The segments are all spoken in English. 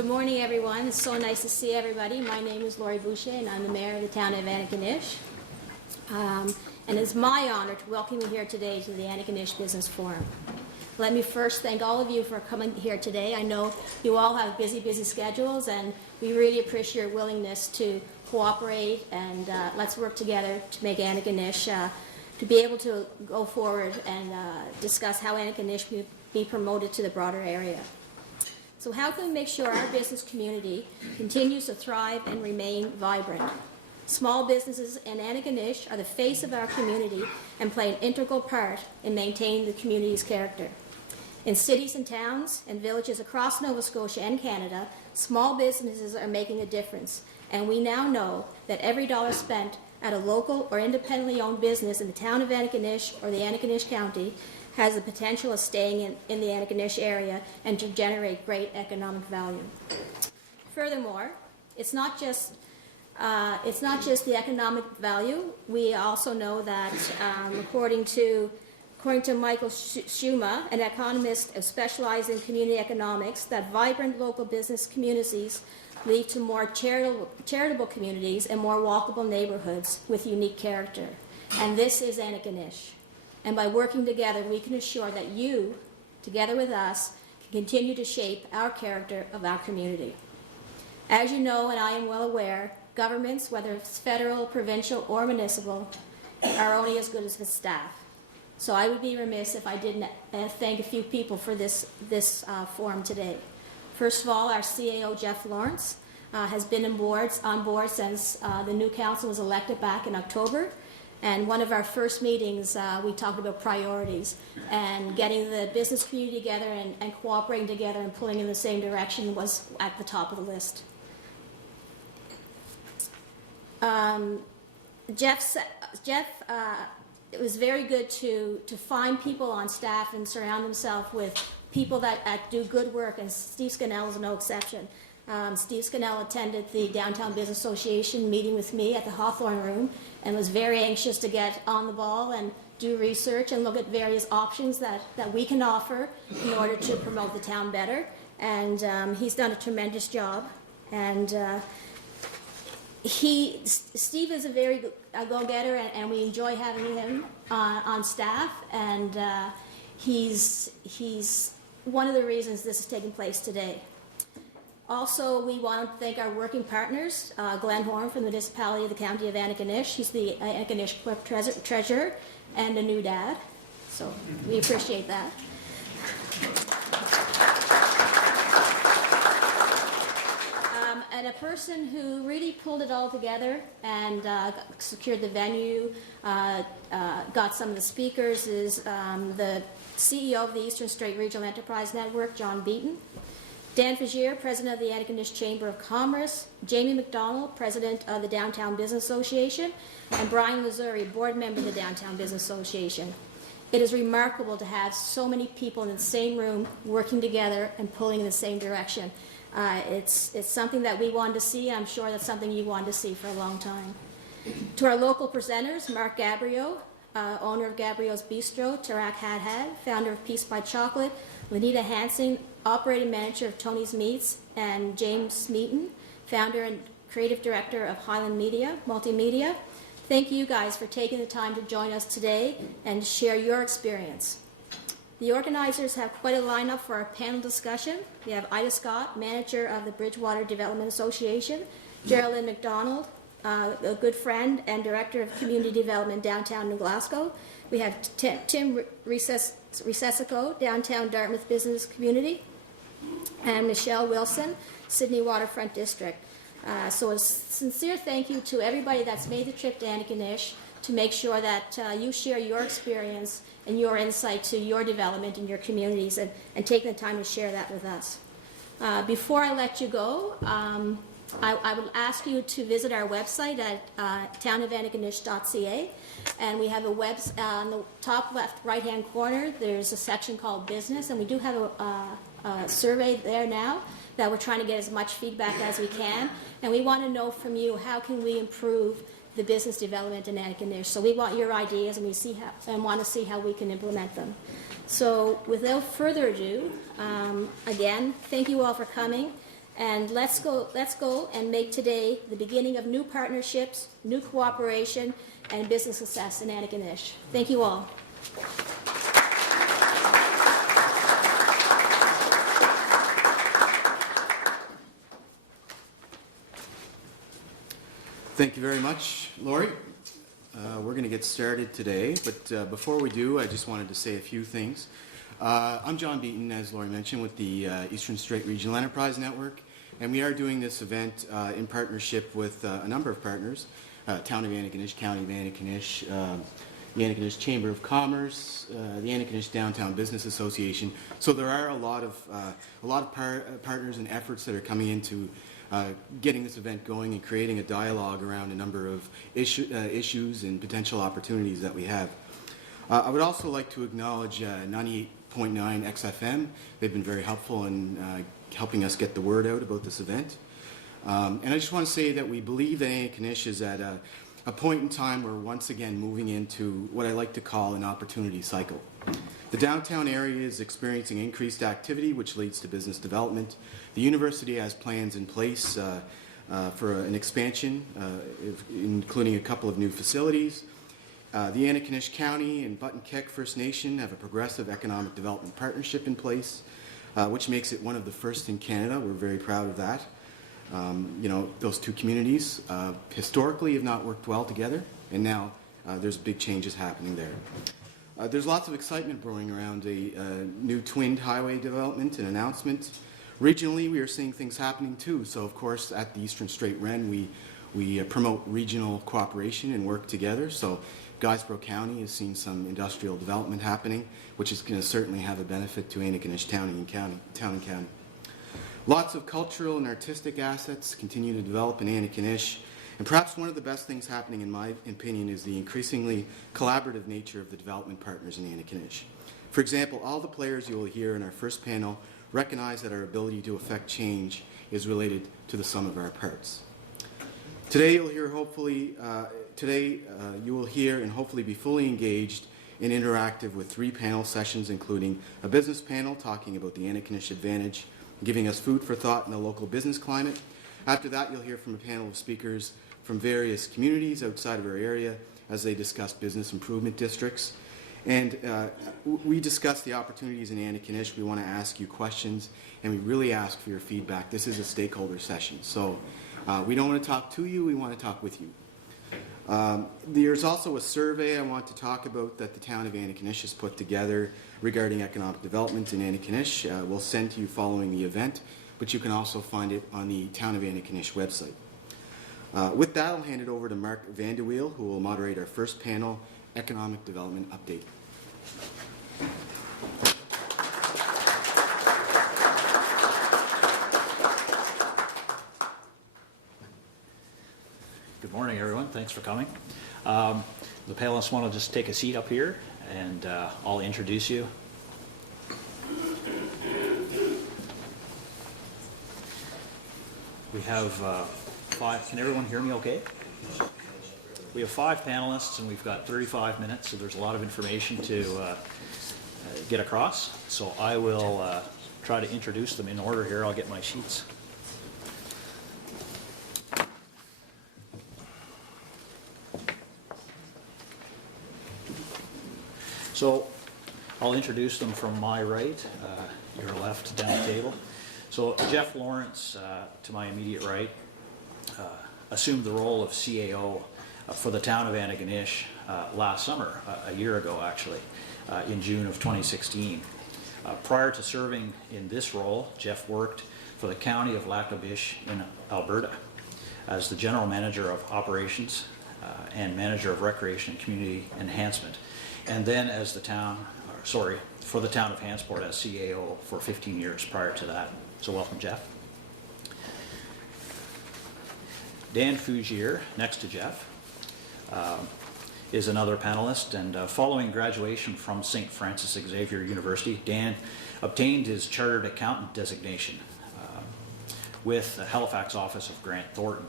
Good morning, everyone. It's so nice to see everybody. My name is Laurie Boucher, and I'm the mayor of the town of Antigonish. And it's my honor to welcome you here today to the Antigonish Business Forum. Let me first thank all of you for coming here today. I know you all have busy schedules, and we really appreciate your willingness to cooperate, and let's work together to make Antigonish, to be able to go forward and discuss how Antigonish be promoted to the broader area. So how can we make sure our business community continues to thrive and remain vibrant? Small businesses in Antigonish are the face of our community and play an integral part in maintaining the community's character. In cities and towns and villages across Nova Scotia and Canada, small businesses are making a difference, and we now know that every dollar spent at a local or independently owned business in the town of Antigonish or the Antigonish County has the potential of staying in the Antigonish area and to generate great economic value. Furthermore, it's not just the economic value. We also know that, according to Michael Schuma, an economist specialized in community economics, that vibrant local business communities lead to more charitable communities and more walkable neighborhoods with unique character. And this is Antigonish. And by working together, we can assure that you, together with us, can continue to shape our character of our community. As you know, and I am well aware, governments, whether it's federal, provincial, or municipal, are only as good as the staff. So I would be remiss if I didn't thank a few people for this forum today. First of all, our CAO, Jeff Lawrence, has been on board since the new council was elected back in October. And one of our first meetings, we talked about priorities and getting the business community together and cooperating together and pulling in the same direction was at the top of the list. It was very good to find people on staff and surround himself with people that do good work, and Steve Scannell is no exception. Steve Scannell attended the Downtown Business Association meeting with me at the Hawthorne Room and was very anxious to get on the ball and do research and look at various options that we can offer in order to promote the town better. And he's done a tremendous job. And Steve is a very good go-getter, and we enjoy having him on staff. And he's one of the reasons this is taking place today. Also, we want to thank our working partners, Glenn Horn from the municipality of the county of Antigonish. He's the Antigonish Clerk Treasurer and a new dad, so we appreciate that. And a person who really pulled it all together and secured the venue, got some of the speakers, is the CEO of the Eastern-Strait Regional Enterprise Network, John Beaton. Dan Fougere, President of the Antigonish Chamber of Commerce, Jamie McDonald, President of the Downtown Business Association, and Brian Lazzuri, Board Member of the Downtown Business Association. It is remarkable to have so many people in the same room working together and pulling in the same direction. It's something that we wanted to see, and I'm sure that's something you wanted to see for a long time. To our local presenters, Mark Gabrieau, owner of Gabrieau's Bistro, Tareq Hadhad, founder of Peace by Chocolate, Lenita Hanson, operating manager of Tony's Meats, and James Smeaton, founder and creative director of Highland Media, Multimedia. Thank you guys for taking the time to join us today and share your experience. The organizers have quite a lineup for our panel discussion. We have Ida Scott, manager of the Bridgewater Development Association, Geraldine McDonald, a good friend and director of community development downtown New Glasgow. We have Tim Recessico, downtown Dartmouth Business Community, and Michelle Wilson, Sydney Waterfront District. So a sincere thank you to everybody that's made the trip to Antigonish to make sure that you share your experience and your insight to your development in your communities and taking the time to share that with us. Before I let you go, I would ask you to visit our website at townofantigonish.ca, and we have a on the top left right-hand corner, there's a section called Business, and we do have a survey there now that we're trying to get as much feedback as we can, and we want to know from you, how can we improve the business development in Antigonish? So we want your ideas, and want to see how we can implement them. So without further ado, again, thank you all for coming. And let's go and make today the beginning of new partnerships, new cooperation, and business success in Antigonish. Thank you all. Thank you very much, Lori. We're going to get started today, but before we do, I just wanted to say a few things. I'm John Beaton, as Lori mentioned, with the Eastern-Strait Regional Enterprise Network, and we are doing this event in partnership with a number of partners, Town of Antigonish, County of Antigonish, the Antigonish Chamber of Commerce, the Antigonish Downtown Business Association. So there are a lot of partners and efforts that are coming into getting this event going and creating a dialogue around a number of issues and potential opportunities that we have. I would also like to acknowledge 98.9 XFM. They've been very helpful in helping us get the word out about this event. And I just want to say that we believe that Antigonish is at a point in time where we're once again moving into what I like to call an opportunity cycle. The downtown area is experiencing increased activity, which leads to business development. The university has plans in place for an expansion, including a couple of new facilities. The Antigonish County and Buttonkeck First Nation have a progressive economic development partnership in place, which makes it one of the first in Canada. We're very proud of that. You know, those two communities historically have not worked well together, and now there's big changes happening there. There's lots of excitement brewing around a new twinned highway development and announcement. Regionally, we are seeing things happening too. So, of course, at the Eastern-Strait REN, we promote regional cooperation and work together. So, Gabrieau County has seen some industrial development happening, which is going to certainly have a benefit to Antigonish Town and County. Lots of cultural and artistic assets continue to develop in Antigonish. And perhaps one of the best things happening, in my opinion, is the increasingly collaborative nature of the development partners in Antigonish. For example, all the players you will hear in our first panel recognize that our ability to affect change is related to the sum of our parts. Today, you will hear and hopefully be fully engaged and interactive with 3 panel sessions, including a business panel talking about the Antigonish advantage, giving us food for thought in the local business climate. After that, you'll hear from a panel of speakers from various communities outside of our area as they discuss business improvement districts. And we discuss the opportunities in Antigonish. We want to ask you questions, and we really ask for your feedback. This is a stakeholder session, so we don't want to talk to you, we want to talk with you. There's also a survey I want to talk about that the Town of Antigonish has put together regarding economic development in Antigonish. We'll send to you following the event, but you can also find it on the Town of Antigonish website. With that, I'll hand it over to Mark Vandewiel, who will moderate our first panel, Economic Development Update. Good morning, everyone. Thanks for coming. The panelists want to just take a seat up here, and I'll introduce you. We have 5. Can everyone hear me okay? We have 5 panelists, and we've got 35 minutes, so there's a lot of information to get across. So I will try to introduce them in order here. I'll get my sheets. So I'll introduce them from my right, your left, down the table. So Jeff Lawrence, to my immediate right, assumed the role of CAO for the Town of Antigonish last summer, a year ago actually, in June of 2016. Prior to serving in this role, Jeff worked for the County of Lazzuri in Alberta as the General Manager of Operations and Manager of Recreation and Community Enhancement, and then as the for the Town of Hansport as CAO for 15 years prior to that. So welcome, Jeff. Dan Fougere, next to Jeff, is another panelist, and following graduation from St. Francis Xavier University, Dan obtained his Chartered Accountant designation with the Halifax office of Grant Thornton.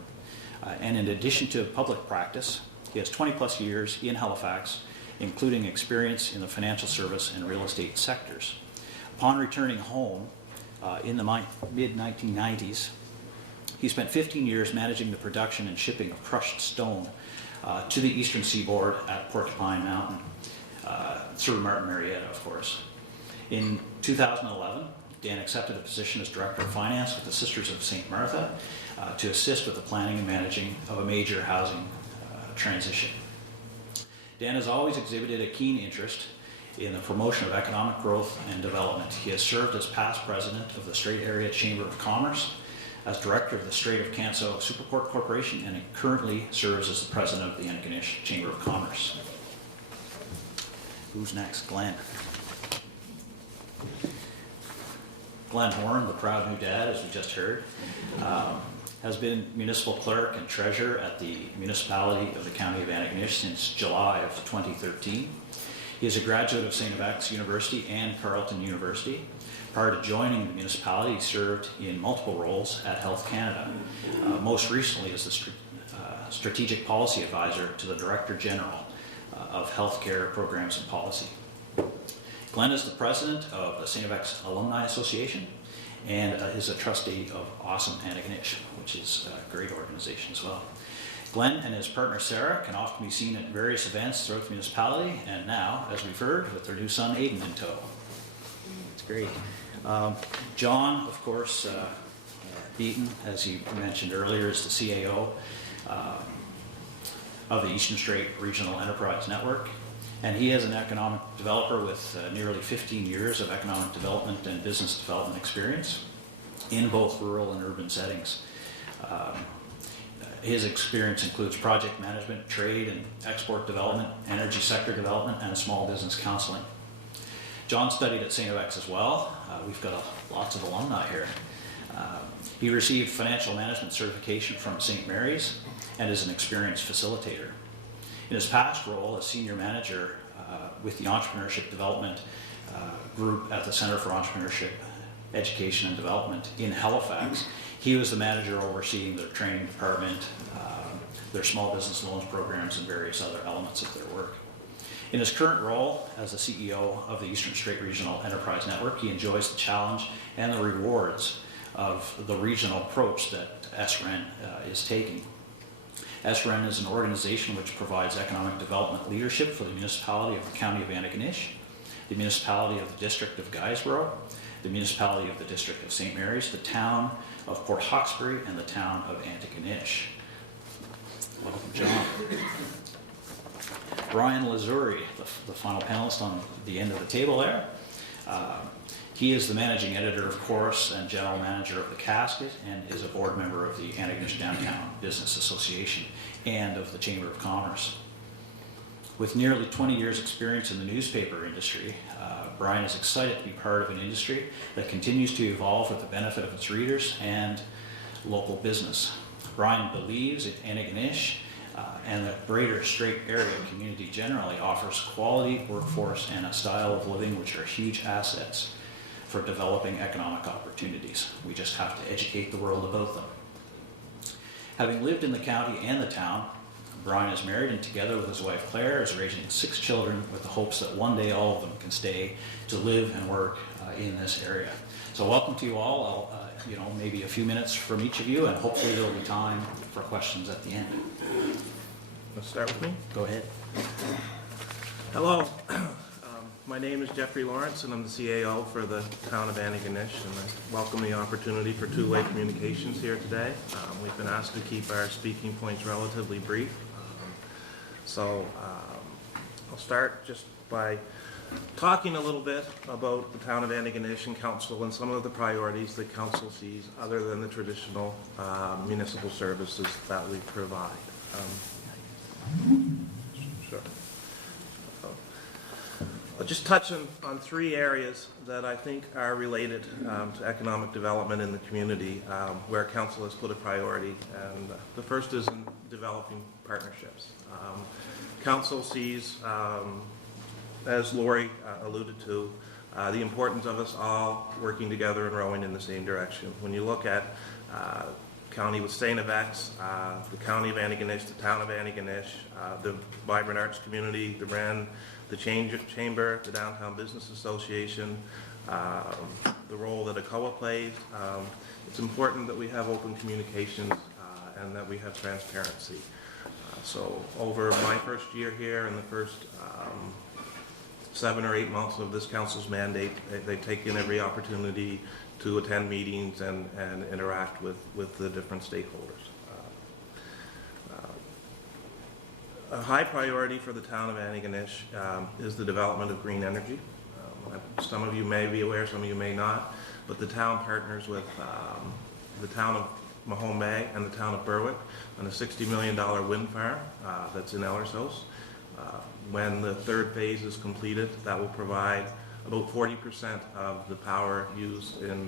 And in addition to public practice, he has 20 plus years in Halifax, including experience in the financial service and real estate sectors. Upon returning home in the mid-1990s, He spent 15 years managing the production and shipping of crushed stone to the eastern seaboard at Porcupine Mountain, through Martin Marietta, of course. In 2011, Dan accepted a position as Director of Finance with the Sisters of St. Martha to assist with the planning and managing of a major housing transition. Dan has always exhibited a keen interest in the promotion of economic growth and development. He has served as past president of the Strait Area Chamber of Commerce, as director of the Strait of Canso Superport Corporation, and he currently serves as the president of the Antigonish Chamber of Commerce. Who's next? Glenn. Glenn Horn, the proud new dad, as we just heard, has been municipal clerk and treasurer at the municipality of the County of Antigonish since July of 2013. He is a graduate of St. FX University and Carleton University. Prior to joining the municipality, he served in multiple roles at Health Canada, most recently as the Strategic Policy Advisor to the Director General of Healthcare Programs and Policy. Glenn is the president of the St. FX Alumni Association and is a trustee of Awesome Antigonish, which is a great organization as well. Glenn and his partner Sarah can often be seen at various events throughout the municipality, and now, as we've heard, with their new son Aiden in tow. It's great. John, of course, Beaton, as you mentioned earlier, is the CAO of the Eastern-Strait Regional Enterprise Network, and he is an economic developer with nearly 15 years of economic development and business development experience in both rural and urban settings. His experience includes project management, trade and export development, energy sector development, and small business counseling. John studied at St. FX as well. We've got lots of alumni here. He received financial management certification from St. Mary's and is an experienced facilitator. In his past role as senior manager with the Entrepreneurship Development Group at the Center for Entrepreneurship, Education and Development in Halifax, he was the manager overseeing their training department, their small business loans programs, and various other elements of their work. In his current role as the CEO of the Eastern-Strait Regional Enterprise Network, he enjoys the challenge and the rewards of the regional approach that SREN is taking. SREN is an organization which provides economic development leadership for the municipality of the County of Antigonish, the municipality of the District of Gabrieau, the municipality of the District of St. Mary's, the town of Port Hawkesbury, and the town of Antigonish. Welcome, John. Brian Lazzuri, the final panelist on the end of the table there. He is the managing editor, of course, and general manager of The Casket, and is a board member of the Antigonish Downtown Business Association and of the Chamber of Commerce. With nearly 20 years' experience in the newspaper industry, Brian is excited to be part of an industry that continues to evolve with the benefit of its readers and local business. Brian believes that Antigonish and the greater Strait area community generally offers quality workforce and a style of living which are huge assets for developing economic opportunities. We just have to educate the world about them. Having lived in the county and the town, Brian is married and together with his wife Claire is raising 6 children with the hopes that one day all of them can stay to live and work in this area. So welcome to you all. I'll, maybe a few minutes from each of you, and hopefully there will be time for questions at the end. Let's start with me. Go ahead. Hello, my name is Jeffery Lawrence, and I'm the CAO for the town of Antigonish, and I welcome the opportunity for two-way communications here today. We've been asked to keep our speaking points relatively brief. I'll start just by talking a little bit about the town of Antigonish and council and some of the priorities that council sees other than the traditional municipal services that we provide. Sure. I'll just touch on 3 areas that I think are related to economic development in the community where council has put a priority, and the first is in developing partnerships. Council sees, as Lori alluded to, the importance of us all working together and rowing in the same direction. When you look at county with St. FX, the county of Antigonish, the town of Antigonish, the vibrant arts community, the REN, the Chamber, the Downtown Business Association, the role that ACOA plays. It's important that we have open communications and that we have transparency. So over my first year here and the first 7 or 8 months of this council's mandate, they've taken every opportunity to attend meetings and interact with the different stakeholders. A high priority for the town of Antigonish is the development of green energy. Some of you may be aware, some of you may not, but the town partners with the town of Mahone Bay and the town of Berwick on a $60 million wind farm that's in Ellershouse. When the third phase is completed, that will provide about 40% of the power used in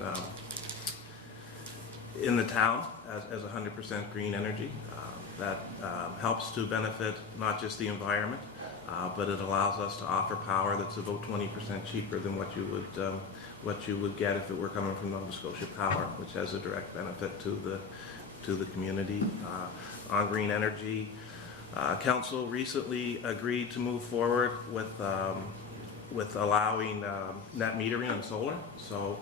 the town as 100% green energy. That helps to benefit not just the environment, but it allows us to offer power that's about 20% cheaper than what you would get if it were coming from Nova Scotia Power, which has a direct benefit to the community. On green energy, Council recently agreed to move forward with allowing net metering on solar. So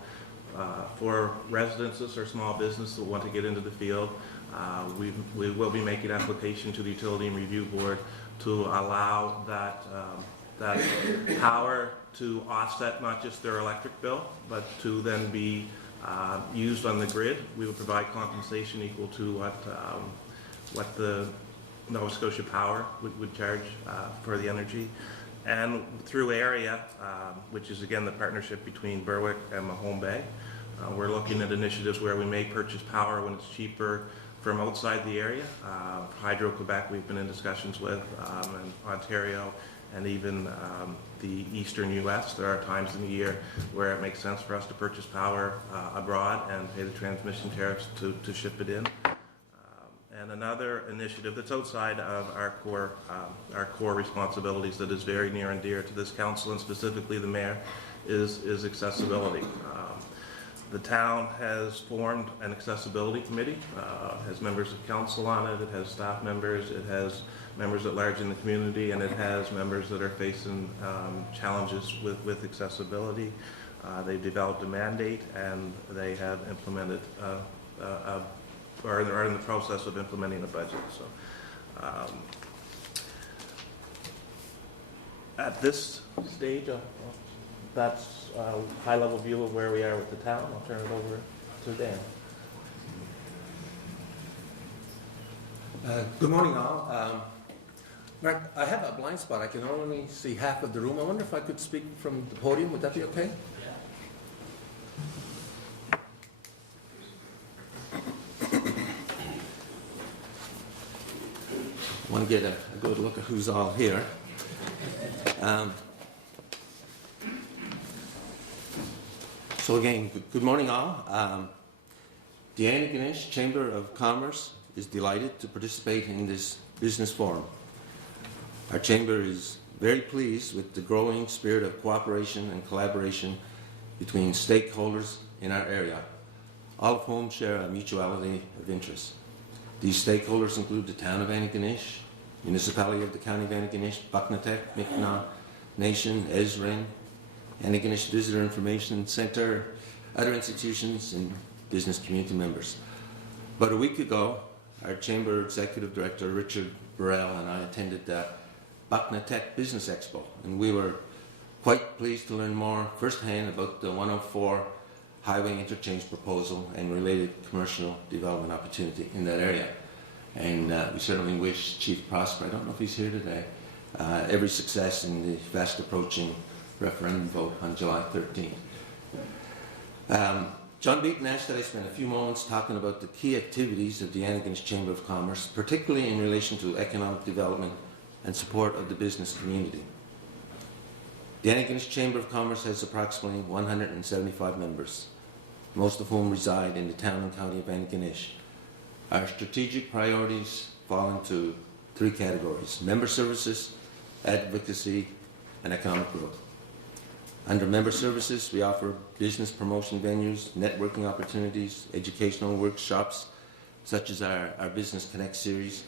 for residences or small business that want to get into the field, we will be making application to the Utility and Review Board to allow that power to offset not just their electric bill, but to then be used on the grid. We will provide compensation equal to what the Nova Scotia Power would charge for the energy. And through area, which is again the partnership between Berwick and Mahone Bay, we're looking at initiatives where we may purchase power when it's cheaper from outside the area. Hydro-Quebec we've been in discussions with, and Ontario, and even the eastern U.S. There are times in the year where it makes sense for us to purchase power abroad and pay the transmission tariffs to ship it in. And another initiative that's outside of our core responsibilities that is very near and dear to this council and specifically the mayor is accessibility. The town has formed an accessibility committee, has members of council on it, it has staff members, it has members at large in the community, and it has members that are facing challenges with accessibility. They've developed a mandate and they have implemented or are in the process of implementing a budget. So at this stage, that's a high-level view of where we are with the town. I'll turn it over to Dan. Good morning, all. Mark, I have a blind spot. I can only see half of the room. I wonder if I could speak from the podium. Would that be okay? I want to get a good look at who's all here. So again, good morning all. The Antigonish Chamber of Commerce is delighted to participate in this business forum. Our chamber is very pleased with the growing spirit of cooperation and collaboration between stakeholders in our area, all of whom share a mutuality of interest. These stakeholders include the town of Antigonish, municipality of the county of Antigonish, Bucknatech, Mi'kmaq Nation, Ezrin, Antigonish Visitor Information Center, other institutions, and business community members. About a week ago, our Chamber Executive Director, Richard Burrell, and I attended the Bucknatech Business Expo, and we were quite pleased to learn more firsthand about the 104 highway interchange proposal and related commercial development opportunity in that area. And we certainly wish Chief Prosper, I don't know if he's here today, every success in the fast approaching referendum vote on July 13th. John Beaton asked that I spend a few moments talking about the key activities of the Antigonish Chamber of Commerce, particularly in relation to economic development and support of the business community. The Antigonish Chamber of Commerce has approximately 175 members, most of whom reside in the town and county of Antigonish. Our strategic priorities fall into three categories: member services, advocacy, and economic growth. Under member services, we offer business promotion venues, networking opportunities, educational workshops, such as our Business Connect series,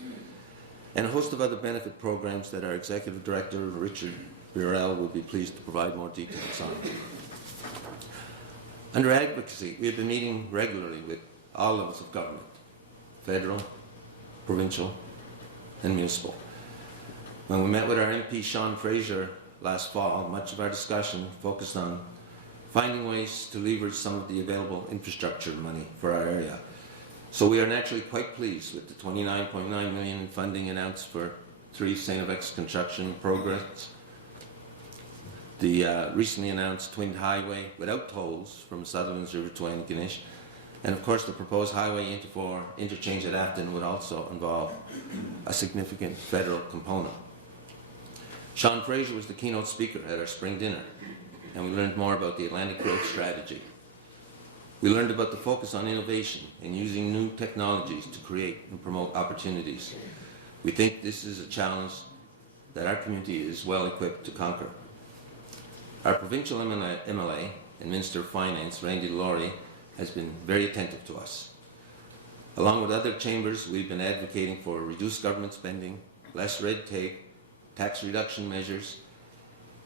and a host of other benefit programs that our Executive Director, Richard Burrell, will be pleased to provide more details on. Under advocacy, we have been meeting regularly with all levels of government, federal, provincial, and municipal. When we met with our MP, Sean Fraser, last fall, much of our discussion focused on finding ways to leverage some of the available infrastructure money for our area. So we are naturally quite pleased with the $29.9 million in funding announced for 3 St. FX construction progress, the recently announced twinned highway without tolls from Sutherland's River to Antigonish, and of course the proposed highway interchange at Afton would also involve a significant federal component. Sean Fraser was the keynote speaker at our spring dinner, and we learned more about the Atlantic Growth Strategy. We learned about the focus on innovation and using new technologies to create and promote opportunities. We think this is a challenge that our community is well equipped to conquer. Our provincial MLA and Minister of Finance, Randy Laurie, has been very attentive to us. Along with other chambers, we've been advocating for reduced government spending, less red tape, tax reduction measures,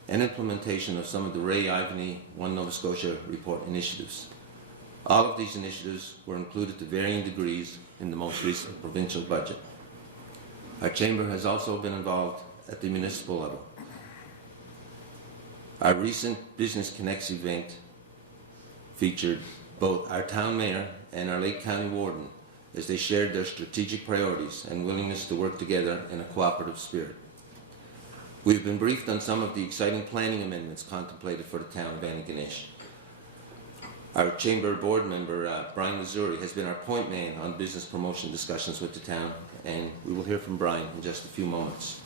and implementation of some of the Ray Ivany One Nova Scotia report initiatives. All of these initiatives were included to varying degrees in the most recent provincial budget. Our chamber has also been involved at the municipal level. Our recent Business Connects event featured both our town mayor and our Lake County warden as they shared their strategic priorities and willingness to work together in a cooperative spirit. We've been briefed on some of the exciting planning amendments contemplated for the town of Antigonish. Our chamber board member, Brian Lazzuri, has been our point man on business promotion discussions with the town, and we will hear from Brian in just a few moments.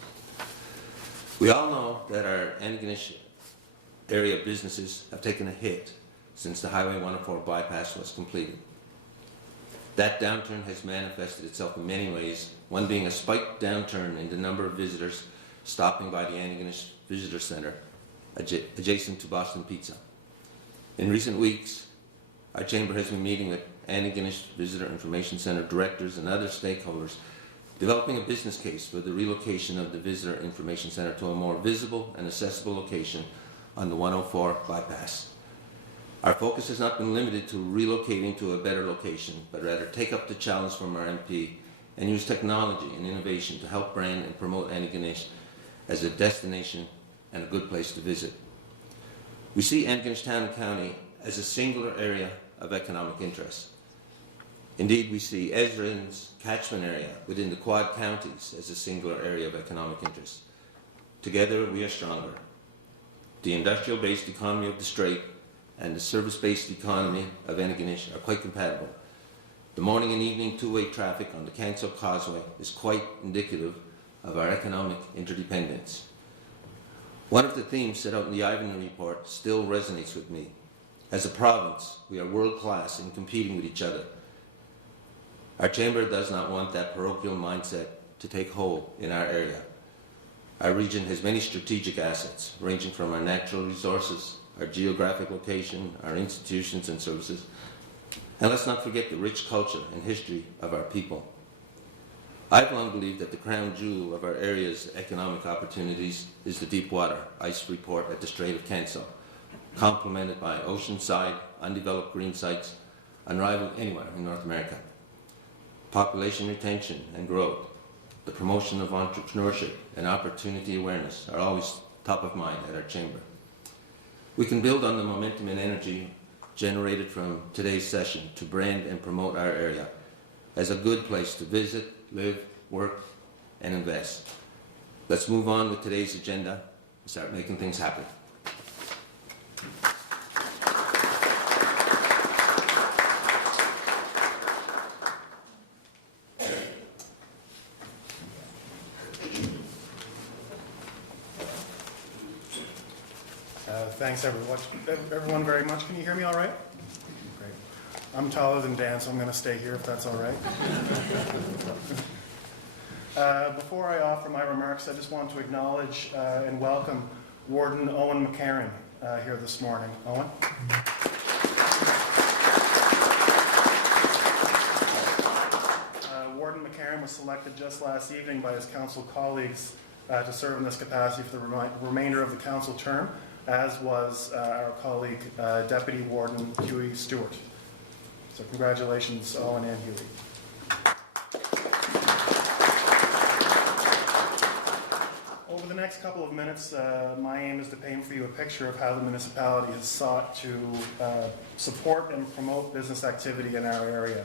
We all know that our Antigonish area businesses have taken a hit since the Highway 104 bypass was completed. That downturn has manifested itself in many ways, one being a spiked downturn in the number of visitors stopping by the Antigonish Visitor Center adjacent to Boston Pizza. In recent weeks, our chamber has been meeting with Antigonish Visitor Information Center directors and other stakeholders, developing a business case for the relocation of the Visitor Information Center to a more visible and accessible location on the 104 bypass. Our focus has not been limited to relocating to a better location, but rather take up the challenge from our MP and use technology and innovation to help brand and promote Antigonish as a destination and a good place to visit. We see Antigonish Town and County as a singular area of economic interest. Indeed, we see Ezrin's catchment area within the Quad Counties as a singular area of economic interest. Together, we are stronger. The industrial-based economy of the Strait and the service-based economy of Antigonish are quite compatible. The morning and evening two-way traffic on the Canso Causeway is quite indicative of our economic interdependence. One of the themes set out in the Ivany report still resonates with me. As a province, we are world-class in competing with each other. Our chamber does not want that parochial mindset to take hold in our area. Our region has many strategic assets, ranging from our natural resources, our geographic location, our institutions and services, and let's not forget the rich culture and history of our people. I've long believed that the crown jewel of our area's economic opportunities is the deep water ice report at the Strait of Canso, complemented by oceanside, undeveloped green sites, unrivaled anywhere in North America. Population retention and growth, the promotion of entrepreneurship and opportunity awareness are always top of mind at our chamber. We can build on the momentum and energy generated from today's session to brand and promote our area as a good place to visit, live, work, and invest. Let's move on with today's agenda and start making things happen. Thanks everyone very much. Can you hear me all right? Great. I'm taller than Dan, so I'm going to stay here if that's all right. Before I offer my remarks, I just want to acknowledge and welcome Warden Owen McCarran here this morning. Owen? Warden McCarran was selected just last evening by his council colleagues to serve in this capacity for the remainder of the council term. as was our colleague, Deputy Warden Huey Stewart. So congratulations, Owen and Huey. Over the next couple of minutes, my aim is to paint for you a picture of how the municipality has sought to support and promote business activity in our area.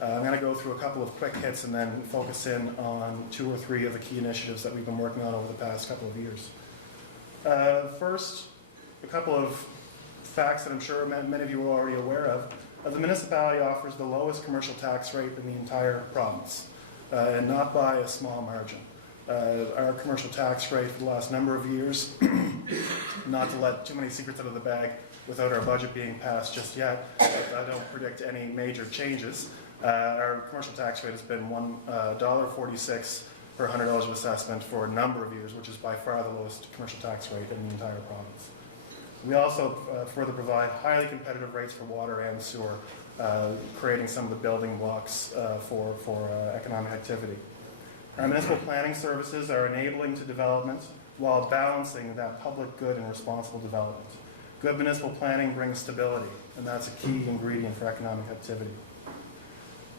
I'm going to go through a couple of quick hits and then focus in on 2 or 3 of the key initiatives that we've been working on over the past couple of years. First, a couple of facts that I'm sure many of you are already aware of. The municipality offers the lowest commercial tax rate in the entire province, and not by a small margin. Our commercial tax rate for the last number of years, not to let too many secrets out of the bag without our budget being passed just yet, I don't predict any major changes. Our commercial tax rate has been $1.46 per $100 of assessment for a number of years, which is by far the lowest commercial tax rate in the entire province. We also further provide highly competitive rates for water and sewer, creating some of the building blocks for economic activity. Our municipal planning services are enabling to development while balancing that public good and responsible development. Good municipal planning brings stability, and that's a key ingredient for economic activity.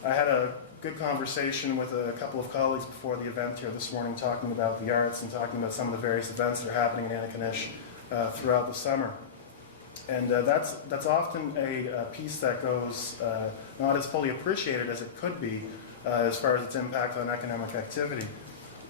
I had a good conversation with a couple of colleagues before the event here this morning, talking about the arts and talking about some of the various events that are happening in Antigonish throughout the summer. And that's often a piece that goes not as fully appreciated as it could be as far as its impact on economic activity.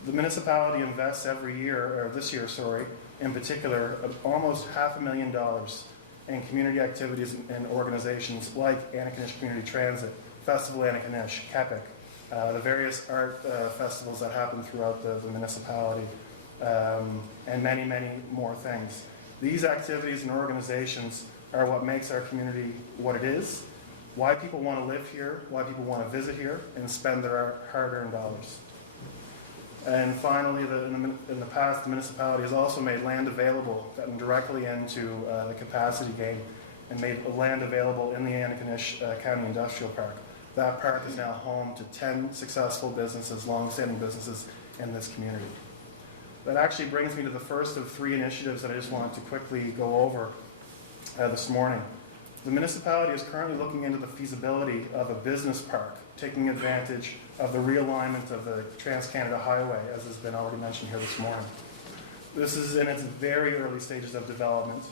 The municipality invests every year, or this year, sorry, in particular, almost $500,000 in community activities and organizations like Antigonish Community Transit, Festival Antigonish, Kepik, the various art festivals that happen throughout the municipality, and many, many more things. These activities and organizations are what makes our community what it is, why people want to live here, why people want to visit here, and spend their hard-earned dollars. And finally, in the past, the municipality has also made land available, gotten directly into the capacity game, and made land available in the Antigonish County Industrial Park. That park is now home to 10 successful businesses, long-standing businesses in this community. That actually brings me to the first of 3 initiatives that I just wanted to quickly go over this morning. The municipality is currently looking into the feasibility of a business park, taking advantage of the realignment of the Trans-Canada Highway, as has been already mentioned here this morning. This is in its very early stages of development.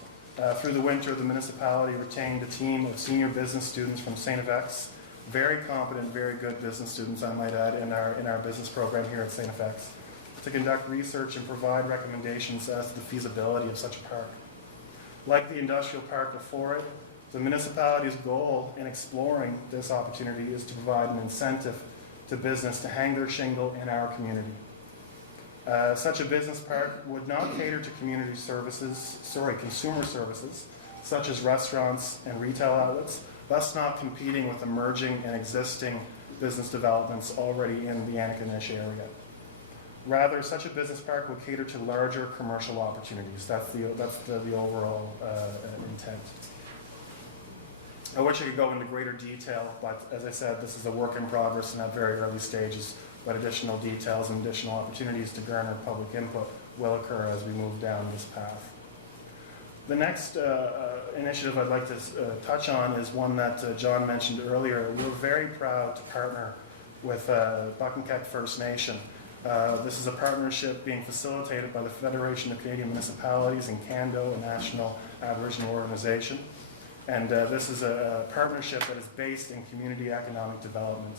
Through the winter, the municipality retained a team of senior business students from St. FX, very competent, very good business students, I might add, in our business program here at St. FX, to conduct research and provide recommendations as to the feasibility of such a park. Like the industrial park before it, the municipality's goal in exploring this opportunity is to provide an incentive to business to hang their shingle in our community. Such a business park would not cater to consumer services, such as restaurants and retail outlets, thus not competing with emerging and existing business developments already in the Antigonish area. Rather, such a business park would cater to larger commercial opportunities. That's the overall intent. I wish I could go into greater detail, but as I said, this is a work in progress and at very early stages, but additional details and additional opportunities to garner public input will occur as we move down this path. The next initiative I'd like to touch on is one that John mentioned earlier. We're very proud to partner with Buckinkeck First Nation. This is a partnership being facilitated by the Federation of Canadian Municipalities and CANDO, a national Aboriginal organization. And this is a partnership that is based in community economic development.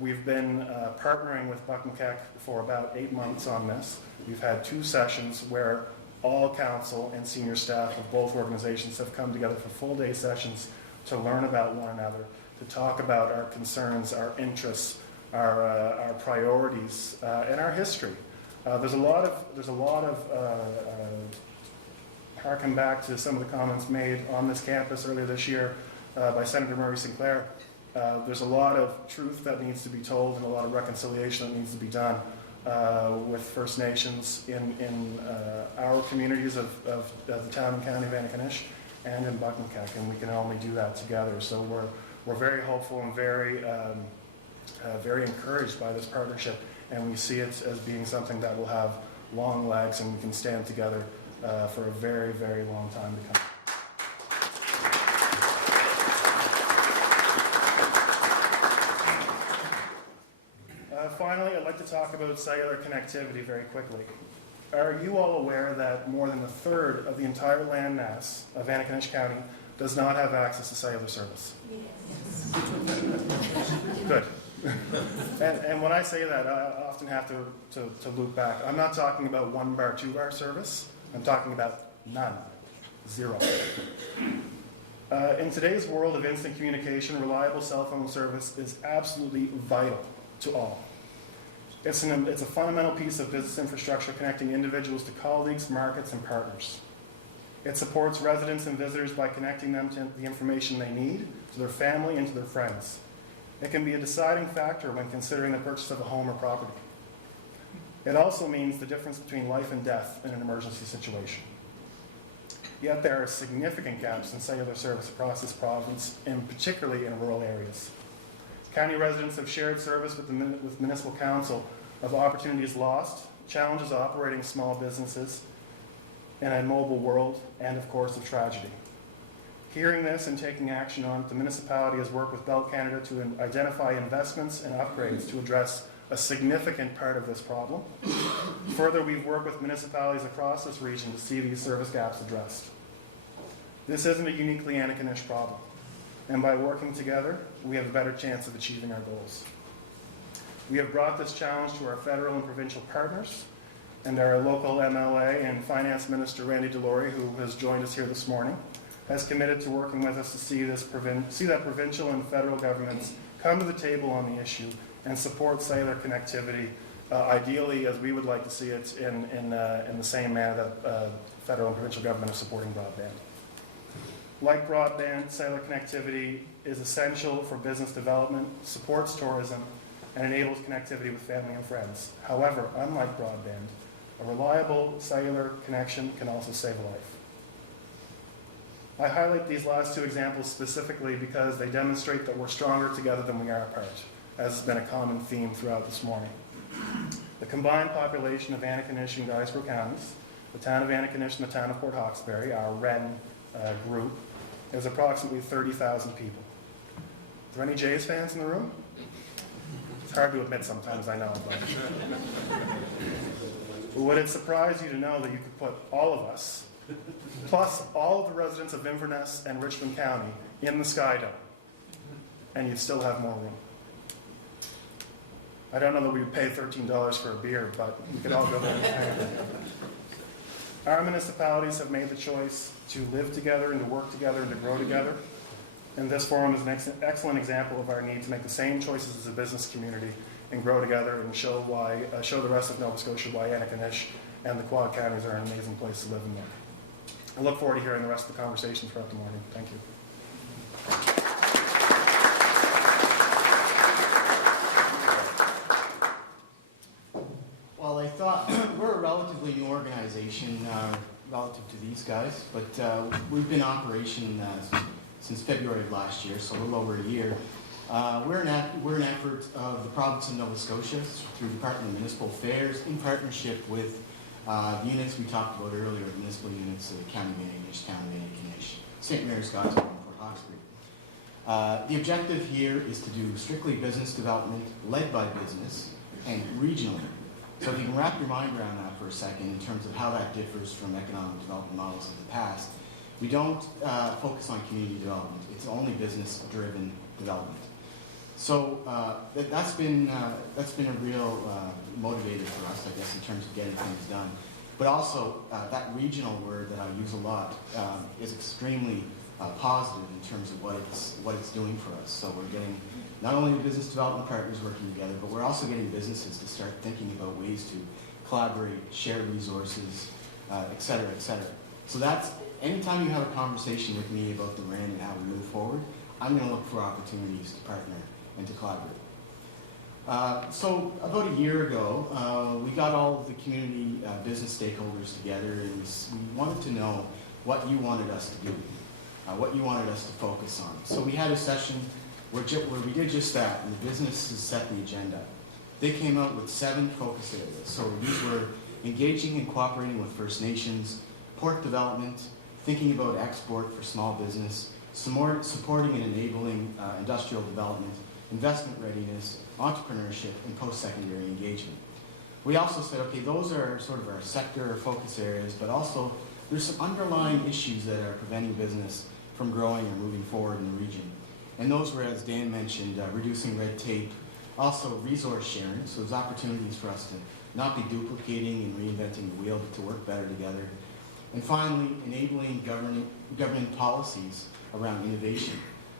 We've been partnering with Buckinkeck for about 8 months on this. We've had 2 sessions where all council and senior staff of both organizations have come together for full-day sessions to learn about one another, to talk about our concerns, our interests, our priorities, and our history. There's a lot of harken back to some of the comments made on this campus earlier this year by Senator Murray Sinclair. There's a lot of truth that needs to be told and a lot of reconciliation that needs to be done with First Nations in our communities of the town and county of Antigonish and in Buckinkeck, and we can only do that together. So we're very hopeful and very encouraged by this partnership, and we see it as being something that will have long legs and we can stand together for a very, very long time to come. Finally, I'd like to talk about cellular connectivity very quickly. Are you all aware that more than a third of the entire land mass of Antigonish County does not have access to cellular service? Yes. Good. And when I say that, I often have to loop back. I'm not talking about 1 bar, 2 bar service. I'm talking about none. Zero. In today's world of instant communication, reliable cell phone service is absolutely vital to all. It's a fundamental piece of business infrastructure connecting individuals to colleagues, markets, and partners. It supports residents and visitors by connecting them to the information they need, to their family, and to their friends. It can be a deciding factor when considering the purchase of a home or property. It also means the difference between life and death in an emergency situation. Yet there are significant gaps in cellular service across this province, and particularly in rural areas. County residents have shared service with Municipal Council of opportunities lost, challenges operating small businesses in a mobile world, and of course of tragedy. Hearing this and taking action on it, the municipality has worked with Bell Canada to identify investments and upgrades to address a significant part of this problem. Further, we've worked with municipalities across this region to see these service gaps addressed. This isn't a uniquely Antigonish problem, and by working together, we have a better chance of achieving our goals. We have brought this challenge to our federal and provincial partners, and our local MLA and Finance Minister Randy Delory, who has joined us here this morning, has committed to working with us to see that provincial and federal governments come to the table on the issue and support cellular connectivity, ideally as we would like to see it in the same manner that federal and provincial government are supporting broadband. Like broadband, cellular connectivity is essential for business development, supports tourism, and enables connectivity with family and friends. However, unlike broadband, a reliable cellular connection can also save a life. I highlight these last two examples specifically because they demonstrate that we're stronger together than we are apart, as has been a common theme throughout this morning. The combined population of Antigonish and Gabrieau counties, the town of Antigonish and the town of Port Hawkesbury, our REN group, is approximately 30,000 people. Are there any Jays fans in the room? It's hard to admit sometimes, I know. But would it surprise you to know that you could put all of us, plus all of the residents of Inverness and Richmond County, in the Sky Dome, and you'd still have more room? I don't know that we would pay $13 for a beer, but we could all go there. Our municipalities have made the choice to live together and to work together and to grow together. And this forum is an excellent example of our need to make the same choices as a business community and grow together and show the rest of Nova Scotia why Antigonish and the Quad Counties are an amazing place to live and work. I look forward to hearing the rest of the conversation throughout the morning. Thank you. Well, I thought we're a relatively new organization relative to these guys, but we've been in operation since February of last year, so a little over a year. We're an effort of the province of Nova Scotia through the Department of Municipal Affairs in partnership with the units we talked about earlier, the municipal units of the County of Antigonish, Town of Antigonish, St. Mary's, Scottsdale, and Port Hawkesbury. The objective here is to do strictly business development led by business and regionally. So if you can wrap your mind around that for a second in terms of how that differs from economic development models of the past, we don't focus on community development. It's only business-driven development. So that's been a real motivator for us, I guess, in terms of getting things done. But also, that regional word that I use a lot is extremely positive in terms of what it's doing for us. So we're getting not only the business development partners working together, but we're also getting businesses to start thinking about ways to collaborate, share resources, et cetera, et cetera. So that's, anytime you have a conversation with me about the RAN and how we move forward, I'm going to look for opportunities to partner and to collaborate. So about a year ago, we got all of the community business stakeholders together, and we wanted to know what you wanted us to do, what you wanted us to focus on. So we had a session where we did just that, and the businesses set the agenda. They came out with 7 focus areas. So these were engaging and cooperating with First Nations, port development, thinking about export for small business, supporting and enabling industrial development, investment readiness, entrepreneurship, and post-secondary engagement. We also said, okay, those are sort of our sector or focus areas, but also there's some underlying issues that are preventing business from growing or moving forward in the region. And those were, as Dan mentioned, reducing red tape, also resource sharing, so there's opportunities for us to not be duplicating and reinventing the wheel, but to work better together. And finally, enabling government policies around innovation.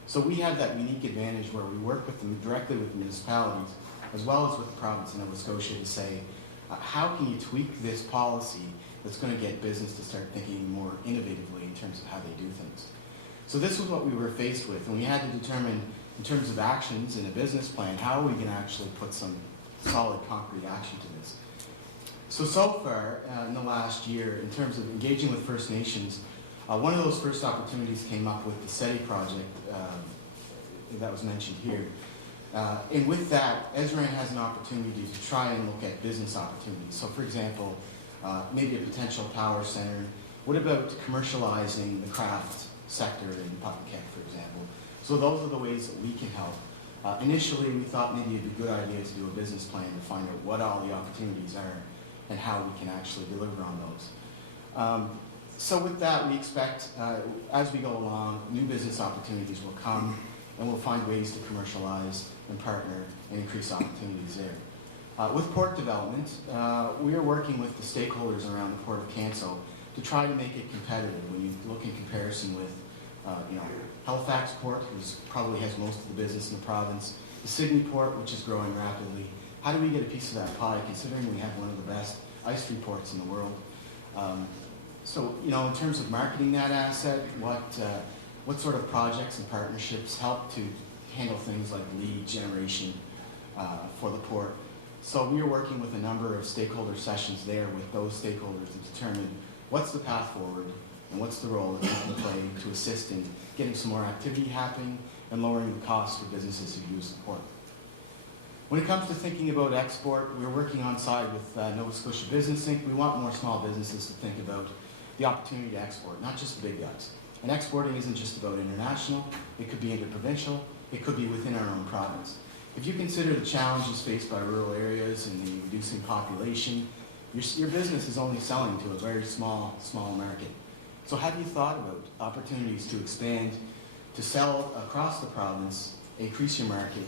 So we have that unique advantage where we work with them directly with municipalities, as well as with the province of Nova Scotia to say, how can you tweak this policy that's going to get business to start thinking more innovatively in terms of how they do things. So this was what we were faced with, and we had to determine in terms of actions in a business plan, how are we going to actually put some solid concrete action to this. So far in the last year, in terms of engaging with First Nations, one of those first opportunities came up with the SETI project that was mentioned here. And with that, Ezran has an opportunity to try and look at business opportunities. So for example, maybe a potential power center. What about commercializing the craft sector in Puppiket, for example? So those are the ways that we can help. Initially, we thought maybe it'd be a good idea to do a business plan to find out what all the opportunities are and how we can actually deliver on those. So with that, we expect, as we go along, new business opportunities will come, and we'll find ways to commercialize and partner and increase opportunities there. With port development, we are working with the stakeholders around the Port of Canso to try to make it competitive. When you look in comparison with, Halifax Port, who probably has most of the business in the province, the Sydney Port, which is growing rapidly. How do we get a piece of that pie, considering we have one of the best ice free ports in the world? So, in terms of marketing that asset, what sort of projects and partnerships help to handle things like lead generation for the port? So we are working with a number of stakeholder sessions there with those stakeholders to determine what's the path forward and what's the role that we can play to assist in getting some more activity happening and lowering the costs for businesses who use the port. When it comes to thinking about export, we're working on side with Nova Scotia Business Inc. We want more small businesses to think about the opportunity to export, not just the big guys. And exporting isn't just about international, it could be interprovincial, it could be within our own province. If you consider the challenges faced by rural areas and the reducing population, your business is only selling to a very small market. So have you thought about opportunities to expand, to sell across the province, increase your market,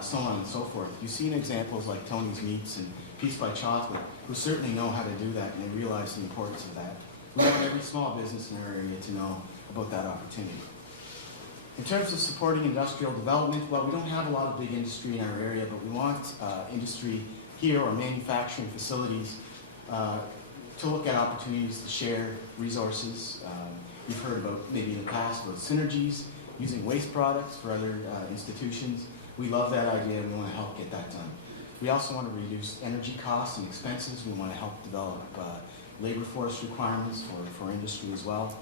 so on and so forth? You've seen examples like Tony's Meats and Peace by Chocolate, who certainly know how to do that and they realize the importance of that. We want every small business in our area to know about that opportunity. In terms of supporting industrial development, well, we don't have a lot of big industry in our area, but we want industry here or manufacturing facilities to look at opportunities to share resources. We've heard about, maybe in the past, about synergies, using waste products for other institutions. We love that idea, we want to help get that done. We also want to reduce energy costs and expenses. We want to help develop labor force requirements for industry as well.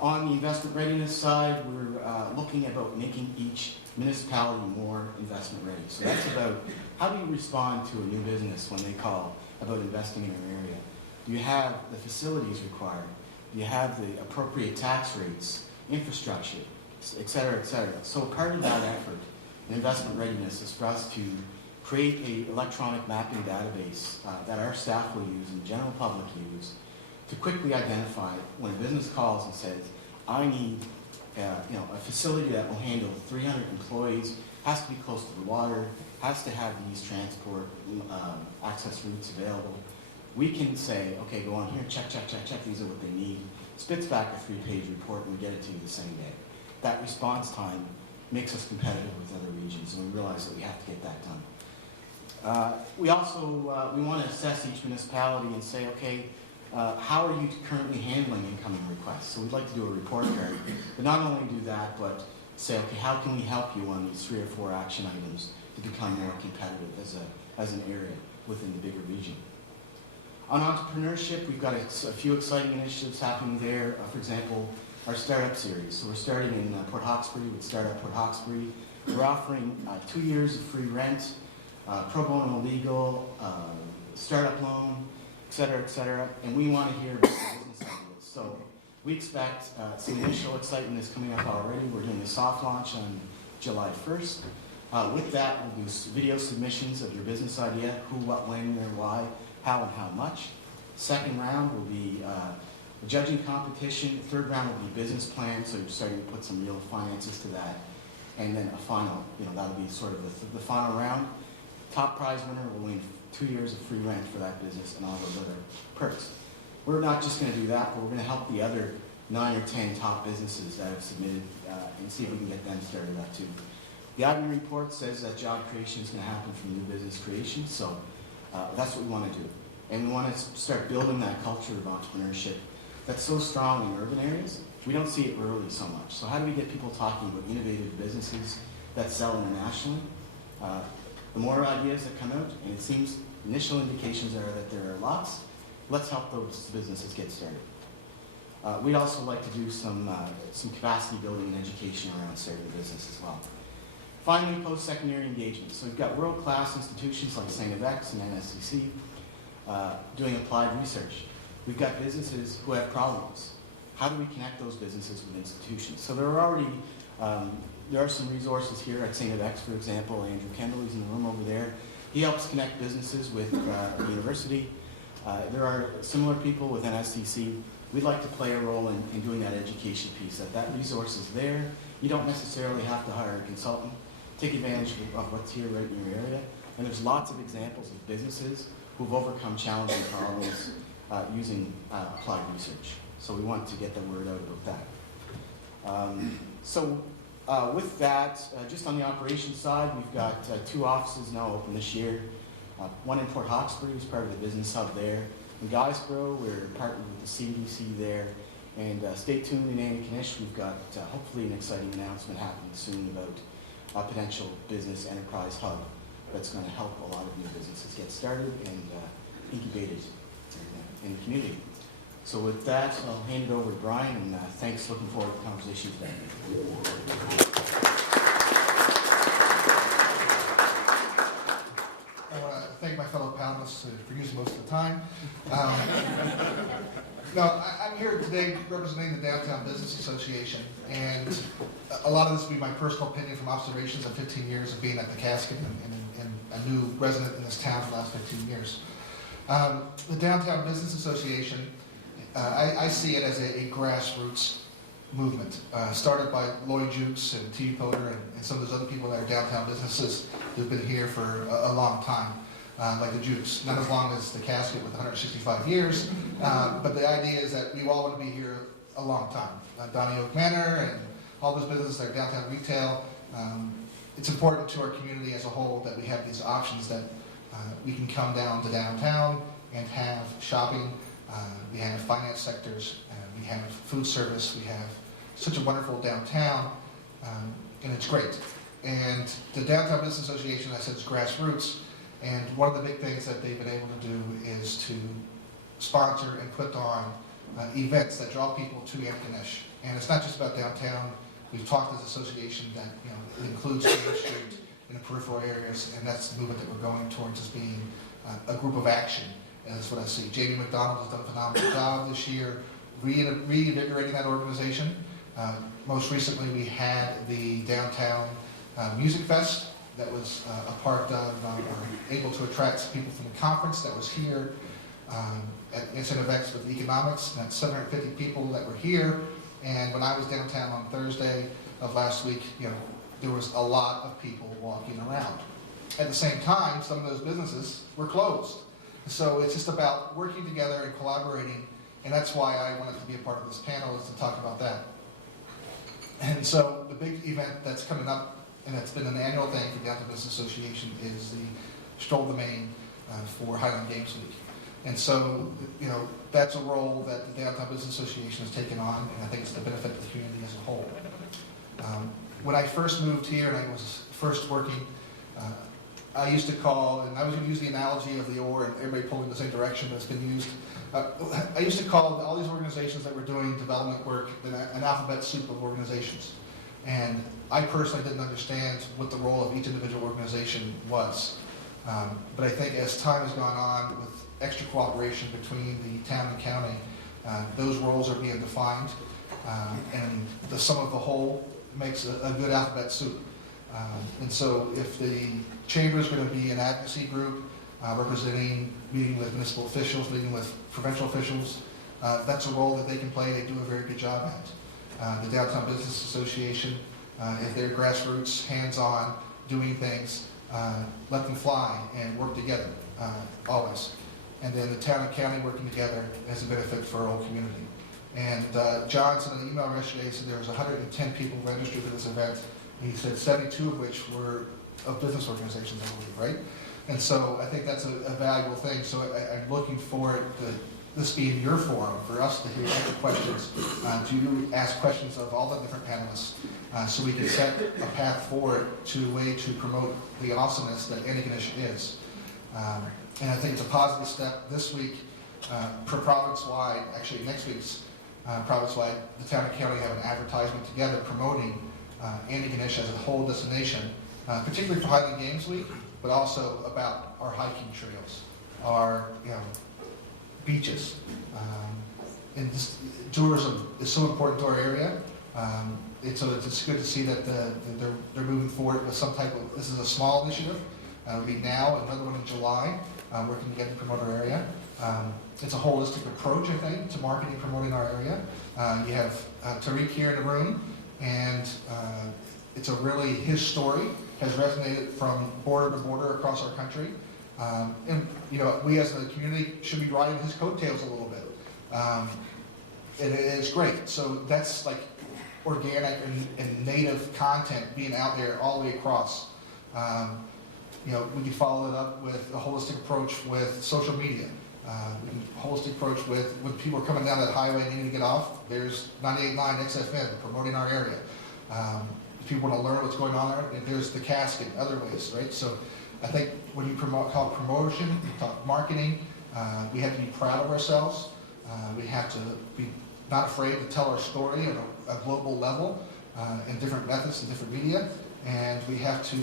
On the investment readiness side, we're looking about making each municipality more investment ready. So that's about how do you respond to a new business when they call about investing in an area? Do you have the facilities required? Do you have the appropriate tax rates, infrastructure, et cetera, et cetera? So part of that effort in investment readiness is for us to create an electronic mapping database that our staff will use and the general public use to quickly identify when a business calls and says, I need a facility that will handle 300 employees, has to be close to the water, has to have these transport access routes available. We can say, okay, go on here, check, these are what they need. Spits back a 3-page report and we get it to you the same day. That response time makes us competitive with other regions and we realize that we have to get that done. We also, we want to assess each municipality and say, okay, how are you currently handling incoming requests? So we'd like to do a report card, but not only do that, but say, okay, how can we help you on these 3 or 4 action items to become more competitive as an area within the bigger region? On entrepreneurship, we've got a few exciting initiatives happening there. For example, our startup series. So we're starting in Port Hawkesbury with Startup Port Hawkesbury. We're offering 2 years of free rent, pro bono legal, startup loan, et cetera, and we want to hear about the business So we expect some initial excitement is coming up already. We're doing a soft launch on July 1st. With that, we'll do video submissions of your business idea, who, what, when, where, why, how, and how much. Second round will be a judging competition. The third round will be business plan, so you're starting to put some real finances to that. And then a final, that'll be sort of the final round. Top prize winner will win 2 years of free rent for that business and all those other perks. We're not just going to do that, but we're going to help the other 9 or 10 top businesses that have submitted and see if we can get them started up too. The IBM report says that job creation is going to happen from new business creation, so that's what we want to do. And we want to start building that culture of entrepreneurship that's so strong in urban areas. We don't see it rurally so much. So how do we get people talking about innovative businesses that sell internationally? The more ideas that come out, and it seems initial indications are that there are lots, let's help those businesses get started. We'd also like to do some capacity building and education around starting a business as well. Finally, post-secondary engagement. So we've got world-class institutions like St. FX and NSCC doing applied research. We've got businesses who have problems. How do we connect those businesses with institutions? So there are some resources here at St. FX, for example. Andrew Kendall, who's in the room over there. He helps connect businesses with the university. There are similar people with NSCC. We'd like to play a role in doing that education piece, that resource is there. You don't necessarily have to hire a consultant. Take advantage of what's here right in your area. And there's lots of examples of businesses who've overcome challenging problems using applied research. So we want to get the word out about that. With that, just on the operations side, we've got 2 offices now open this year. One in Port Hawkesbury, who's part of the business hub there. In Gabrieau, we're partnered with the CDC there. And stay tuned in Antigonish. We've got hopefully an exciting announcement happening soon about a potential business enterprise hub that's going to help a lot of new businesses get started and incubated in the community. So with that, I'll hand it over to Brian, and thanks. Looking forward to the conversation today. I want to thank my fellow panelists for using most of the time. I'm here today representing the Downtown Business Association, and a lot of this will be my personal opinion from observations of 15 years of being at the Casket and a new resident in this town for the last 15 years. The Downtown Business Association, I see it as a grassroots movement, started by Lloyd Jukes and T. Potter and some of those other people that are downtown businesses who've been here for a long time. Like the Jukes, not as long as the Casket with 165 years, but the idea is that we all want to be here a long time. Donny Oak Manor and all those businesses that are downtown retail, it's important to our community as a whole that we have these options that we can come down to downtown and have shopping, we have finance sectors, we have food service, we have such a wonderful downtown, and it's great. And the Downtown Business Association, I said, is grassroots. And one of the big things that they've been able to do is to sponsor and put on events that draw people to Antigonish. And it's not just about downtown. We've talked as an association that it includes Main Street in the peripheral areas, and that's the movement that we're going towards as being a group of action. And that's what I see. Jamie McDonald has done a phenomenal job this year reinvigorating that organization. Most recently, we had the Downtown Music Fest that was a part of, able to attract people from the conference that was here at St. FX with economics. That's 750 people that were here. And when I was downtown on Thursday of last week, there was a lot of people walking around. At the same time, some of those businesses were closed. So it's just about working together and collaborating. And that's why I wanted to be a part of this panel, is to talk about that. And so the big event that's coming up, and it's been an annual thing for the Downtown Business Association, is the Stroll the Main for Highland Games Week. And so, that's a role that the Downtown Business Association has taken on, and I think it's the benefit of the community as a whole. When I first moved here and I was first working, I used to call, and I was going to use the analogy of the oar and everybody pulling in the same direction that's been used. I used to call all these organizations that were doing development work an alphabet soup of organizations. And I personally didn't understand what the role of each individual organization was. But I think as time has gone on, with extra cooperation between the town and county, Those roles are being defined, and the sum of the whole makes a good alphabet soup. And so if the chamber is going to be an advocacy group meeting with municipal officials, meeting with provincial officials, that's a role that they can play. They do a very good job at. The Downtown Business Association, if they're grassroots, hands-on, doing things, let them fly and work together, always. And then the town and county working together as a benefit for our whole community. And John sent an email yesterday, said there was 110 people registered for this event. And he said 72 of which were of business organizations, I believe, right? And so I think that's a valuable thing. So I'm looking forward to this being your forum for us to hear your questions, to ask questions of all the different panelists, so we can set a path forward to a way to promote the awesomeness that Antigonish is. And I think it's a positive step this week, per province-wide, actually next week's province-wide, the town and county have an advertisement together promoting Antigonish as a whole destination, particularly for Highland Games Week, but also about our hiking trails, our beaches. And this, tourism is so important to our area. So it's good to see that they're moving forward with some type of, this is a small initiative. It'll be now, another one in July, working together to promote our area. It's a holistic approach, I think, to marketing and promoting our area. You have Tareq here in the room, and it's a really, his story has resonated from border to border across our country. And we as a community should be riding his coattails a little bit. And it's great. So that's like organic and native content being out there all the way across. We can follow it up with a holistic approach with social media. We can holistic approach with when people are coming down that highway and needing to get off, there's 98.9 XFM promoting our area. If people want to learn what's going on there, there's the casket, other ways, right? So I think when you call promotion, you talk marketing, we have to be proud of ourselves. We have to be not afraid to tell our story on a global level in different methods and different media. And we have to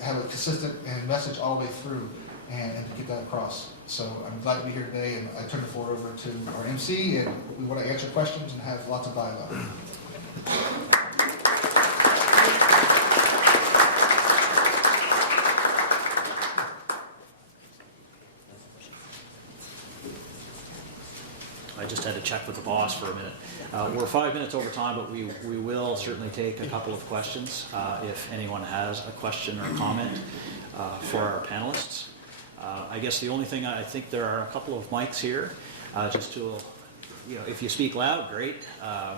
have a consistent message all the way through and to get that across. So I'm glad to be here today, and I turn the floor over to our MC, and we want to answer questions and have lots of dialogue. I just had to check with the boss for a minute. We're 5 minutes over time, but we will certainly take a couple of questions if anyone has a question or comment for our panelists. I guess the only thing, I think there are a couple of mics here, just to, if you speak loud, great.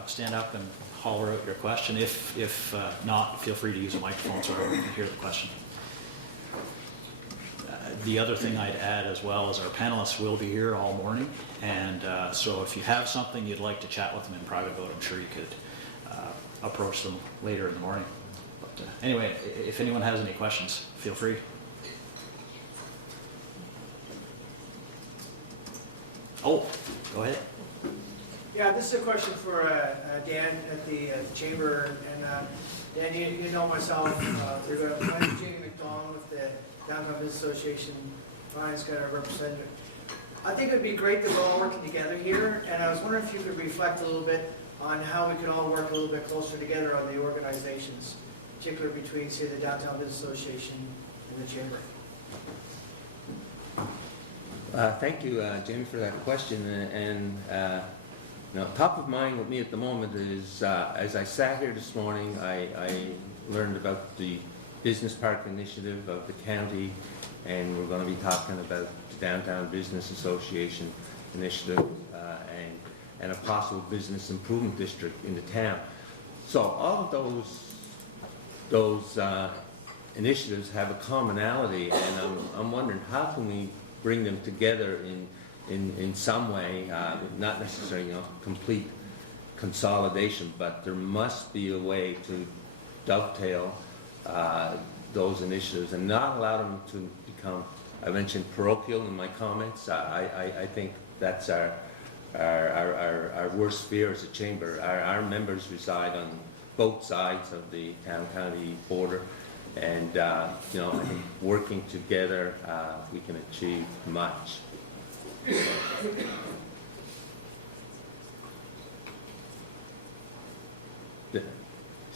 Stand up and holler out your question. If not, feel free to use a microphone so everyone can hear the question. The other thing I'd add as well is our panelists will be here all morning, and so if you have something you'd like to chat with them in private vote, I'm sure you could approach them later in the morning. But anyway, if anyone has any questions, feel free. Oh, go ahead. Yeah, this is a question for Dan at the Chamber. And Dan, you know myself, we're going to find Jamie McDonald with the Downtown Business Association. Ryan's got a representative. I think it would be great that we're all working together here. And I was wondering if you could reflect a little bit on how we could all work a little bit closer together on the organizations, particularly between, say, the Downtown Business Association and the Chamber. Thank you, Jamie, for that question. And top of mind with me at the moment is, as I sat here this morning, I learned about the Business Park Initiative of the county, and we're going to be talking about the Downtown Business Association Initiative and a possible business improvement district in the town. So all of those initiatives have a commonality, and I'm wondering how can we bring them together in some way, not necessarily complete consolidation, but there must be a way to dovetail those initiatives and not allow them to become, I mentioned parochial in my comments. I think that's our worst fear as a chamber. Our members reside on both sides of the town-county border. And, I think working together, we can achieve much.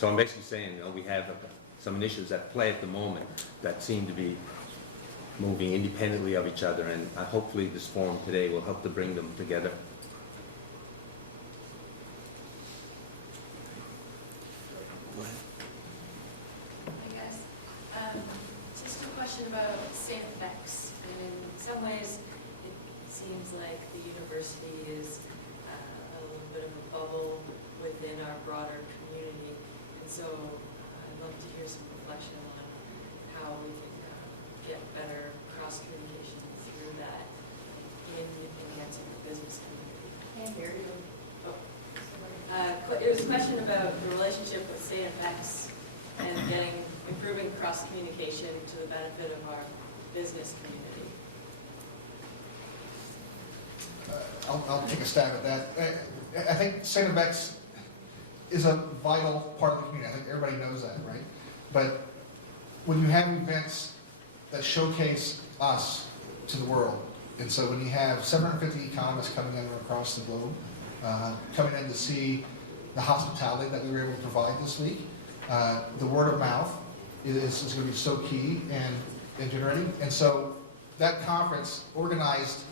So I'm basically saying, we have some initiatives at play at the moment that seem to be moving independently of each other, and hopefully this forum today will help to bring them together. Hi guys. Just a question about St. Beck's. And in some ways, it seems like the university is a little bit of a bubble within our broader community. And so I'd love to hear some reflection on how we can get better cross-communication through that in enhancing the business community. Can't hear you. It was a question about the relationship with St. Beck's and improving cross-communication to the benefit of our business community. I'll take a stab at that. I think St. Beck's is a vital part of the community. I think everybody knows that, right? But when you have events that showcase us to the world, and so when you have 750 economists coming in from across the globe, coming in to see the hospitality that we were able to provide this week, the word of mouth is going to be so key in generating. And so that conference, organized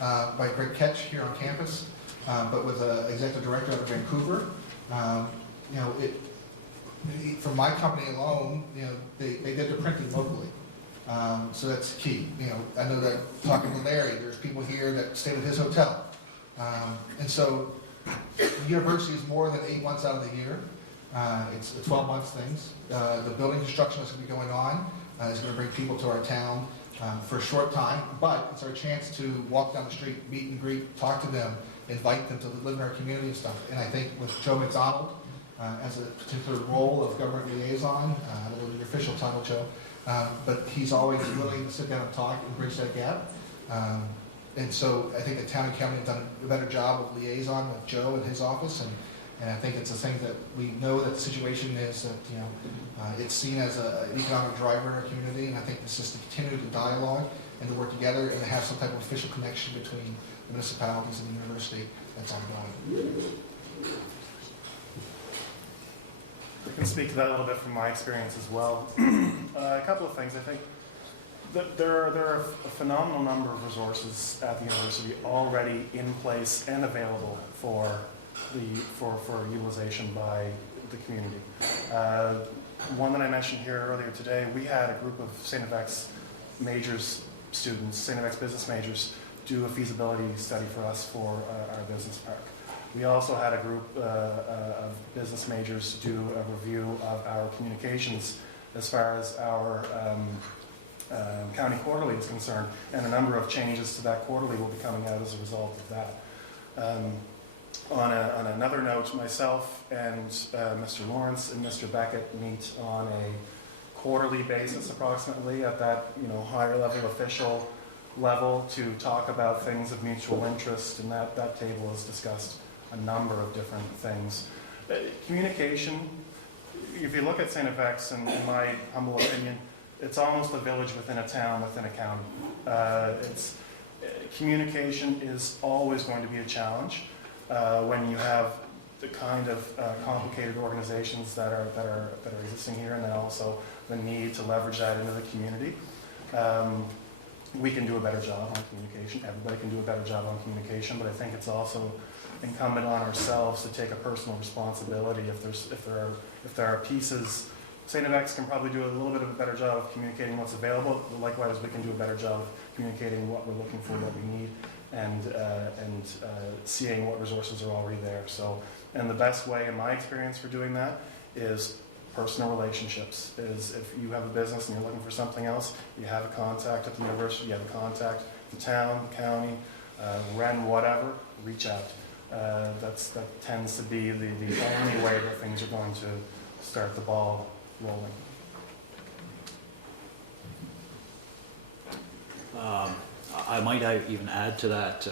by Greg Ketch here on campus, but with an executive director out of Vancouver, from my company alone, they did the printing locally. So that's key. I know that talking to Larry, there's people here that stayed at his hotel. And so the university is more than 8 months out of the year. It's a 12 months things. The building construction that's going to be going on is going to bring people to our town for a short time, but it's our chance to walk down the street, meet and greet, talk to them, invite them to live in our community and stuff. And I think with Joe McDonald as a particular role of government liaison, I don't know the official title, Joe, but he's always willing to sit down and talk and bridge that gap. And so I think the town and county have done a better job of liaison with Joe and his office, and I think it's a thing that we know that the situation is that it's seen as an economic driver in our community, and I think this is to continue the dialogue and to work together and to have some type of official connection between the municipalities and the university that's ongoing. I can speak to that a little bit from my experience as well. A couple of things. I think that there are a phenomenal number of resources at the university already in place and available for utilization by the community. One that I mentioned here earlier today, we had a group of St. FX majors students, St. FX business majors, do a feasibility study for us for our business park. We also had a group of business majors do a review of our communications as far as our county quarterly is concerned, and a number of changes to that quarterly will be coming out as a result of that. On another note, myself and Mr. Lawrence and Mr. Beckett meet on a quarterly basis approximately at that higher level official level to talk about things of mutual interest, and that table has discussed a number of different things. Communication, if you look at St. FX, in my humble opinion, it's almost a village within a town within a county. Communication is always going to be a challenge when you have the kind of complicated organizations that are existing here, and then also the need to leverage that into the community. We can do a better job on communication. Everybody can do a better job on communication, but I think it's also incumbent on ourselves to take a personal responsibility. If there are pieces, St. FX can probably do a little bit of a better job of communicating what's available. Likewise, we can do a better job of communicating what we're looking for, what we need, and seeing what resources are already there. So, and the best way, in my experience, for doing that is personal relationships. Is if you have a business and you're looking for something else, you have a contact at the university, you have a contact at the town, the county, Ren, whatever, reach out. That tends to be the only way that things are going to start the ball rolling. I might even add to that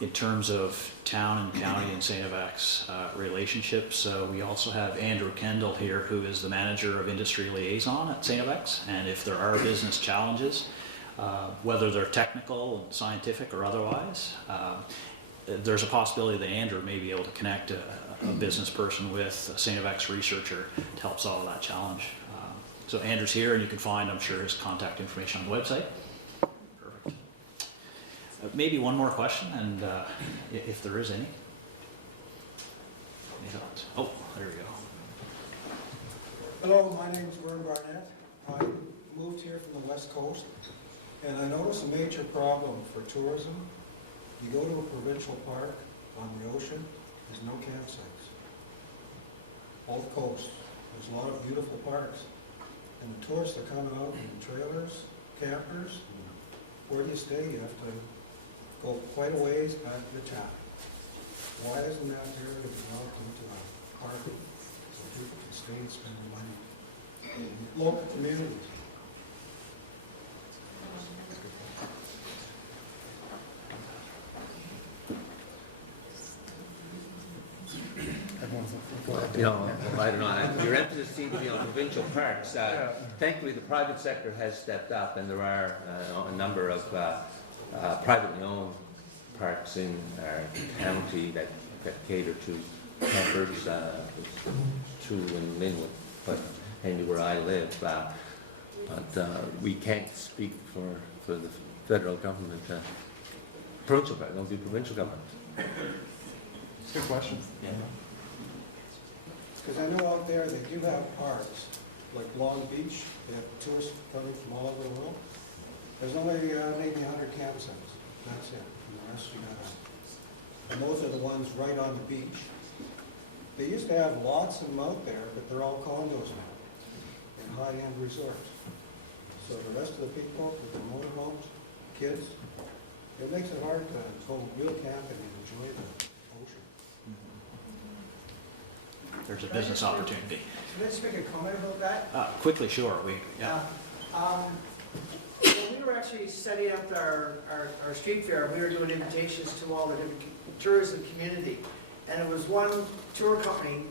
in terms of town and county and St. FX relationships. We also have Andrew Kendall here, who is the manager of industry liaison at St. FX, and if there are business challenges, whether they're technical and scientific or otherwise, there's a possibility that Andrew may be able to connect a business person with a St. FX researcher to help solve that challenge. So Andrew's here, and you can find, I'm sure, his contact information on the website. Perfect. Maybe one more question, and if there is any. Any thoughts? Oh, there we go. Hello, my name is Vern Barnett. I moved here from the West Coast, and I noticed a major problem for tourism. You go to a provincial park on the ocean, there's no campsites. All the coast, there's a lot of beautiful parks. And the tourists are coming out in trailers, campers. Where do you stay? You have to go quite a ways back to the town. Why isn't that area developed into a park so people can stay and spend their money in local communities? You know, I don't know, your emphasis seems to be on provincial parks. Thankfully, the private sector has stepped up, and there are a number of privately owned parks in our county that cater to campers, two in Linwood, but mainly where I live. But we can't speak for the federal government. Provincial government, don't do provincial government. Good question. Yeah. Because I know out there they do have parks, like Long Beach, they have tourists coming from all over the world. There's only maybe 100 campsites, that's it, and the rest you gotta. And those are the ones right on the beach. They used to have lots of them out there, but they're all condos now, and high-end resorts. So the rest of the people with their motorhomes, kids, it makes it hard to go real camping and enjoy the ocean. There's a business opportunity. Can I just make a comment about that? Quickly, sure. When we were actually setting up our street fair, we were doing invitations to all the different tourism community. And it was one tour company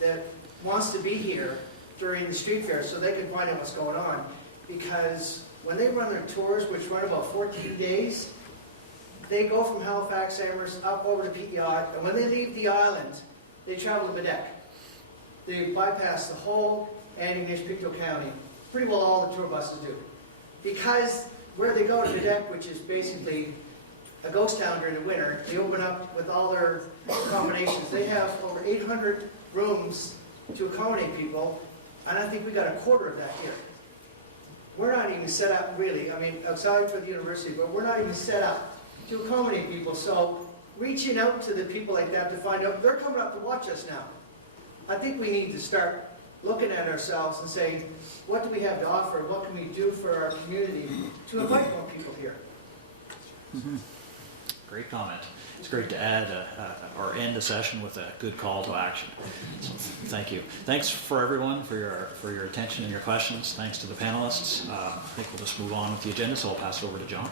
that wants to be here during the street fair so they can find out what's going on. Because when they run their tours, which run about 14 days, they go from Halifax, Amherst, up over to Pete Yacht, and when they leave the island, they travel to Bedeck. They bypass the whole Antigonish, Pictou County. Pretty well all the tour buses do. Because where they go to Bedeck, which is basically a ghost town during the winter, they open up with all their accommodations. They have over 800 rooms to accommodate people, and I think we got a quarter of that here. We're not even set up really, I mean, outside for the university, but we're not even set up to accommodate people. So reaching out to the people like that to find out, they're coming up to watch us now. I think we need to start looking at ourselves and saying, what do we have to offer? What can we do for our community to invite more people here? Mm-hmm. Great comment. It's great to add or end a session with a good call to action. So, thank you. Thanks for everyone for your attention and your questions. Thanks to the panelists. I think we'll just move on with the agenda, so I'll pass it over to John.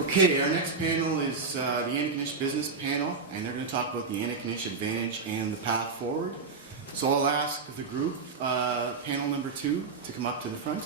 Okay, our next panel is the Antigonish Business Panel, and they're going to talk about the Antigonish Advantage and the path forward. So I'll ask the group, panel number 2, to come up to the front.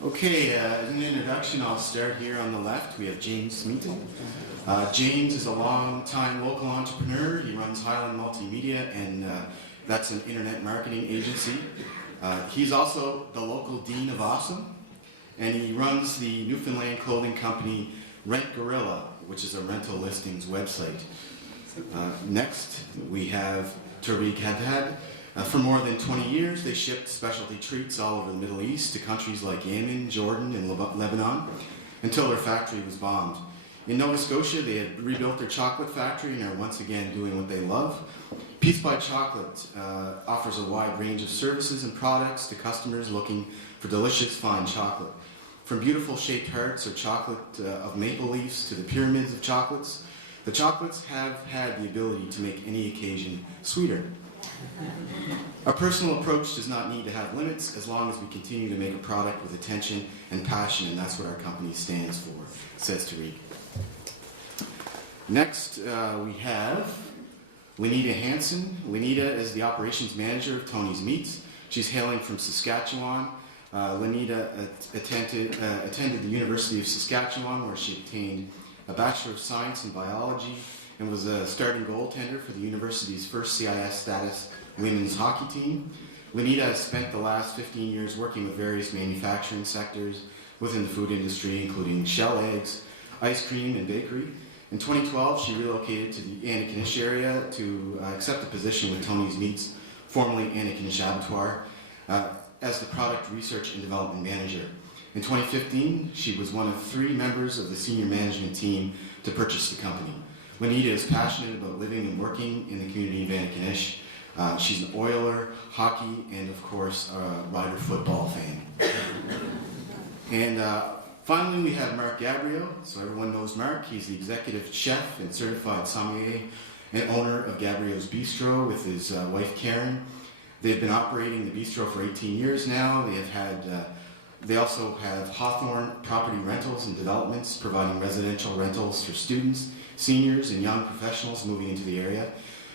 Okay, as an introduction, I'll start here on the left. We have James Smeaton. James is a long-time local entrepreneur. He runs Highland Multimedia, and that's an internet marketing agency. He's also the local Dean of Awesome, and he runs the Newfoundland clothing company Rent Gorilla, which is a rental listings website. Next, we have Tareq Hadhad. For more than 20 years, they shipped specialty treats all over the Middle East to countries like Yemen, Jordan, and Lebanon, until their factory was bombed. In Nova Scotia, they had rebuilt their chocolate factory and are once again doing what they love. Piece by Chocolate offers a wide range of services and products to customers looking for delicious fine chocolate. From beautiful shaped hearts or chocolate of maple leaves to the pyramids of chocolates, the chocolates have had the ability to make any occasion sweeter. Our personal approach does not need to have limits as long as we continue to make a product with attention and passion, and that's what our company stands for, says Tareq. Next, we have Lenita Hanson. Lenita is the operations manager of Tony's Meats. She's hailing from Saskatchewan. Lenita attended the University of Saskatchewan, where she obtained a Bachelor of Science in Biology and was a starting goaltender for the university's first CIS status women's hockey team. Lenita has spent the last 15 years working with various manufacturing sectors within the food industry, including shell eggs, ice cream, and bakery. In 2012, she relocated to the Antigonish area to accept a position with Tony's Meats, formerly Antigonish Abattoir, as the Product Research and Development Manager. In 2015, she was one of 3 members of the senior management team to purchase the company. Lenita is passionate about living and working in the community of Antigonish. She's an Oiler, hockey, and of course, a Rider football fan. And finally, we have Mark Gabrieau. So everyone knows Mark. He's the executive chef and certified sommelier and owner of Gabrieau's Bistro with his wife Karen. They've been operating the Bistro for 18 years now. They also have Hawthorne Property Rentals and Developments, providing residential rentals for students, seniors, and young professionals moving into the area.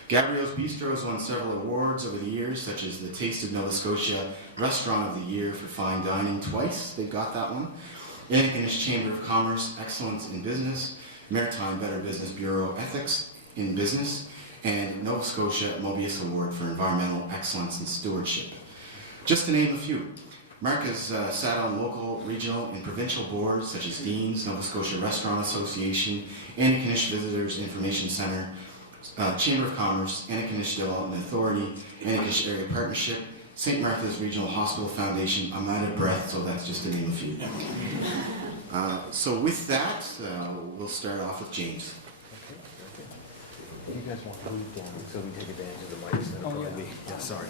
Gabrieau's Bistro has won several awards over the years, such as the Taste of Nova Scotia Restaurant of the Year for fine dining twice. They've got that one. Antigonish Chamber of Commerce Excellence in Business, Maritime Better Business Bureau Ethics in Business, and Nova Scotia Mobius Award for Environmental Excellence and Stewardship. Just to name a few. Mark has sat on local, regional, and provincial boards such as Dean's, Nova Scotia Restaurant Association, Antigonish Visitors Information Centre, Chamber of Commerce, Antigonish Development Authority, Antigonish Area Partnership, St. Martha's Regional Hospital Foundation. I'm out of breath, so that's just to name a few. So with that, we'll start off with James. You guys want to move down so we take advantage of the mics? Oh, yeah. Yeah, sorry.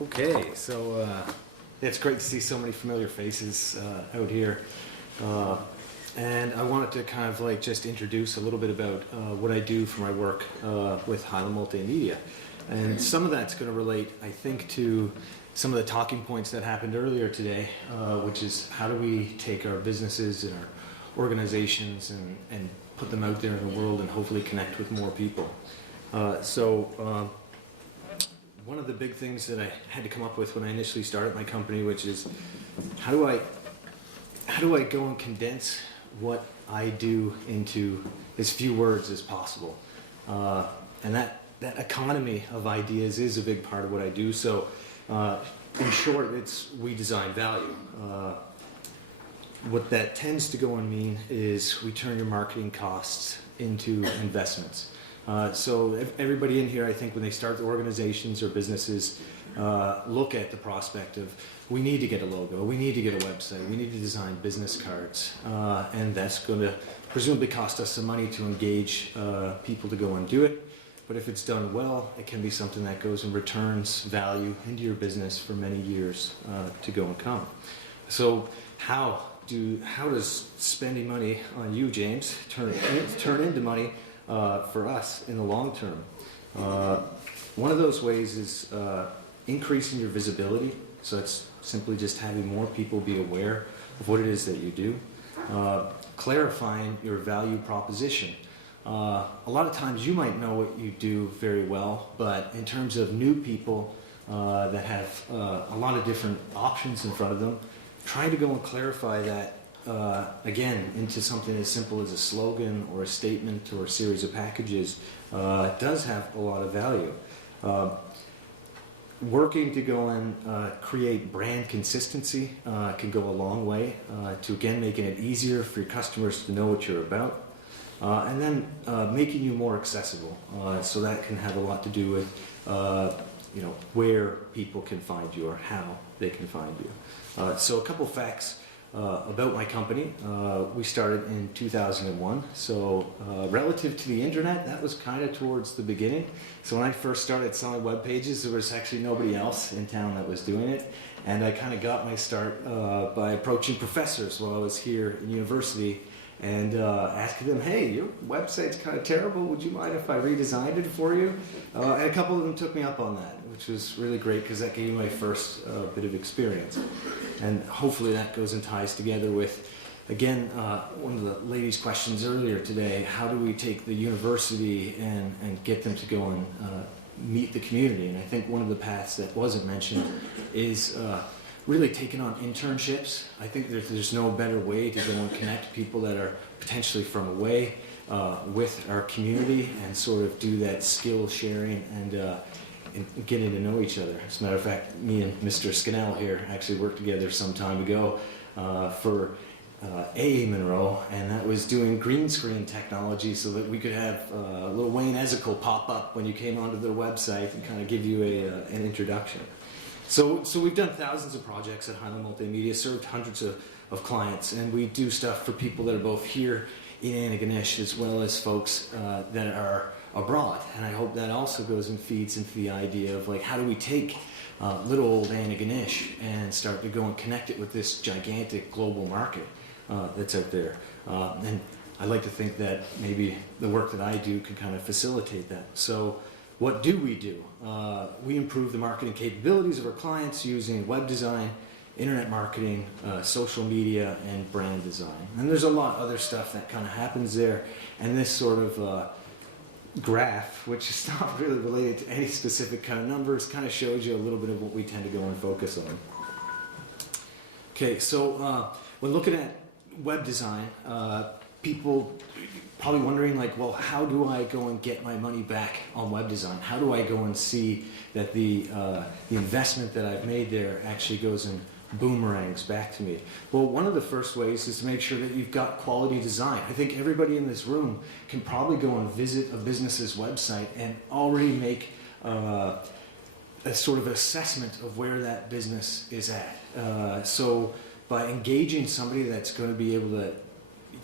Okay, so it's great to see so many familiar faces out here. And I wanted to kind of like just introduce a little bit about what I do for my work with Highland Multimedia. And some of that's going to relate, I think, to some of the talking points that happened earlier today, which is how do we take our businesses and our organizations and put them out there in the world and hopefully connect with more people. One of the big things that I had to come up with when I initially started my company, which is how do I go and condense what I do into as few words as possible, and that economy of ideas is a big part of what I do. So, in short, we design value. What that tends to go and mean is we turn your marketing costs into investments. So everybody in here, I think, when they start their organizations or businesses, look at the prospect of we need to get a logo, we need to get a website, we need to design business cards, and that's going to presumably cost us some money to engage people to go and do it. But if it's done well, it can be something that goes and returns value into your business for many years to go and come. So how does spending money on you, James, turn into money for us in the long term? One of those ways is increasing your visibility. So it's simply just having more people be aware of what it is that you do. Clarifying your value proposition. A lot of times you might know what you do very well, but in terms of new people that have a lot of different options in front of them. Trying to go and clarify that, again, into something as simple as a slogan or a statement or a series of packages does have a lot of value. Working to go and create brand consistency can go a long way to, again, making it easier for your customers to know what you're about. And then making you more accessible. So that can have a lot to do with where people can find you or how they can find you. So a couple facts about my company. We started in 2001. So relative to the internet, that was kind of towards the beginning. So when I first started selling web pages, there was actually nobody else in town that was doing it. And I kind of got my start by approaching professors while I was here in university and asking them, hey, your website's kind of terrible. Would you mind if I redesigned it for you? And a couple of them took me up on that, which was really great because that gave me my first bit of experience. And hopefully that goes and ties together with, again, one of the ladies' questions earlier today, how do we take the university and get them to go and meet the community? And I think one of the paths that wasn't mentioned is really taking on internships. I think there's no better way to go and connect people that are potentially from away with our community and sort of do that skill sharing and getting to know each other. As a matter of fact, me and Mr. Scannell here actually worked together some time ago for A Monroe, and that was doing green screen technology so that we could have little Wayne Ezekiel pop up when you came onto their website and kind of give you an introduction. So we've done thousands of projects at Highland Multimedia, served hundreds of clients, and we do stuff for people that are both here in Antigonish as well as folks that are abroad. And I hope that also goes and feeds into the idea of like, how do we take little old Antigonish and start to go and connect it with this gigantic global market that's out there. And I like to think that maybe the work that I do can kind of facilitate that. So what do? We improve the marketing capabilities of our clients using web design, internet marketing, social media, and brand design. And there's a lot of other stuff that kind of happens there. And this sort of graph, which is not really related to any specific kind of numbers, kind of shows you a little bit of what we tend to go and focus on. Okay, so when looking at web design, people probably wondering like, well, how do I go and get my money back on web design? How do I go and see that the investment that I've made there actually goes and boomerangs back to me? Well, one of the first ways is to make sure that you've got quality design. I think everybody in this room can probably go and visit a business's website and already make a sort of assessment of where that business is at. So by engaging somebody that's going to be able to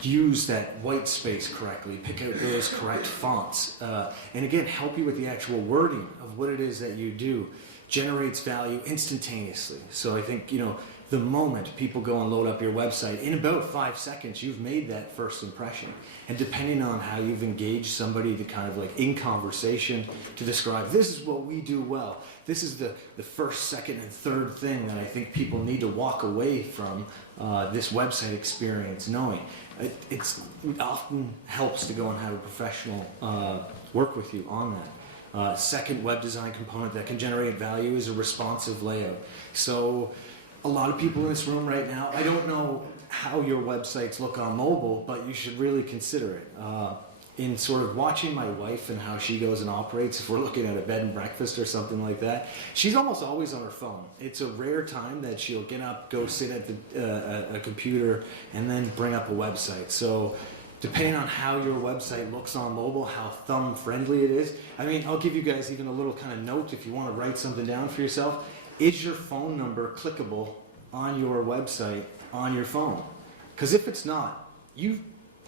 use that white space correctly, pick out those correct fonts, and again, help you with the actual wording of what it is that you do, generates value instantaneously. So I think, the moment people go and load up your website, in about 5 seconds, you've made that first impression. And depending on how you've engaged somebody to kind of like in conversation to describe, this is what we do well. This is the first, second, and third thing that I think people need to walk away from this website experience knowing. It often helps to go and have a professional work with you on that. Second web design component that can generate value is a responsive layout. So a lot of people in this room right now, I don't know how your websites look on mobile, but you should really consider it. In sort of watching my wife and how she goes and operates, if we're looking at a bed and breakfast or something like that, she's almost always on her phone. It's a rare time that she'll get up, go sit at a computer, and then bring up a website. So depending on how your website looks on mobile, how thumb-friendly it is, I mean, I'll give you guys even a little kind of note if you want to write something down for yourself. Is your phone number clickable on your website on your phone? Because if it's not, you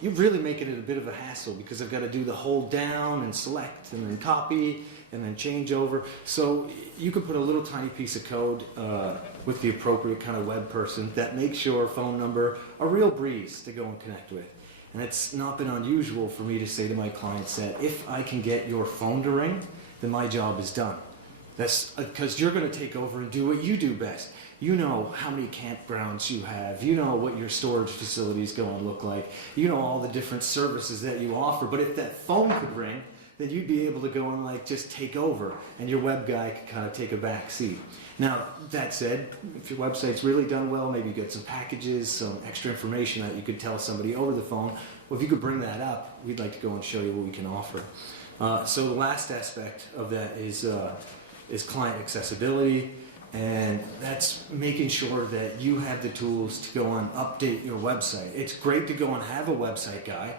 really make it a bit of a hassle because I've got to do the hold down and select and then copy and then change over. So you can put a little tiny piece of code with the appropriate kind of web person that makes your phone number a real breeze to go and connect with. And it's not been unusual for me to say to my clients that if I can get your phone to ring, then my job is done. That's because you're going to take over and do what you do best. You know how many campgrounds you have. You know what your storage facility is going to look like. You know all the different services that you offer. But if that phone could ring, then you'd be able to go and like just take over, and your web guy could kind of take a back seat. Now, that said, if your website's really done well, maybe you get some packages, some extra information that you could tell somebody over the phone. Well, if you could bring that up, we'd like to go and show you what we can offer. So the last aspect of that is client accessibility, and that's making sure that you have the tools to go and update your website. It's great to go and have a website guy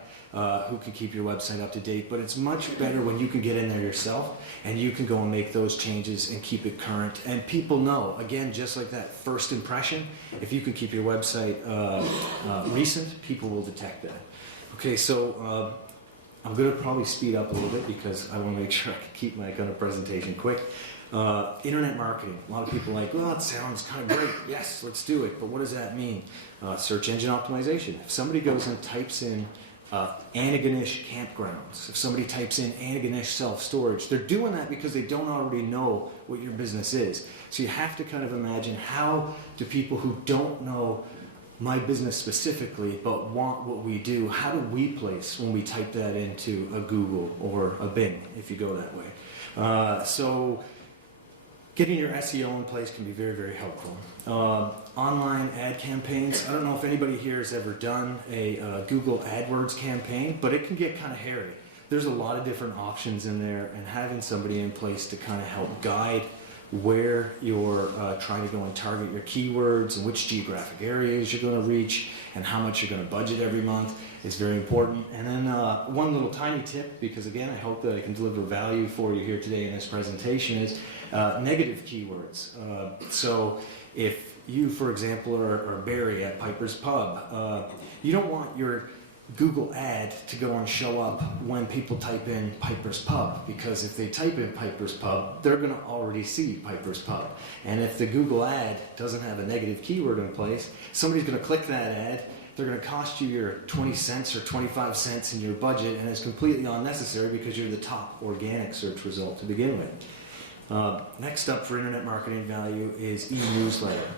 who can keep your website up to date, but it's much better when you can get in there yourself and you can go and make those changes and keep it current. And people know, again, just like that first impression, if you can keep your website recent, people will detect that. Okay, so I'm going to probably speed up a little bit because I want to make sure I can keep my kind of presentation quick. Internet marketing. A lot of people are like, well, it sounds kind of great. Yes, let's do it. But what does that mean? Search engine optimization. If somebody goes and types in Antigonish campgrounds, if somebody types in Antigonish self-storage, they're doing that because they don't already know what your business is. So you have to kind of imagine, how do people who don't know my business specifically but want what we do, how do we place when we type that into a Google or a Bing, if you go that way? So getting your SEO in place can be very, very helpful. Online ad campaigns. I don't know if anybody here has ever done a Google AdWords campaign, but it can get kind of hairy. There's a lot of different options in there, and having somebody in place to kind of help guide where you're trying to go and target your keywords and which geographic areas you're going to reach and how much you're going to budget every month is very important. And then one little tiny tip, because again, I hope that I can deliver value for you here today in this presentation, is negative keywords. So if you, for example, are Barry at Piper's Pub, you don't want your Google ad to go and show up when people type in Piper's Pub, because if they type in Piper's Pub, they're going to already see Piper's Pub. And if the Google ad doesn't have a negative keyword in place, somebody's going to click that ad. They're going to cost you your 20 cents or 25 cents in your budget, and it's completely unnecessary because you're the top organic search result to begin with. Next up for internet marketing value is e-newsletter.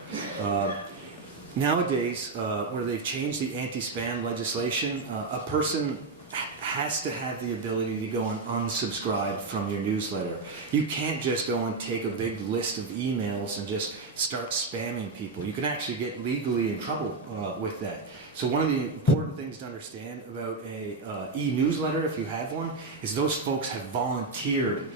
Nowadays, where they've changed the anti-spam legislation, a person has to have the ability to go and unsubscribe from your newsletter. You can't just go and take a big list of emails and just start spamming people. You can actually get legally in trouble with that. So one of the important things to understand about a e-newsletter, if you have one, is those folks have volunteered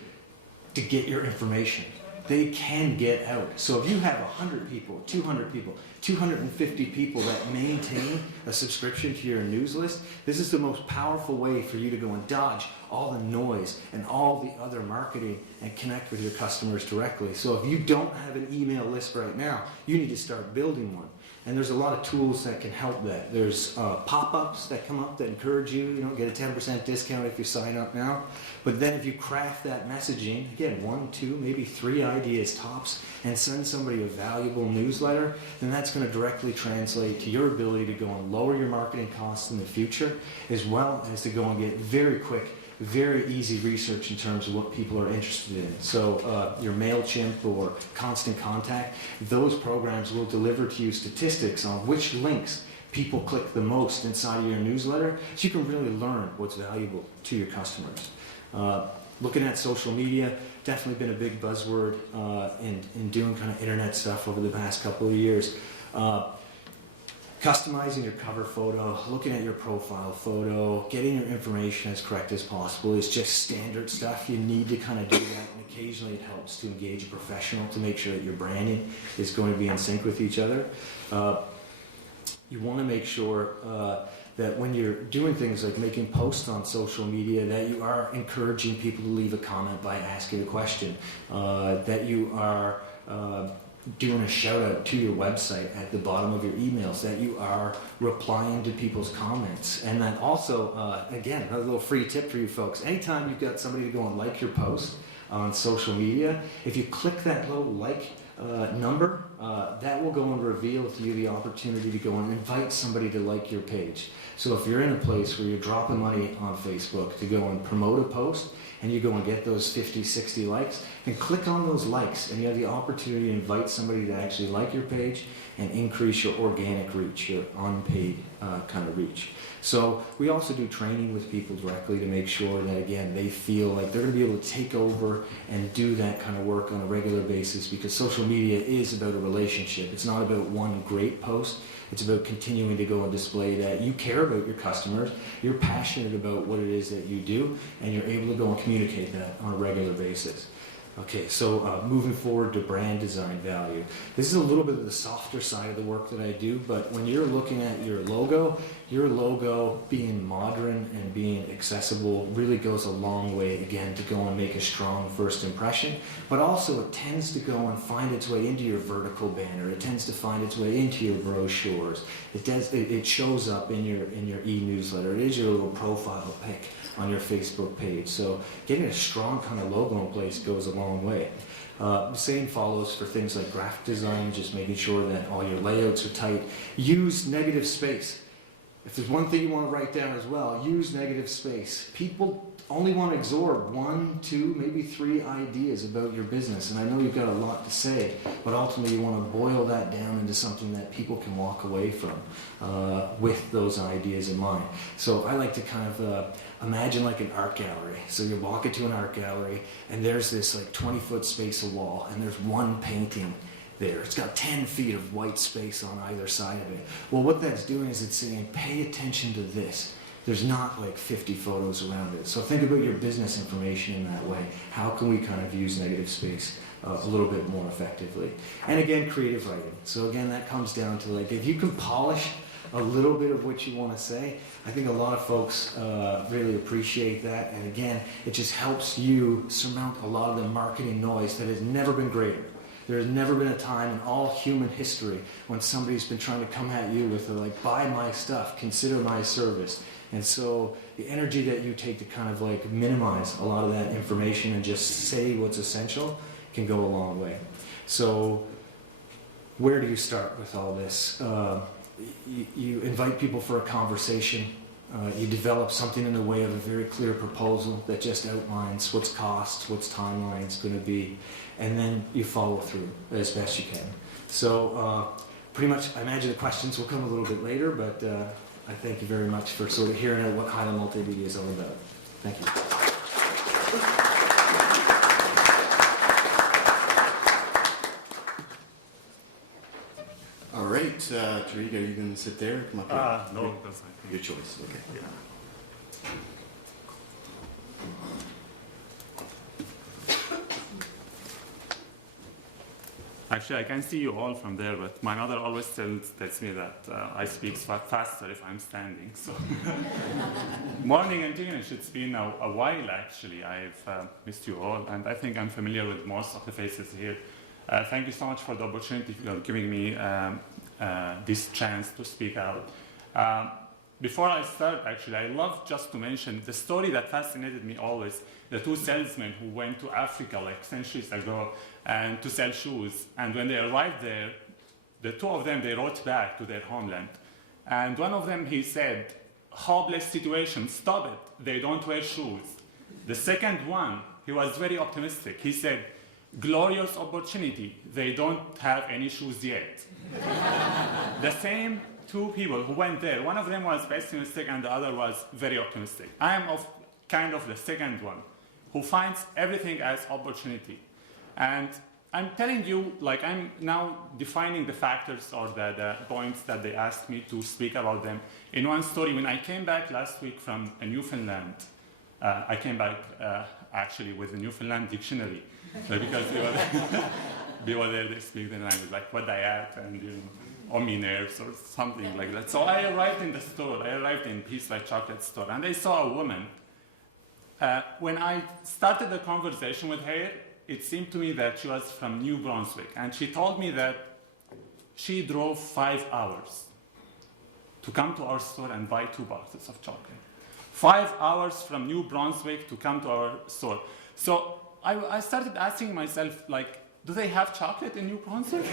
to get your information. They can get out. So if you have 100 people, 200 people, 250 people that maintain a subscription to your news list, this is the most powerful way for you to go and dodge all the noise and all the other marketing and connect with your customers directly. So if you don't have an email list right now, you need to start building one. And there's a lot of tools that can help that. There's pop-ups that come up that encourage you. You don't get a 10% discount if you sign up now. But then if you craft that messaging, again, 1, 2, maybe 3 ideas tops, and send somebody a valuable newsletter, then that's going to directly translate to your ability to go and lower your marketing costs in the future, as well as to go and get very quick, very easy research in terms of what people are interested in. So your MailChimp or Constant Contact, those programs will deliver to you statistics on which links people click the most inside of your newsletter, so you can really learn what's valuable to your customers. Looking at social media, definitely been a big buzzword in doing kind of internet stuff over the past couple of years. Customizing your cover photo, looking at your profile photo, getting your information as correct as possible is just standard stuff. You need to kind of do that, and occasionally it helps to engage a professional to make sure that your branding is going to be in sync with each other. You want to make sure that when you're doing things like making posts on social media, that you are encouraging people to leave a comment by asking a question, that you are doing a shout out to your website at the bottom of your emails, that you are replying to people's comments. And then also, again, another little free tip for you folks. Anytime you've got somebody to go and like your post on social media, if you click that little like number, that will go and reveal to you the opportunity to go and invite somebody to like your page. So if you're in a place where you're dropping money on Facebook to go and promote a post, and you go and get those 50, 60 likes, then click on those likes and you have the opportunity to invite somebody to actually like your page and increase your organic reach, your unpaid kind of reach. So we also do training with people directly to make sure that, again, they feel like they're going to be able to take over and do that kind of work on a regular basis, because social media is about a relationship. It's not about one great post. It's about continuing to go and display that you care about your customers, you're passionate about what it is that you do, and you're able to go and communicate that on a regular basis. Okay, so moving forward to brand design value. This is a little bit of the softer side of the work that I do, but when you're looking at your logo being modern and being accessible really goes a long way, again, to go and make a strong first impression, but also it tends to go and find its way into your vertical banner. It tends to find its way into your brochures. It shows up in your e-newsletter. It is your little profile pic on your Facebook page. So getting a strong kind of logo in place goes a long way. The same follows for things like graphic design, just making sure that all your layouts are tight. Use negative space. If there's one thing you want to write down as well, use negative space. People only want to absorb 1, 2, maybe 3 ideas about your business. And I know you've got a lot to say, but ultimately you want to boil that down into something that people can walk away from with those ideas in mind. So I like to kind of imagine like an art gallery. So you walk into an art gallery and there's this like 20-foot space of wall and there's one painting there. It's got 10 feet of white space on either side of it. Well, what that's doing is it's saying, pay attention to this. There's not like 50 photos around it. So think about your business information in that way. How can we kind of use negative space a little bit more effectively? And again, creative writing. So again, that comes down to like, if you can polish a little bit of what you want to say, I think a lot of folks really appreciate that. And again, it just helps you surmount a lot of the marketing noise that has never been greater. There has never been a time in all human history when somebody's been trying to come at you with like, buy my stuff, consider my service. And so the energy that you take to kind of like minimize a lot of that information and just say what's essential can go a long way. So where do you start with all this? You invite people for a conversation. You develop something in the way of a very clear proposal that just outlines what's cost, what's timeline's going to be, and then you follow through as best you can. So pretty much, I imagine the questions will come a little bit later, but I thank you very much for sort of hearing out what Highland Multimedia is all about. Thank you. All right, Tareq, are you going to sit there or come up here? No, that's fine. Your choice, okay. Yeah. Actually, I can see you all from there, but my mother always tells me that I speak faster if I'm standing. So, morning, Antigonish. It's been a while, actually. I've missed you all, and I think I'm familiar with most of the faces here. Thank you so much for the opportunity for giving me this chance to speak out. Before I start, actually, I love just to mention the story that fascinated me always, the 2 salesmen who went to Africa like centuries ago and to sell shoes. And when they arrived there, the 2 of them, they wrote back to their homeland. And one of them, he said, hopeless situation, stop it, they don't wear shoes. The second one, he was very optimistic. He said, glorious opportunity, they don't have any shoes yet. The same 2 people who went there, one of them was pessimistic and the other was very optimistic. I am of kind of the second one, who finds everything as opportunity. And I'm telling you, like I'm now defining the factors or the points that they asked me to speak about them. In one story, when I came back last week from Newfoundland, I came back actually with a Newfoundland dictionary, because they were there, they speak the language, like what I at and ominers or something like that. So I arrived in the store, I arrived in Peace by Chocolate store, and I saw a woman. When I started the conversation with her, it seemed to me that she was from New Brunswick, and she told me that she drove 5 hours to come to our store and buy 2 boxes of chocolate. 5 hours from New Brunswick to come to our store. So I started asking myself, like, do they have chocolate in New Brunswick?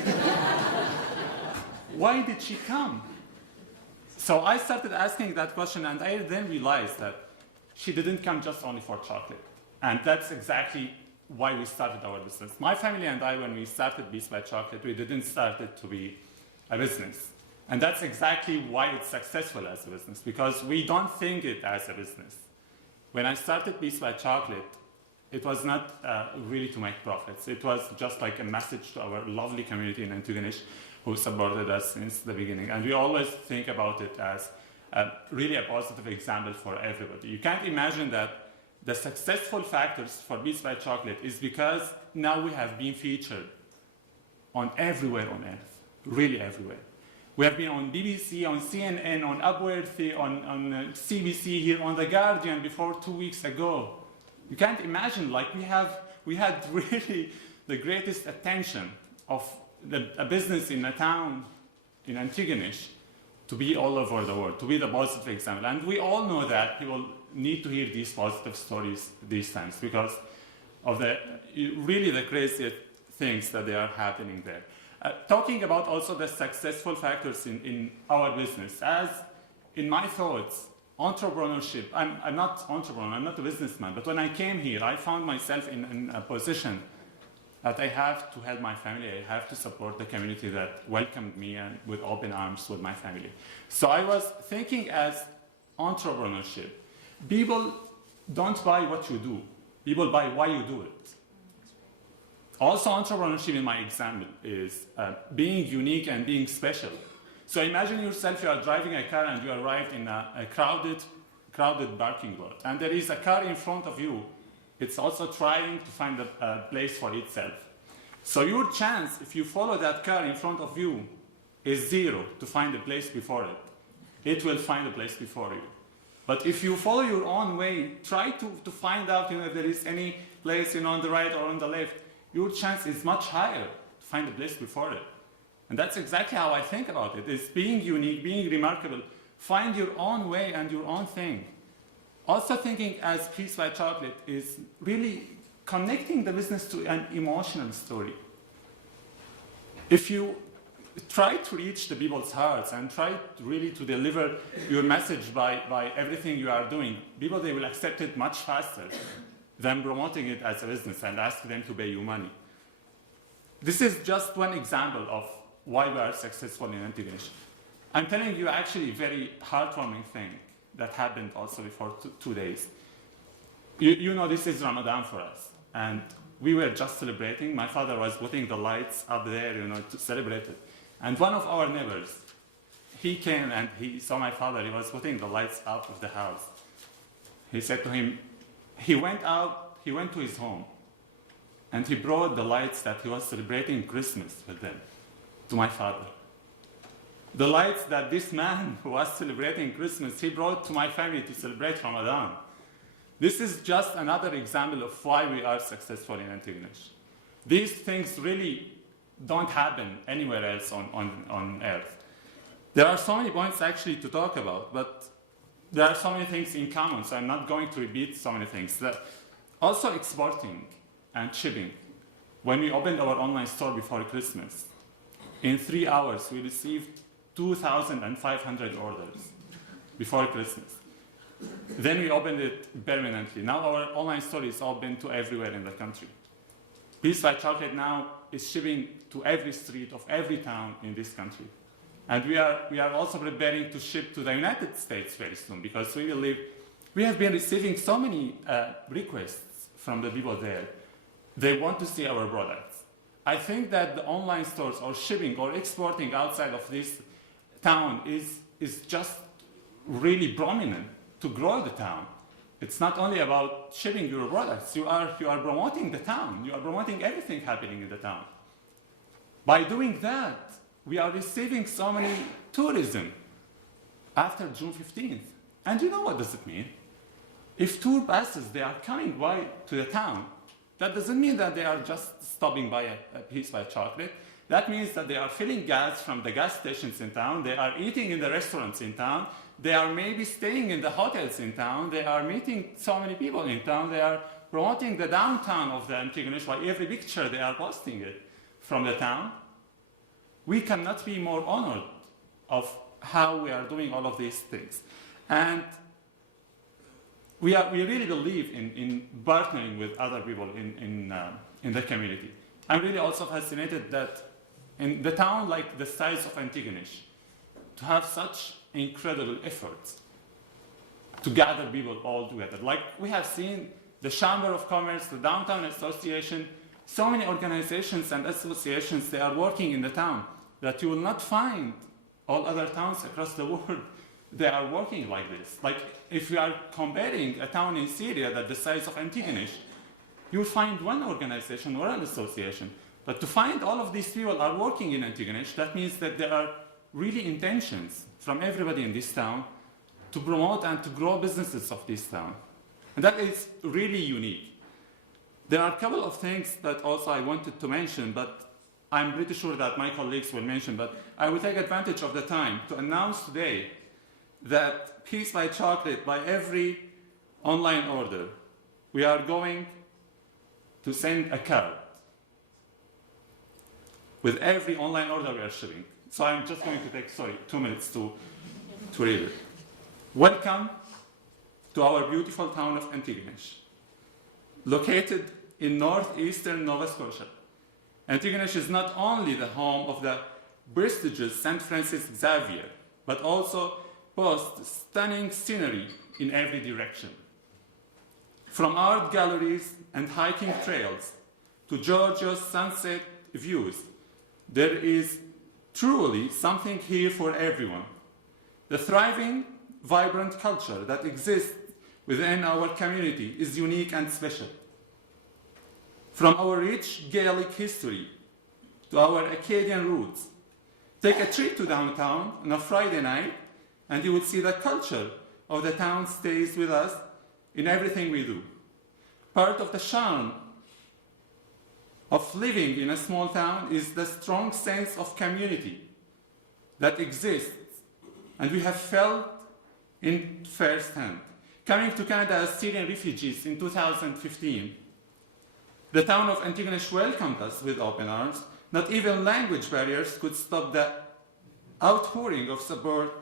Why did she come? So I started asking that question, and I then realized that she didn't come just only for chocolate. And that's exactly why we started our business. My family and I, when we started Beats by Chocolate, we didn't start it to be a business. And that's exactly why it's successful as a business, because we don't think it as a business. When I started Beats by Chocolate, it was not really to make profits. It was just like a message to our lovely community in Antigonish who supported us since the beginning. And we always think about it as really a positive example for everybody. You can't imagine that the successful factors for Beats by Chocolate is because now we have been featured on everywhere on earth, really everywhere. We have been on BBC, on CNN, on Upworthy, on CBC, here on The Guardian before 2 weeks ago. You can't imagine, like we had really the greatest attention of a business in a town in Antigonish to be all over the world, to be the positive example. And we all know that people need to hear these positive stories these times because of the really the crazy things that they are happening there. Talking about also the successful factors in our business, as in my thoughts, entrepreneurship, I'm not entrepreneur, I'm not a businessman, but when I came here, I found myself in a position that I have to help my family, I have to support the community that welcomed me and with open arms with my family. So I was thinking as entrepreneurship. People don't buy what you do, people buy why you do it. Also, entrepreneurship in my example is being unique and being special. So imagine yourself, you are driving a car and you arrived in a crowded parking lot. And there is a car in front of you. It's also trying to find a place for itself. So your chance, if you follow that car in front of you, is 0 to find a place before it. It will find a place before you. But if you follow your own way, try to find out if there is any place on the right or on the left, your chance is much higher to find a place before it. And that's exactly how I think about it. It's being unique, being remarkable. Find your own way and your own thing. Also thinking as Beats by Chocolate is really connecting the business to an emotional story. If you try to reach the people's hearts and try really to deliver your message by everything you are doing, people, they will accept it much faster than promoting it as a business and ask them to pay you money. This is just one example of why we are successful in Antigonish. I'm telling you actually a very heartwarming thing that happened also before 2 days. You know this is Ramadan for us, and we were just celebrating. My father was putting the lights up there, to celebrate it. And one of our neighbors, he came and he saw my father, he was putting the lights out of the house. He said to him, he went to his home, and he brought the lights that he was celebrating Christmas with them to my father. The lights that this man who was celebrating Christmas, he brought to my family to celebrate Ramadan. This is just another example of why we are successful in Antigonish. These things really don't happen anywhere else on earth. There are so many points actually to talk about, but there are so many things in common, so I'm not going to repeat so many things. Also exporting and shipping. When we opened our online store before Christmas, in 3 hours we received 2,500 orders before Christmas. Then we opened it permanently. Now our online store is open to everywhere in the country. Beats by Chocolate now is shipping to every street of every town in this country. And we are also preparing to ship to the United States very soon, because we believe we have been receiving so many requests from the people there. They want to see our products. I think that the online stores or shipping or exporting outside of this town is just really prominent to grow the town. It's not only about shipping your products. You are promoting the town. You are promoting everything happening in the town. By doing that, we are receiving so many tourism after June 15th. And you know what does it mean? If tour buses, they are coming by to the town, that doesn't mean that they are just stopping by a Beats by Chocolate. That means that they are filling gas from the gas stations in town, they are eating in the restaurants in town, they are maybe staying in the hotels in town, they are meeting so many people in town, they are promoting the downtown of the Antigonish by every picture they are posting it from the town. We cannot be more honored of how we are doing all of these things. And we really believe in partnering with other people in the community. I'm really also fascinated that in the town like the size of Antigonish, to have such incredible efforts to gather people all together. Like we have seen the Chamber of Commerce, the Downtown Association, so many organizations and associations, they are working in the town that you will not find all other towns across the world. They are working like this. Like if you are comparing a town in Syria that the size of Antigonish, you will find one organization or an association. But to find all of these people are working in Antigonish, that means that there are really intentions from everybody in this town to promote and to grow businesses of this town. And that is really unique. There are a couple of things that also I wanted to mention, but I'm pretty sure that my colleagues will mention, but I will take advantage of the time to announce today that piece by chocolate by every online order, we are going to send a card with every online order we are shipping. So I'm just going to take, 2 minutes to read it. Welcome to our beautiful town of Antigonish, located in northeastern Nova Scotia. Antigonish is not only the home of the prestigious St. Francis Xavier, but also boasts stunning scenery in every direction. From art galleries and hiking trails to Georgia's sunset views, there is truly something here for everyone. The thriving, vibrant culture that exists within our community is unique and special. From our rich Gaelic history to our Acadian roots, take a trip to downtown on a Friday night and you will see the culture of the town stays with us in everything we do. Part of the charm of living in a small town is the strong sense of community that exists, and we have felt in firsthand. Coming to Canada as Syrian refugees in 2015, the town of Antigonish welcomed us with open arms. Not even language barriers could stop the outpouring of support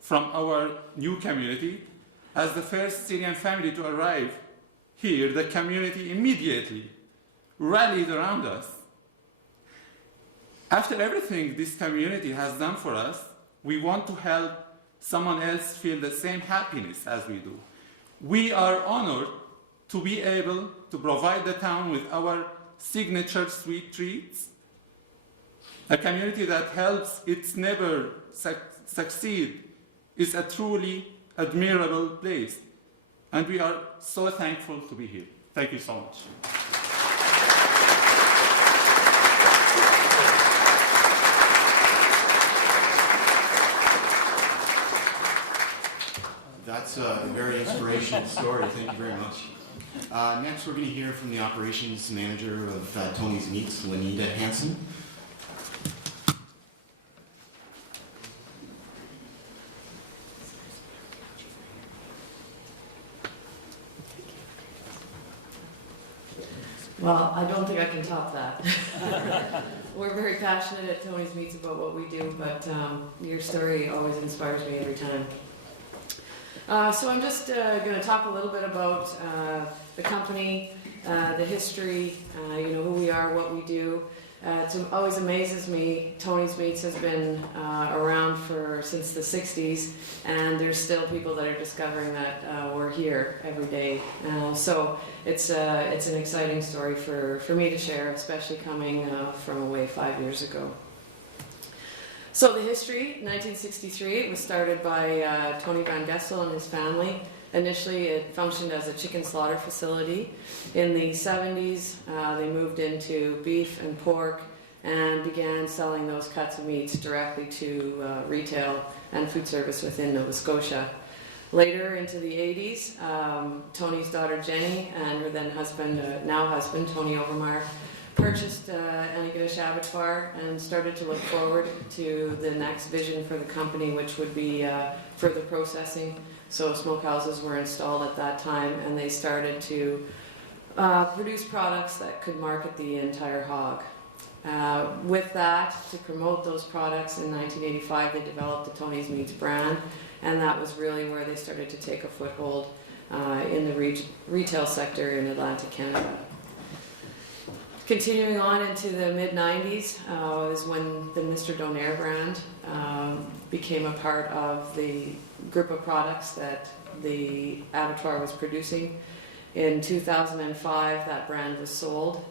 from our new community. As the first Syrian family to arrive here, the community immediately rallied around us. After everything this community has done for us, we want to help someone else feel the same happiness as we do. We are honored to be able to provide the town with our signature sweet treats, a community that helps its neighbor succeed is a truly admirable place, and we are so thankful to be here. Thank you so much. That's a very inspirational story. Thank you very much. Next, we're going to hear from the operations manager of Tony's Meats, Lenita Hanson. Well, I don't think I can top that. We're very passionate at Tony's Meats about what we do, but your story always inspires me every time. So I'm just going to talk a little bit about the company, the history, who we are, what we do. It always amazes me, Tony's Meats has been around since the 60s, and there's still people that are discovering that we're here every day. So it's an exciting story for me to share, especially coming from away 5 years ago. So the history, 1963, it was started by Tony Van Gessel and his family. Initially, it functioned as a chicken slaughter facility. In the 70s, they moved into beef and pork and began selling those cuts of meats directly to retail and food service within Nova Scotia. Later, into the 80s, Tony's daughter Jenny and her then now husband, Tony Overmar, purchased Antigonish Abattoir and started to look forward to the next vision for the company, which would be further processing. So smokehouses were installed at that time, and they started to produce products that could market the entire hog. With that, to promote those products, in 1985 they developed the Tony's Meats brand, and that was really where they started to take a foothold in the retail sector in Atlantic Canada. Continuing on into the mid-90s is when the Mr. Donaire brand became a part of the group of products that the abattoir was producing. In 2005, that brand was sold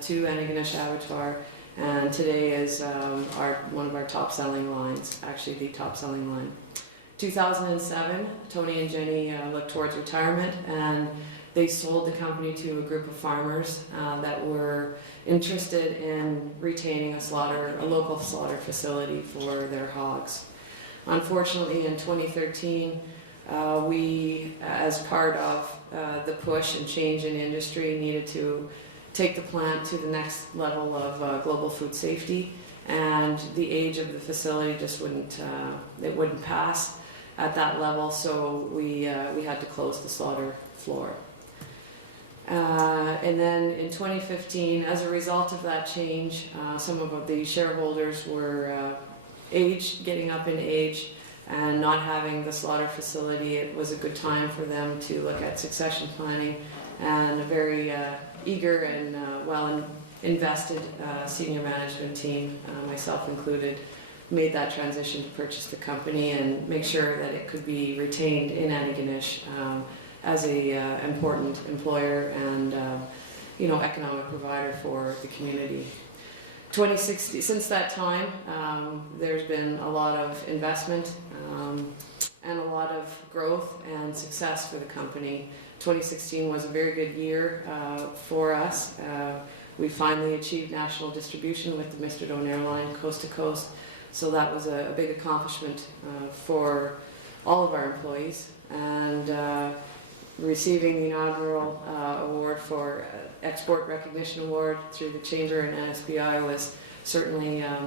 to Antigonish Abattoir, and today is one of our top-selling lines, actually the top-selling line. 2007, Tony and Jenny looked towards retirement, and they sold the company to a group of farmers that were interested in retaining a local slaughter facility for their hogs. Unfortunately, in 2013, we, as part of the push and change in industry, needed to take the plant to the next level of global food safety, and the age of the facility just wouldn't pass at that level, so we had to close the slaughter floor. And then in 2015, as a result of that change, some of the shareholders were getting up in age and not having the slaughter facility. It was a good time for them to look at succession planning, and a very eager and invested senior management team, myself included, made that transition to purchase the company and make sure that it could be retained in Antigonish as a important employer and economic provider for the community. 2016, since that time, there's been a lot of investment and a lot of growth and success for the company. 2016 was a very good year for us. We finally achieved national distribution with the Mr. Donaire line, coast to coast. So that was a big accomplishment for all of our employees. And receiving the inaugural award for Export Recognition Award through the Chamber and NSBI was certainly a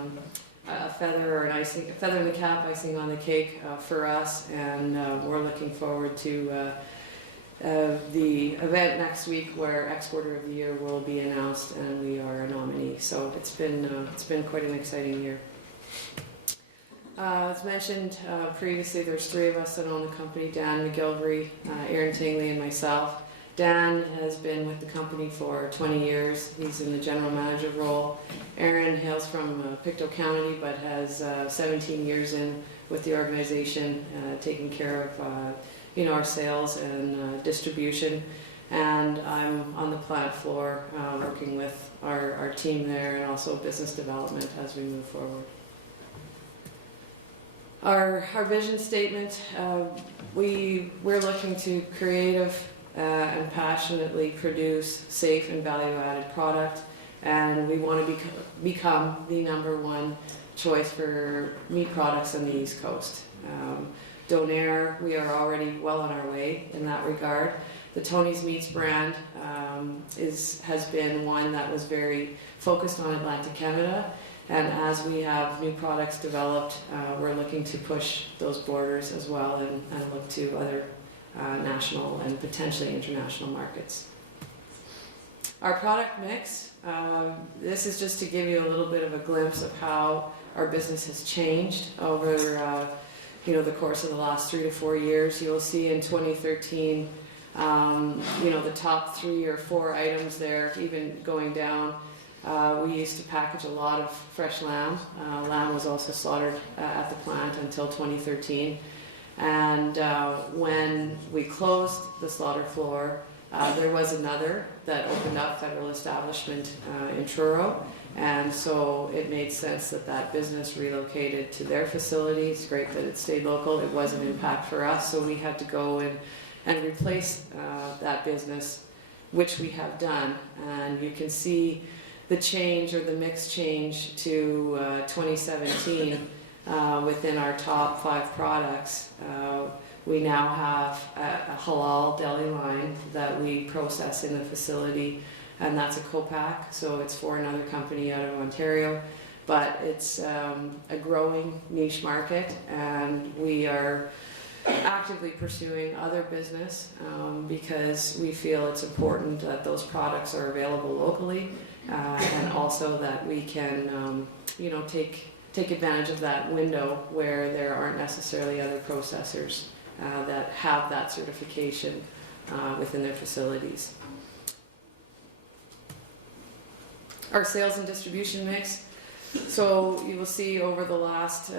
feather in the cap, icing on the cake for us. And we're looking forward to the event next week where Exporter of the Year will be announced and we are a nominee. So it's been quite an exciting year. As mentioned previously, there's three of us that own the company: Dan McGilvery, Aaron Tingley, and myself. Dan has been with the company for 20 years. He's in the general manager role. Aaron hails from Pictou County, but has 17 years in with the organization, taking care of our sales and distribution. And I'm on the plant floor working with our team there, and also business development as we move forward. Our vision statement, we're looking to creative and passionately produce safe and value-added product, and we want to become the #1 choice for meat products on the East Coast. Donaire, we are already well on our way in that regard. The Tony's Meats brand has been one that was very focused on Atlantic Canada. And as we have new products developed, we're looking to push those borders as well and look to other national and potentially international markets. Our product mix, this is just to give you a little bit of a glimpse of how our business has changed over the course of the last 3 to 4 years. You'll see in 2013, the top 3 or 4 items there, even going down. We used to package a lot of fresh lamb. Lamb was also slaughtered at the plant until 2013. And when we closed the slaughter floor, there was another that opened up, Federal Establishment in Truro. And so it made sense that business relocated to their facility. It's great that it stayed local. It was an impact for us, so we had to go in and replace that business, which we have done. And you can see the change, or the mix change, to 2017 within our top 5 products. We now have a halal deli line that we process in the facility, and that's a co-pack, so it's for another company out of Ontario. But it's a growing niche market, and we are actively pursuing other business because we feel it's important that those products are available locally, and also that we can take advantage of that window where there aren't necessarily other processors that have that certification within their facilities. Our sales and distribution mix. So you will see over the last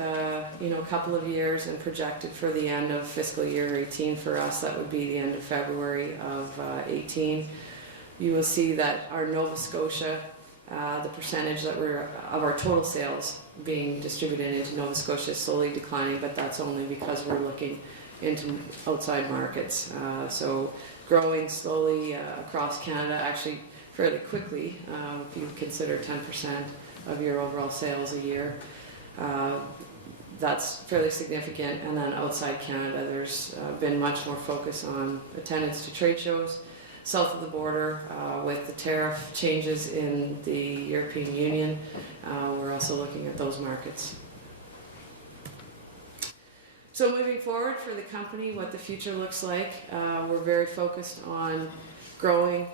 couple of years and projected for the end of fiscal year 18 for us, that would be the end of February of 18. You will see that our Nova Scotia, the percentage that of our total sales being distributed into Nova Scotia is slowly declining, but that's only because we're looking into outside markets. So growing slowly across Canada, actually fairly quickly, if you consider 10% of your overall sales a year. That's fairly significant. And then outside Canada, there's been much more focus on attendance to trade shows. South of the border, with the tariff changes in the European Union, we're also looking at those markets. So moving forward for the company, what the future looks like, we're very focused on growing,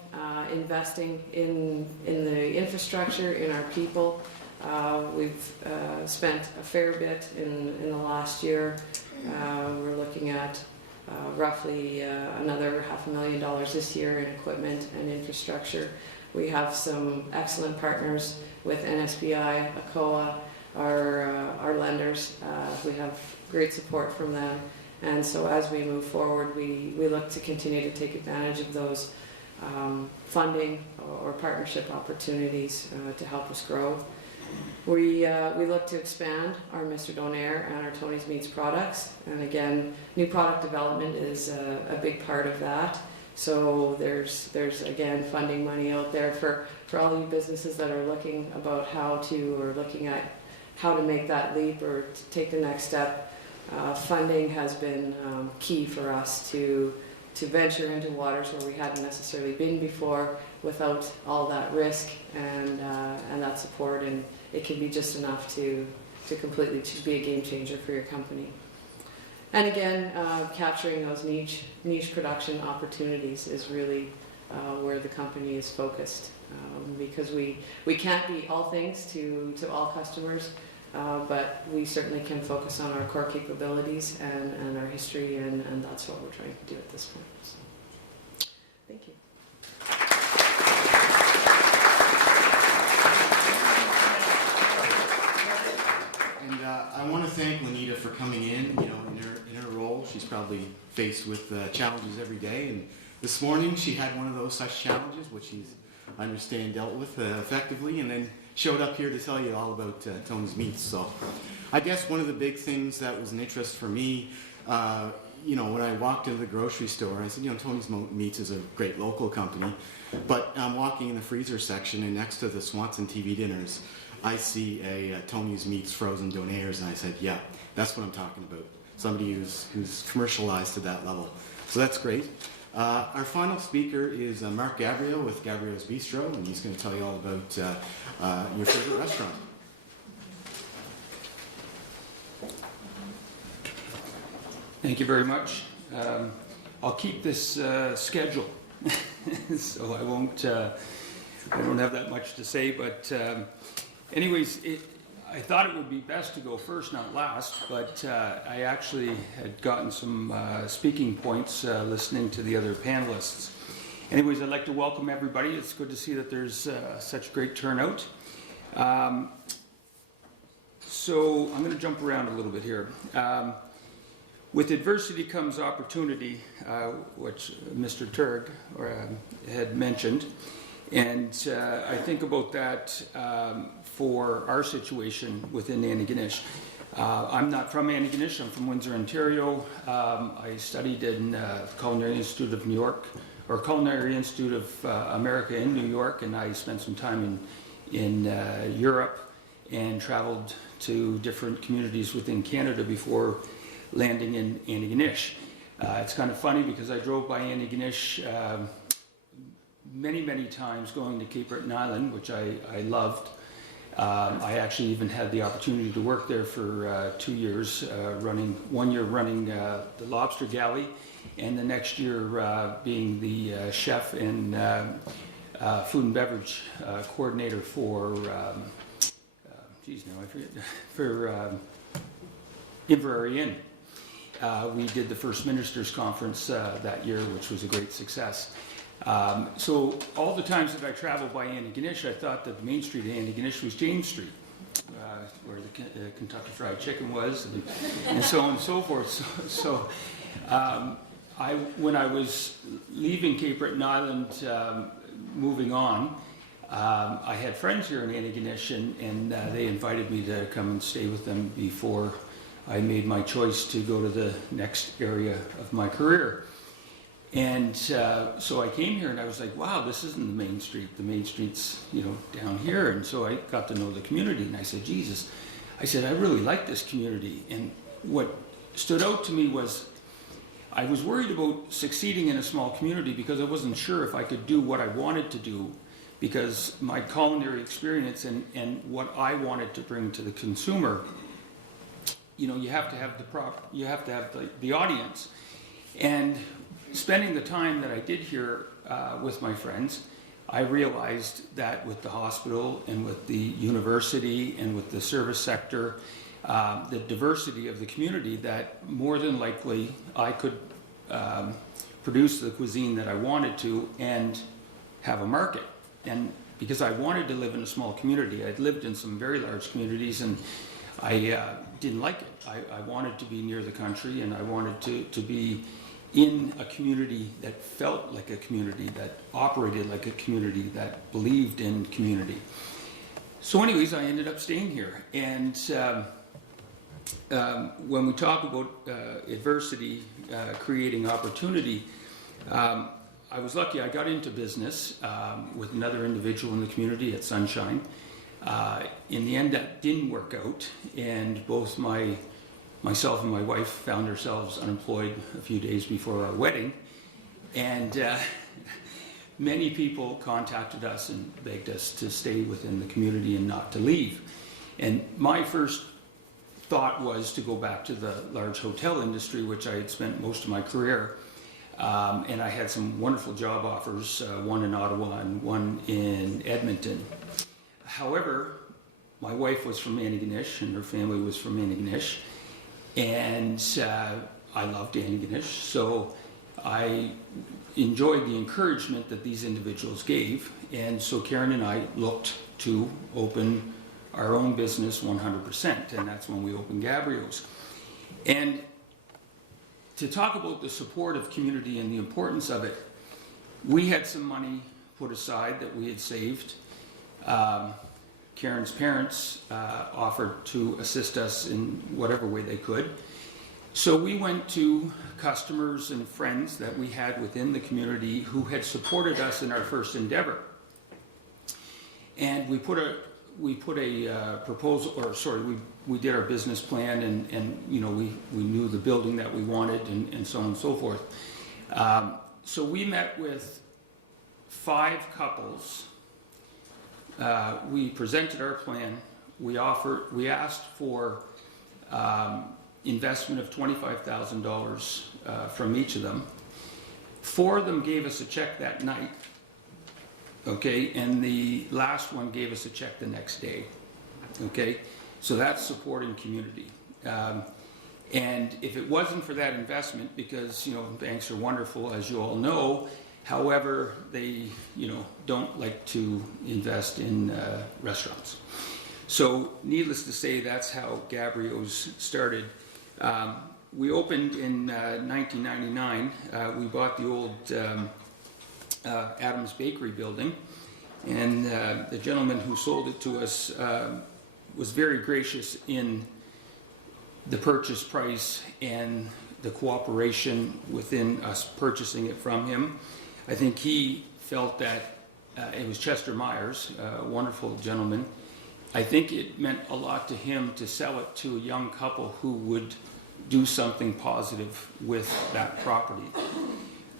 investing in the infrastructure, in our people. We've spent a fair bit in the last year. We're looking at roughly another $500,000 this year in equipment and infrastructure. We have some excellent partners with NSBI, ACOA, our lenders. We have great support from them. And so as we move forward, we look to continue to take advantage of those funding or partnership opportunities to help us grow. We look to expand our Mr. Donaire and our Tony's Meats products, and again, new product development is a big part of that. So there's again funding money out there for all you businesses that are looking about looking at how to make that leap or to take the next step. Funding has been key for us to venture into waters where we hadn't necessarily been before without all that risk and that support, and it can be just enough to completely be a game changer for your company. And again, capturing those niche production opportunities is really where the company is focused, because we can't be all things to all customers, but we certainly can focus on our core capabilities and our history, and that's what we're trying to do at this point. So, thank you. And I want to thank Lenita for coming in. In her role, she's probably faced with challenges every day. And this morning, she had one of those such challenges, which she's, I understand, dealt with effectively, and then showed up here to tell you all about Tony's Meats. So, I guess one of the big things that was an interest for me, when I walked into the grocery store, I said, Tony's Meats is a great local company, but I'm walking in the freezer section, and next to the Swanson TV dinners, I see a Tony's Meats frozen donaires, and I said, yeah, that's what I'm talking about. Somebody who's commercialized to that level. So that's great. Our final speaker is Mark Gabrieau with Gabrieau's Bistro, and he's going to tell you all about your favorite restaurant. Thank you very much. I'll keep this schedule, so I don't have that much to say, but anyways, I thought it would be best to go first, not last, but I actually had gotten some speaking points listening to the other panelists. Anyways, I'd like to welcome everybody. It's good to see that there's such great turnout. So I'm going to jump around a little bit here. With adversity comes opportunity, which Mr. Tareq had mentioned. And I think about that for our situation within Antigonish. I'm not from Antigonish, I'm from Windsor, Ontario. I studied in Culinary Institute of New York, or Culinary Institute of America in New York, and I spent some time in Europe and traveled to different communities within Canada before landing in Antigonish. It's kind of funny because I drove by Antigonish many times going to Cape Breton Island, which I loved. I actually even had the opportunity to work there for 2 years, one year running the lobster galley, and the next year being the chef and food and beverage coordinator for, I forget, for Inverary Inn. we did the First Ministers Conference that year, which was a great success. So all the times that I traveled by Antigonish, I thought that the main street of Antigonish was James Street, where the Kentucky Fried Chicken was, and so on and so forth. So when I was leaving Cape Breton Island, moving on, I had friends here in Antigonish, and they invited me to come and stay with them before I made my choice to go to the next area of my career. And so I came here and I was like, wow, this isn't the main street. The main street's, down here. And so I got to know the community, and I said, Jesus, I said, I really like this community. And what stood out to me was I was worried about succeeding in a small community because I wasn't sure if I could do what I wanted to do, because my culinary experience and what I wanted to bring to the consumer, you have to have the audience. And spending the time that I did here with my friends, I realized that with the hospital and with the university and with the service sector, the diversity of the community, that more than likely I could produce the cuisine that I wanted to and have a market. And because I wanted to live in a small community, I'd lived in some very large communities and I didn't like it. I wanted to be near the country, and I wanted to be in a community that felt like a community, that operated like a community, that believed in community. So anyways, I ended up staying here. And when we talk about adversity creating opportunity, I was lucky. I got into business with another individual in the community at Sunshine. In the end, that didn't work out, and both myself and my wife found ourselves unemployed a few days before our wedding, and many people contacted us and begged us to stay within the community and not to leave. And my first thought was to go back to the large hotel industry, which I had spent most of my career, and I had some wonderful job offers, one in Ottawa and one in Edmonton. However, my wife was from Antigonish and her family was from Antigonish, and I loved Antigonish, so I enjoyed the encouragement that these individuals gave, and so Karen and I looked to open our own business 100%, and that's when we opened Gabrieau's. And to talk about the support of community and the importance of it, we had some money put aside that we had saved. Karen's parents offered to assist us in whatever way they could. So we went to customers and friends that we had within the community who had supported us in our first endeavor. And we put a proposal, or sorry, we did our business plan, and we knew the building that we wanted, and so on and so forth. So we met with 5 couples. We presented our plan. We asked for investment of $25,000 from each of them. 4 of them gave us a check that night, okay, and the last one gave us a check the next day, okay. So that's supporting community. And if it wasn't for that investment, because banks are wonderful, as you all know, however, they don't like to invest in restaurants. So needless to say, that's how Gabrieau's started. We opened in 1999. We bought the old Adams Bakery building, and the gentleman who sold it to us was very gracious in the purchase price and the cooperation within us purchasing it from him. I think he felt that it was Chester Myers, a wonderful gentleman. I think it meant a lot to him to sell it to a young couple who would do something positive with that property.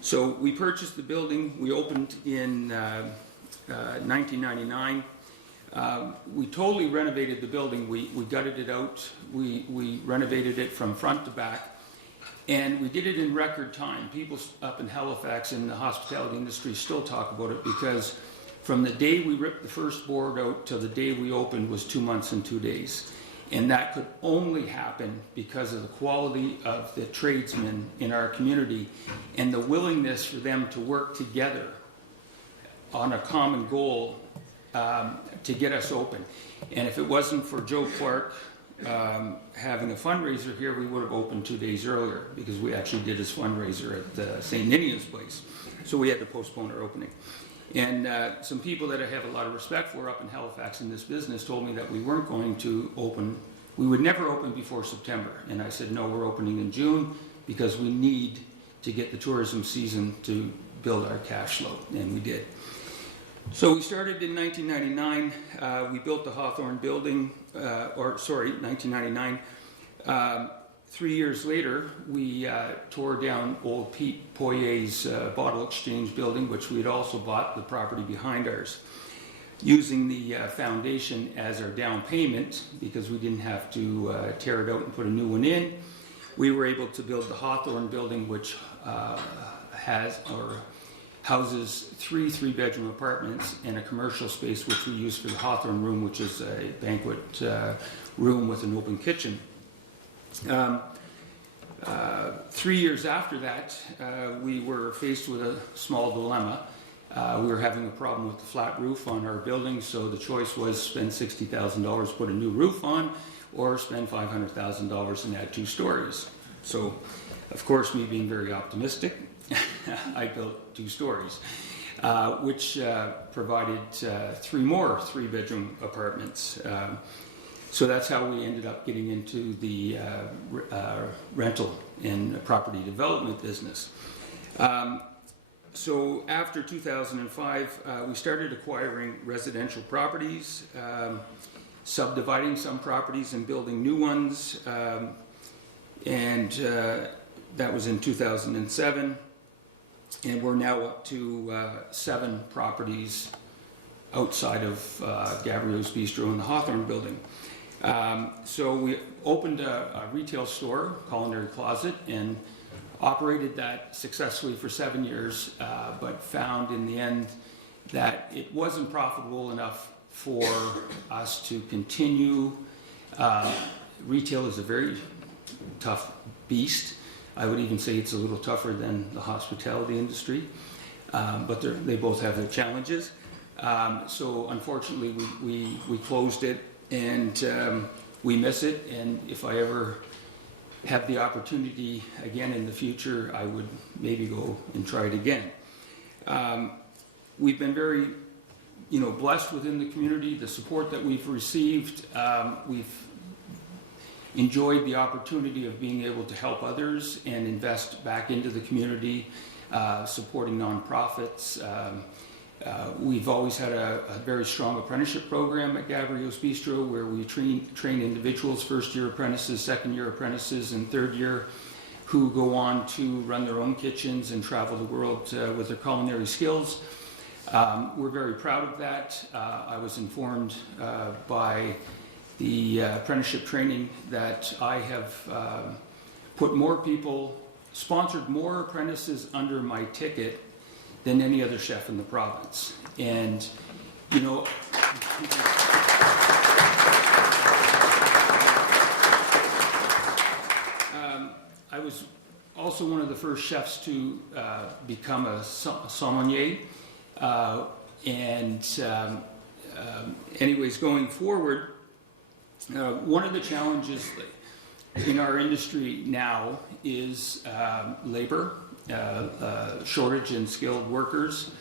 So we purchased the building. We opened in 1999. We totally renovated the building. We gutted it out. We renovated it from front to back. And we did it in record time. People up in Halifax in the hospitality industry still talk about it, because from the day we ripped the first board out to the day we opened was 2 months and 2 days. And that could only happen because of the quality of the tradesmen in our community and the willingness for them to work together on a common goal to get us open. And if it wasn't for Joe Clark having a fundraiser here, we would have opened 2 days earlier, because we actually did his fundraiser at St. Ninian's place. So we had to postpone our opening. And some people that I have a lot of respect for up in Halifax in this business told me that we weren't going to open, we would never open before September. And I said, no, we're opening in June, because we need to get the tourism season to build our cash flow, and we did. So we started in 1999. We built the Hawthorne building, 1999. 3 years later, we tore down old Pete Poirier's bottle exchange building, which we had also bought the property behind ours, using the foundation as our down payment, because we didn't have to tear it out and put a new one in. We were able to build the Hawthorne building, which houses 3 3-bedroom apartments and a commercial space, which we use for the Hawthorne room, which is a banquet room with an open kitchen. 3 years after that, we were faced with a small dilemma. We were having a problem with the flat roof on our building, so the choice was spend $60,000, put a new roof on, or spend $500,000 and add 2 stories. So, of course, me being very optimistic, I built 2 stories, which provided 3 more 3-bedroom apartments. So that's how we ended up getting into the rental and property development business. So after 2005, we started acquiring residential properties, subdividing some properties and building new ones, and that was in 2007. And we're now up to 7 properties outside of Gabrieau's Bistro in the Hawthorne building. So we opened a retail store, Culinary Closet, and operated that successfully for 7 years, but found in the end that it wasn't profitable enough for us to continue. Retail is a very tough beast. I would even say it's a little tougher than the hospitality industry, but they both have their challenges. So unfortunately, we closed it, and we miss it. And if I ever have the opportunity again in the future, I would maybe go and try it again. We've been very, blessed within the community, the support that we've received. We've enjoyed the opportunity of being able to help others and invest back into the community, supporting nonprofits. We've always had a very strong apprenticeship program at Gabrieau's Bistro, where we train individuals, first-year apprentices, second-year apprentices, and third-year, who go on to run their own kitchens and travel the world with their culinary skills. We're very proud of that. I was informed by the apprenticeship training that I have sponsored more apprentices under my ticket than any other chef in the province. And, I was also one of the first chefs to become a sommelier. Anyways, going forward, one of the challenges in our industry now is labor, shortage in skilled workers.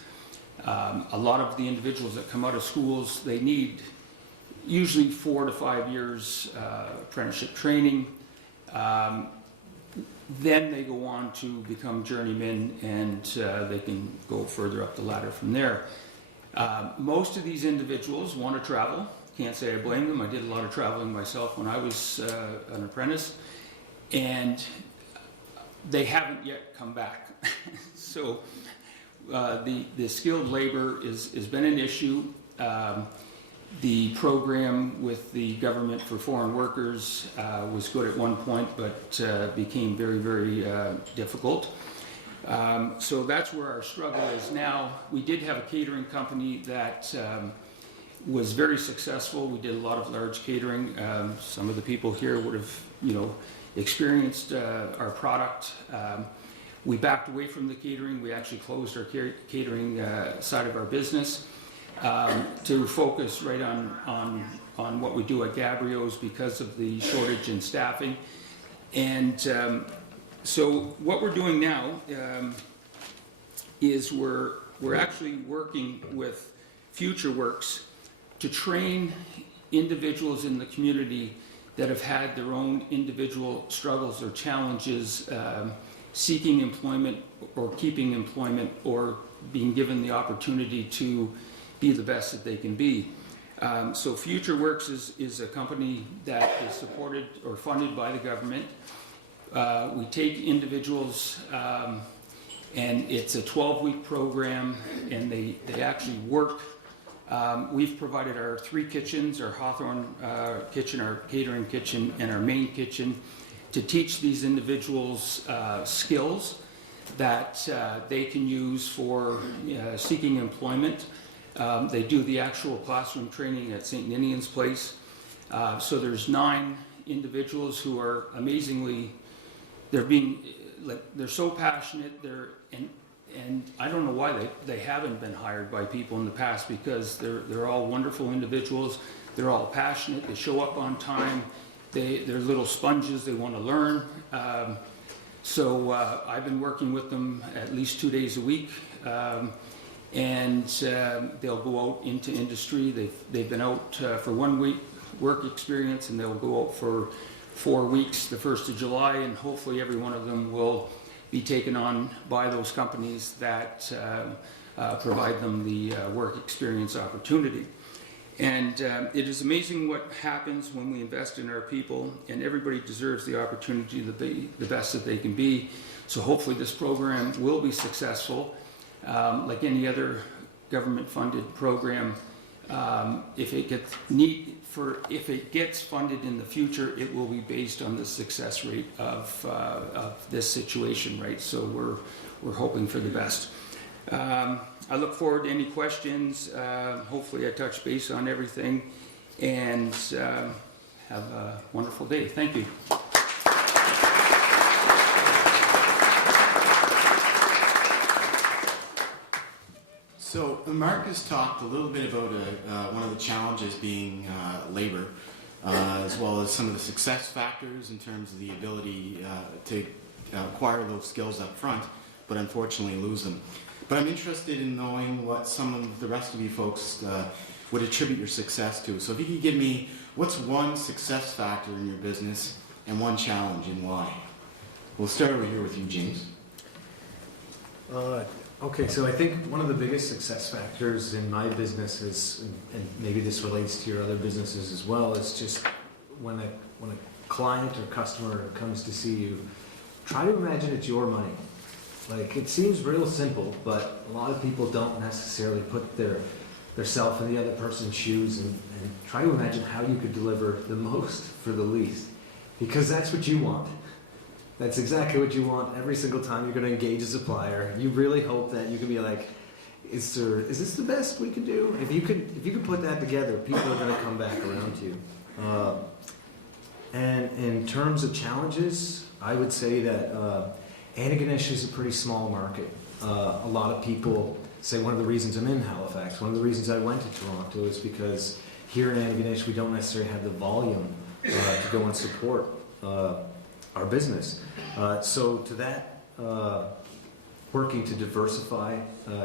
A lot of the individuals that come out of schools, they need usually 4 to 5 years apprenticeship training. Then they go on to become journeymen, and they can go further up the ladder from there. Most of these individuals want to travel. Can't say I blame them. I did a lot of traveling myself when I was an apprentice, and they haven't yet come back. So the skilled labor has been an issue. The program with the government for foreign workers was good at one point, but became very, very difficult. So that's where our struggle is now. We did have a catering company that was very successful. We did a lot of large catering. Some of the people here would have, experienced our product. We backed away from the catering. We actually closed our catering side of our business to focus right on what we do at Gabrieau's because of the shortage in staffing. And so what we're doing now is we're actually working with FutureWorks to train individuals in the community that have had their own individual struggles or challenges seeking employment or keeping employment or being given the opportunity to be the best that they can be. So FutureWorks is a company that is supported or funded by the government. We take individuals and it's a 12-week program, and they actually work. We've provided our 3 kitchens, our Hawthorne kitchen, our catering kitchen, and our main kitchen to teach these individuals skills that they can use for seeking employment. They do the actual classroom training at St. Ninian's Place. So there's 9 individuals who are amazingly, they're so passionate, and I don't know why they haven't been hired by people in the past, because they're all wonderful individuals. They're all passionate. They show up on time. They're little sponges. They want to learn. So I've been working with them at least 2 days a week, and they'll go out into industry. They've been out for 1 week work experience, and they'll go out for 4 weeks the 1st of July, and hopefully every one of them will be taken on by those companies that provide them the work experience opportunity. And it is amazing what happens when we invest in our people, and everybody deserves the opportunity to be the best that they can be. So hopefully this program will be successful. Like any other government-funded program, if it gets funded in the future, it will be based on the success rate of this situation, right? So we're hoping for the best. I look forward to any questions. Hopefully I touch base on everything, and have a wonderful day. Thank you. So Mark has talked a little bit about one of the challenges being labor, as well as some of the success factors in terms of the ability to acquire those skills up front, but unfortunately lose them. But I'm interested in knowing what some of the rest of you folks would attribute your success to. So if you could give me, what's one success factor in your business and one challenge, and why? We'll start over here with you, James. Okay, so I think one of the biggest success factors in my business is, and maybe this relates to your other businesses as well, is just when a client or customer comes to see you, try to imagine it's your money. Like, it seems real simple, but a lot of people don't necessarily put their self in the other person's shoes and try to imagine how you could deliver the most for the least, because that's what you want. That's exactly what you want every single time you're going to engage a supplier. You really hope that you can be like, is this the best we can do? If you could put that together, people are going to come back around to you. And in terms of challenges, I would say that Antigonish is a pretty small market. A lot of people say one of the reasons I'm in Halifax, one of the reasons I went to Toronto is because here in Antigonish we don't necessarily have the volume to go and support our business. So to that, working to diversify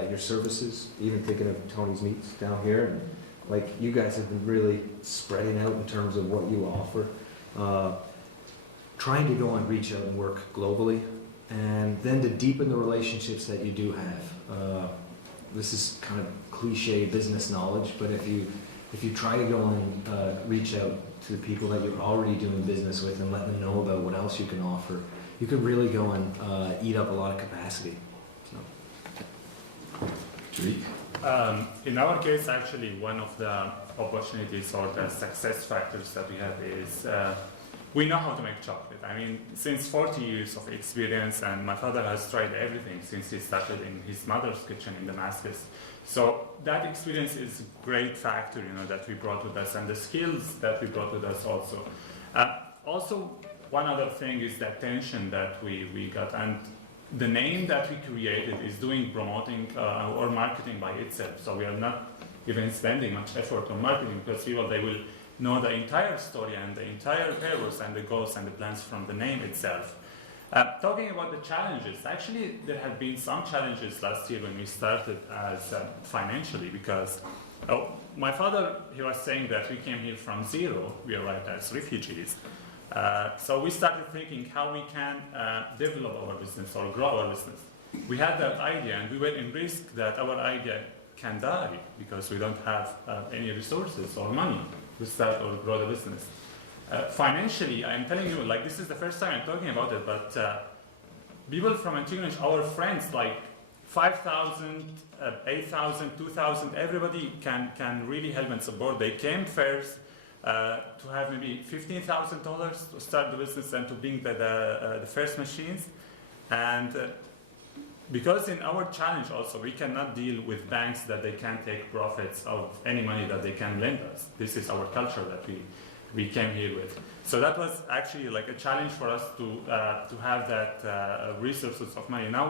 your services, even thinking of Tony's Meats down here, and like you guys have been really spreading out in terms of what you offer, trying to go and reach out and work globally, and then to deepen the relationships that you do have. This is kind of cliche business knowledge, but if you try to go and reach out to the people that you're already doing business with and let them know about what else you can offer, you can really go and eat up a lot of capacity. Tareq? In our case, actually, one of the opportunities or the success factors that we have is we know how to make chocolate. I mean, since 40 years of experience, and my father has tried everything since he started in his mother's kitchen in Damascus. So that experience is a great factor, that we brought with us, and the skills that we brought with us also. Also, one other thing is the attention that we got, and the name that we created is doing promoting or marketing by itself. So we are not even spending much effort on marketing, because people, they will know the entire story and the entire purpose and the goals and the plans from the name itself. Talking about the challenges, actually there have been some challenges last year when we started as financially, because my father, he was saying that we came here from zero, we arrived as refugees. So we started thinking how we can develop our business or grow our business. We had that idea, and we were in risk that our idea can die because we don't have any resources or money to start or grow the business. Financially, I'm telling you, like, this is the first time I'm talking about it, but people from Antigonish, our friends, like 5,000, 8,000, 2,000, everybody can really help and support. They came first to have maybe $15,000 to start the business and to bring the first machines. And because in our challenge also, we cannot deal with banks that they can't take profits of any money that they can lend us. This is our culture that we came here with. So that was actually like a challenge for us to have that resources of money. Now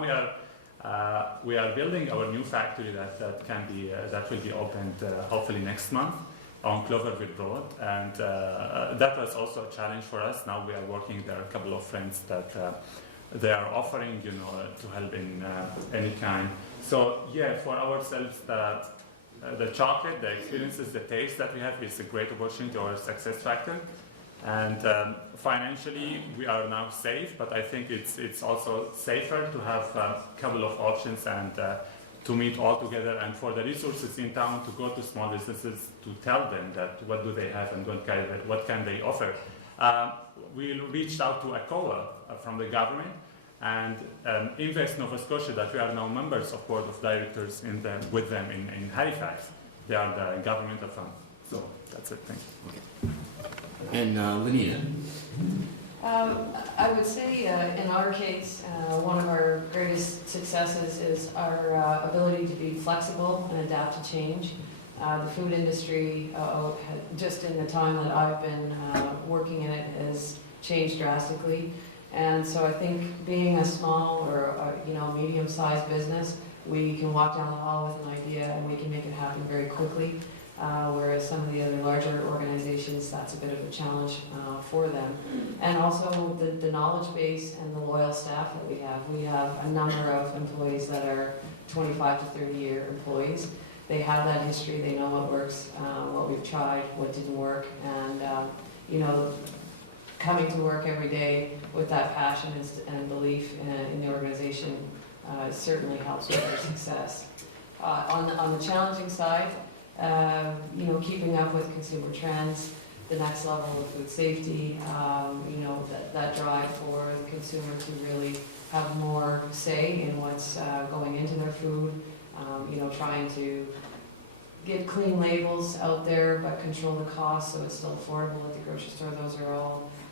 we are building our new factory that can be that will be opened hopefully next month on Cloverville Road, and that was also a challenge for us. Now we are working. There are a couple of friends that they are offering, to help in any kind. So yeah, for ourselves, the chocolate, the experiences, the taste that we have is a great opportunity or a success factor. And financially, we are now safe, but I think it's also safer to have a couple of options and to meet all together, and for the resources in town to go to small businesses to tell them that what do they have and what can they offer. We reached out to ACOA from the government, and Invest Nova Scotia, that we are now members of board of directors with them in Halifax. They are the governmental fund. So that's it. Thank you. Okay. And Lenita. I would say in our case, one of our greatest successes is our ability to be flexible and adapt to change. The food industry, just in the time that I've been working in it, has changed drastically. And so I think being a small or medium-sized business, we can walk down the hall with an idea and we can make it happen very quickly. Whereas some of the other larger organizations, that's a bit of a challenge for them. And also the knowledge base and the loyal staff that we have. We have a number of employees that are 25 to 30-year employees. They have that history, they know what works, what we've tried, what didn't work, and coming to work every day with that passion and belief in the organization certainly helps with their success. On the challenging side, keeping up with consumer trends, the next level of food safety, that drive for the consumer to really have more say in what's going into their food, trying to get clean labels out there but control the cost so it's still affordable at the grocery store.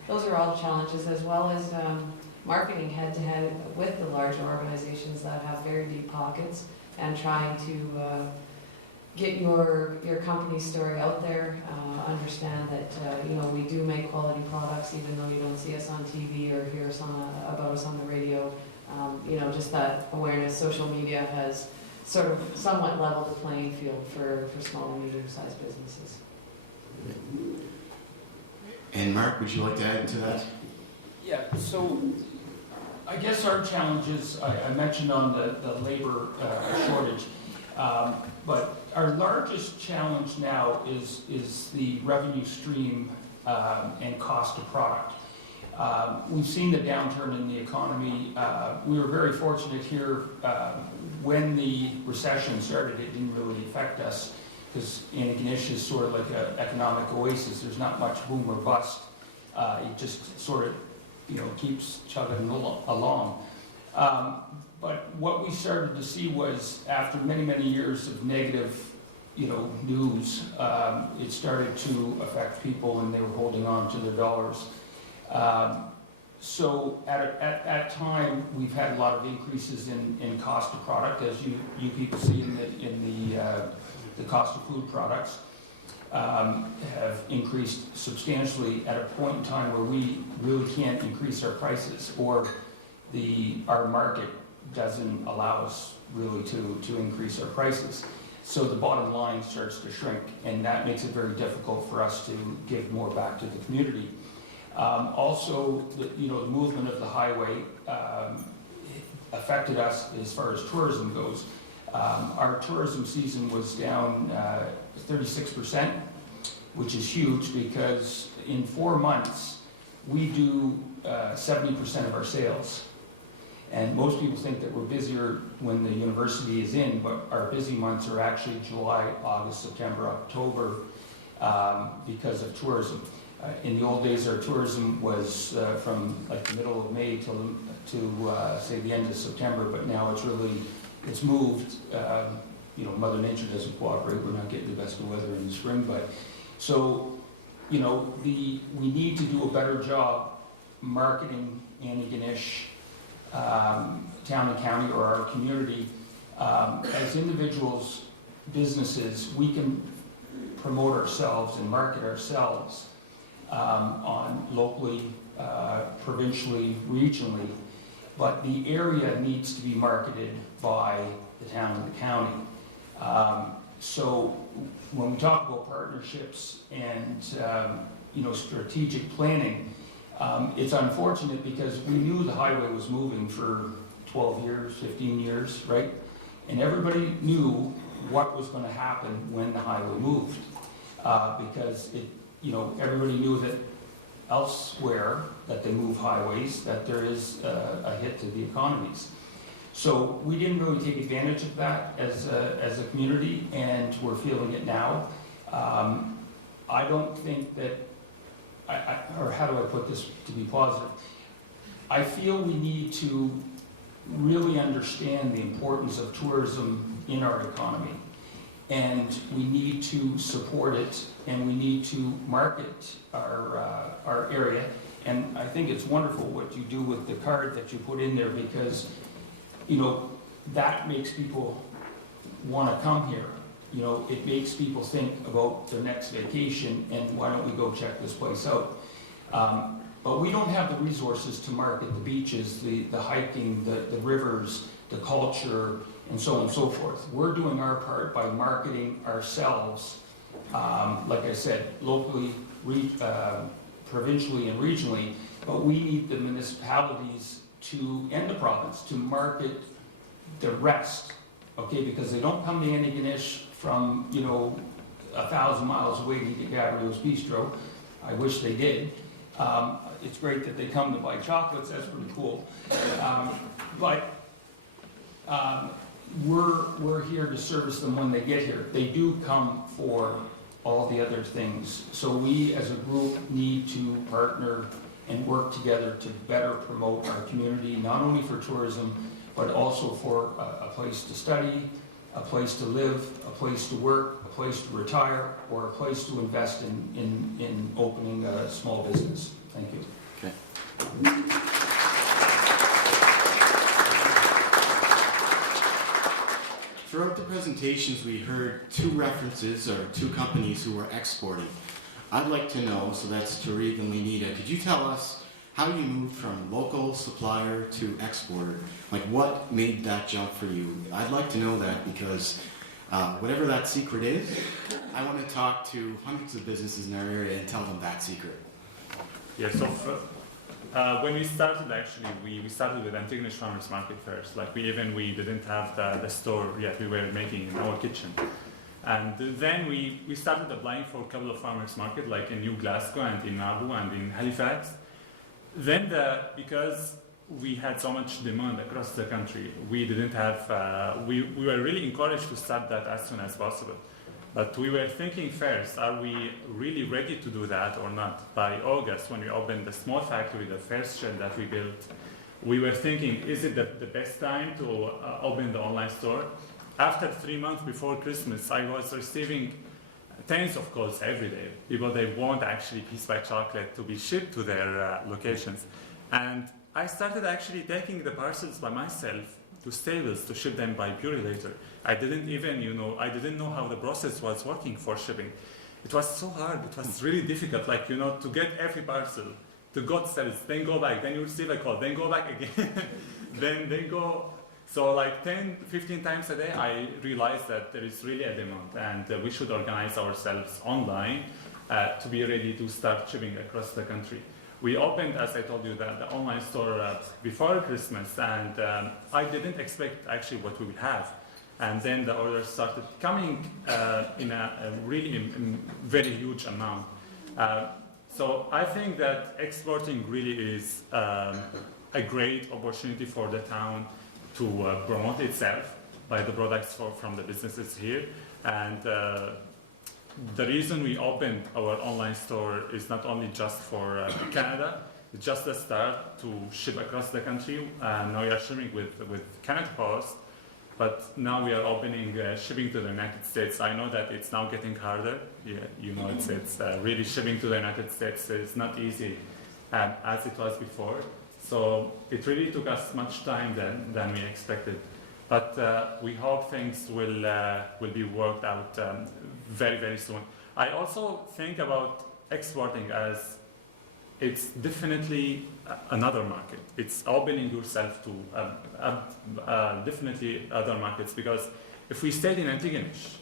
Those are all challenges, as well as marketing head-to-head with the larger organizations that have very deep pockets, and trying to get your company story out there, understand that we do make quality products even though you don't see us on TV or hear about us on the radio. Just that awareness. Social media has sort of somewhat leveled the playing field for small and medium-sized businesses. And Mark, would you like to add to that? Yeah, so I guess our challenges, I mentioned on the labor shortage, but our largest challenge now is the revenue stream and cost of product. We've seen the downturn in the economy. We were very fortunate here when the recession started. It didn't really affect us because Antigonish is sort of like an economic oasis. There's not much boom or bust. It just sort of keeps chugging along. But what we started to see was, after many, many years of negative news, it started to affect people, and they were holding on to their dollars. So at time, we've had a lot of increases in cost of product, as you people see in the cost of food products have increased substantially at a point in time where we really can't increase our prices, or our market doesn't allow us really to increase our prices. So the bottom line starts to shrink, and that makes it very difficult for us to give more back to the community. Also, the movement of the highway affected us as far as tourism goes. Our tourism season was down 36%, which is huge because in 4 months we do 70% of our sales. And most people think that we're busier when the university is in, but our busy months are actually July, August, September, October because of tourism. In the old days, our tourism was from like the middle of May to say the end of September, but now it's moved. Mother Nature doesn't cooperate. We're not getting the best of weather in the spring, but so we need to do a better job marketing Antigonish, town and county, or our community. As individuals, businesses, we can promote ourselves and market ourselves on locally, provincially, regionally, but the area needs to be marketed by the town and the county. So when we talk about partnerships and strategic planning, it's unfortunate because we knew the highway was moving for 12 years, 15 years, right? And everybody knew what was going to happen when the highway moved, because everybody knew that elsewhere that they move highways, that there is a hit to the economies. So we didn't really take advantage of that as a community, and we're feeling it now. I don't think that, or how do I put this to be positive? I feel we need to really understand the importance of tourism in our economy, and we need to support it, and we need to market our area. And I think it's wonderful what you do with the card that you put in there, because that makes people want to come here. It makes people think about their next vacation, and why don't we go check this place out? But we don't have the resources to market the beaches, the hiking, the rivers, the culture, and so on and so forth. We're doing our part by marketing ourselves, like I said, locally, provincially, and regionally, but we need the municipalities and the province to market the rest, okay? Because they don't come to Antigonish from 1,000 miles away to get Gabrieau's Bistro. I wish they did. It's great that they come to buy chocolates. That's pretty cool. But we're here to service them when they get here. They do come for all the other things. So we as a group need to partner and work together to better promote our community, not only for tourism, but also for a place to study, a place to live, a place to work, a place to retire, or a place to invest in opening a small business. Thank you. Okay. Throughout the presentations, we heard two references or two companies who were exporting. I'd like to know, so that's Tareq and Lenita, could you tell us how you moved from local supplier to exporter? Like, what made that jump for you? I'd like to know that, because whatever that secret is, I want to talk to hundreds of businesses in our area and tell them that secret. Yeah, so when we started, actually, we started with Antigonish Farmers Market first. Like, we didn't have the store yet. We were making in our kitchen. And then we started applying for a couple of farmers market, like in New Glasgow and in Nabu and in Halifax. Then, because we had so much demand across the country, we didn't have, we were really encouraged to start that as soon as possible. But we were thinking first, are we really ready to do that or not? By August, when we opened the small factory, the first shed that we built, we were thinking, is it the best time to open the online store? After 3 months before Christmas, I was receiving tens of calls every day. People, they want actually Peace by Chocolate to be shipped to their locations. And I started actually taking the parcels by myself to stables to ship them by Bury later. I didn't even, I didn't know how the process was working for shipping. It was so hard, it was really difficult, like, to get every parcel, to go to stables, then go back, then you receive a call, then go back again, then go. So like 10, 15 times a day, I realized that there is really a demand and we should organize ourselves online to be ready to start shipping across the country. We opened, as I told you, the online store before Christmas, and I didn't expect actually what we would have. And then the orders started coming in a really very huge amount. So I think that exporting really is a great opportunity for the town to promote itself by the products from the businesses here. And the reason we opened our online store is not only just for Canada, it's just a start to ship across the country. Now we are shipping with Canada Post, but now we are opening shipping to the United States. I know that it's now getting harder. Yeah, it's really shipping to the United States is not easy as it was before. So it really took us much time than we expected. But we hope things will be worked out very, very soon. I also think about exporting as it's definitely another market. It's opening yourself to definitely other markets, because if we stayed in Antigonish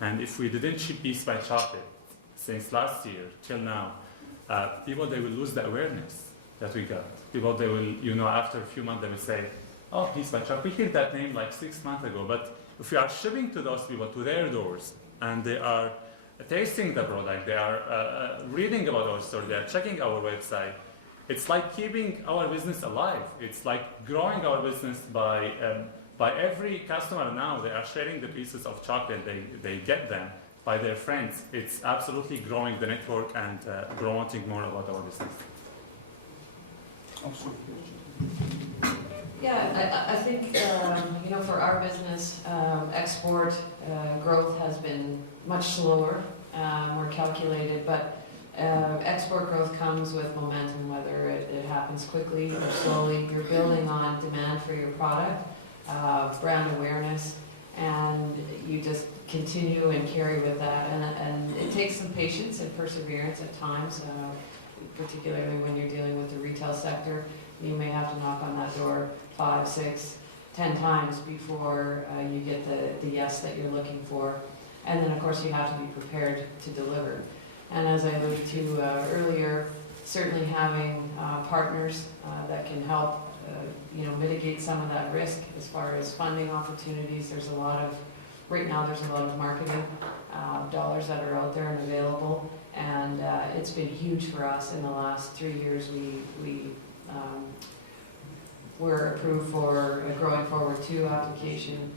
and if we didn't ship Peace by Chocolate since last year till now, people, they will lose the awareness that we got. People, they will, after a few months, they will say, oh, Peace by Chocolate, we heard that name like 6 months ago. But if we are shipping to those people, to their doors, and they are tasting the product, they are reading about our store, they are checking our website, it's like keeping our business alive. It's like growing our business by every customer now. They are sharing the pieces of chocolate, they get them by their friends. It's absolutely growing the network and promoting more about our business. Yeah, I think, for our business, export growth has been much slower, more calculated, but export growth comes with momentum, whether it happens quickly or slowly. You're building on demand for your product, brand awareness, and you just continue and carry with that. And it takes some patience and perseverance at times, particularly when you're dealing with the retail sector. You may have to knock on that door 5, 6, 10 times before you get the yes that you're looking for. And then, of course, you have to be prepared to deliver. And as I alluded to earlier, certainly having partners that can help mitigate some of that risk as far as funding opportunities. Right now there's a lot of marketing dollars that are out there and available. And it's been huge for us in the last 3 years. We were approved for a Growing Forward 2 application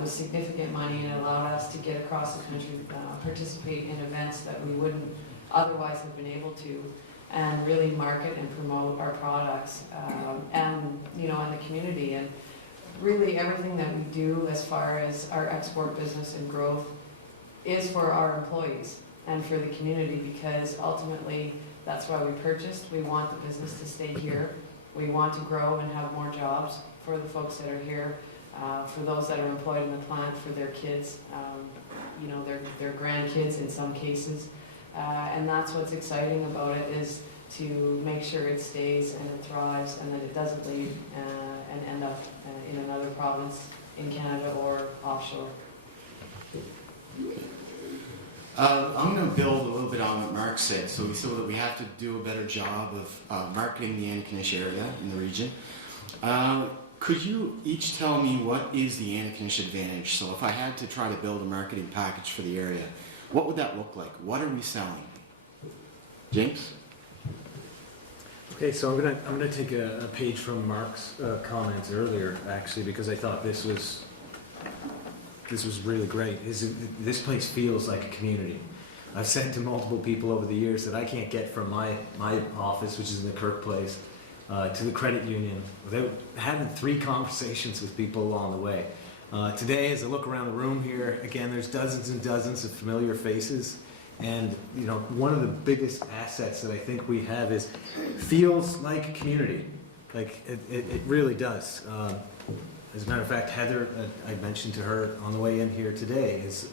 with significant money, and it allowed us to get across the country, participate in events that we wouldn't otherwise have been able to, and really market and promote our products and in the community. And really everything that we do as far as our export business and growth is for our employees and for the community, because ultimately that's why we purchased. We want the business to stay here. We want to grow and have more jobs for the folks that are here, for those that are employed in the plant, for their kids, their grandkids in some cases. And that's what's exciting about it, is to make sure it stays and it thrives and that it doesn't leave and end up in another province in Canada or offshore. I'm going to build a little bit on what Mark said, so that we have to do a better job of marketing the Antigonish area in the region. Could you each tell me what is the Antigonish advantage? So if I had to try to build a marketing package for the area, what would that look like? What are we selling? James? Okay, so I'm gonna take a page from Mark's comments earlier, actually, because I thought this was really great. This place feels like a community. I've said to multiple people over the years that I can't get from my office, which is in the Kirk Place, to the credit union without having 3 conversations with people along the way. Today, as I look around the room here, again, there's dozens and dozens of familiar faces. And, you know, one of the biggest assets that I think we have is feels like a community. Like, it really does. As a matter of fact, Heather, I mentioned to her on the way in here today, is,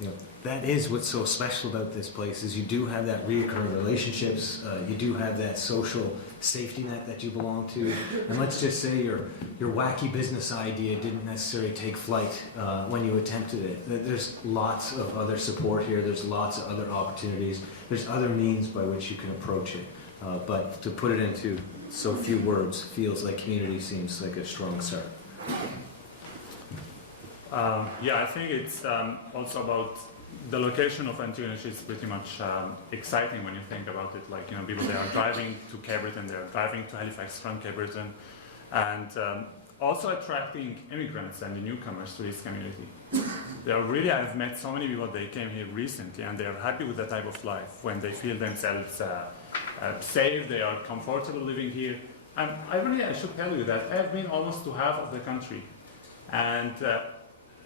you know, that is what's so special about this place, is you do have that reoccurring relationships, you do have that social safety net that you belong to, and let's just say your wacky business idea didn't necessarily take flight when you attempted it. There's lots of other support here, there's lots of other opportunities, there's other means by which you can approach it. But to put it into so few words, feels like community seems like a strong start. Yeah, I think it's also about the location of Antigonish is pretty much exciting when you think about it. Like, you know, people, they are driving to Caberton, they are driving to Halifax from Caberton, and also attracting immigrants and the newcomers to this community. They are really, I've met so many people, they came here recently, and they are happy with the type of life when they feel themselves safe, they are comfortable living here. And I should tell you that I've been almost to half of the country, and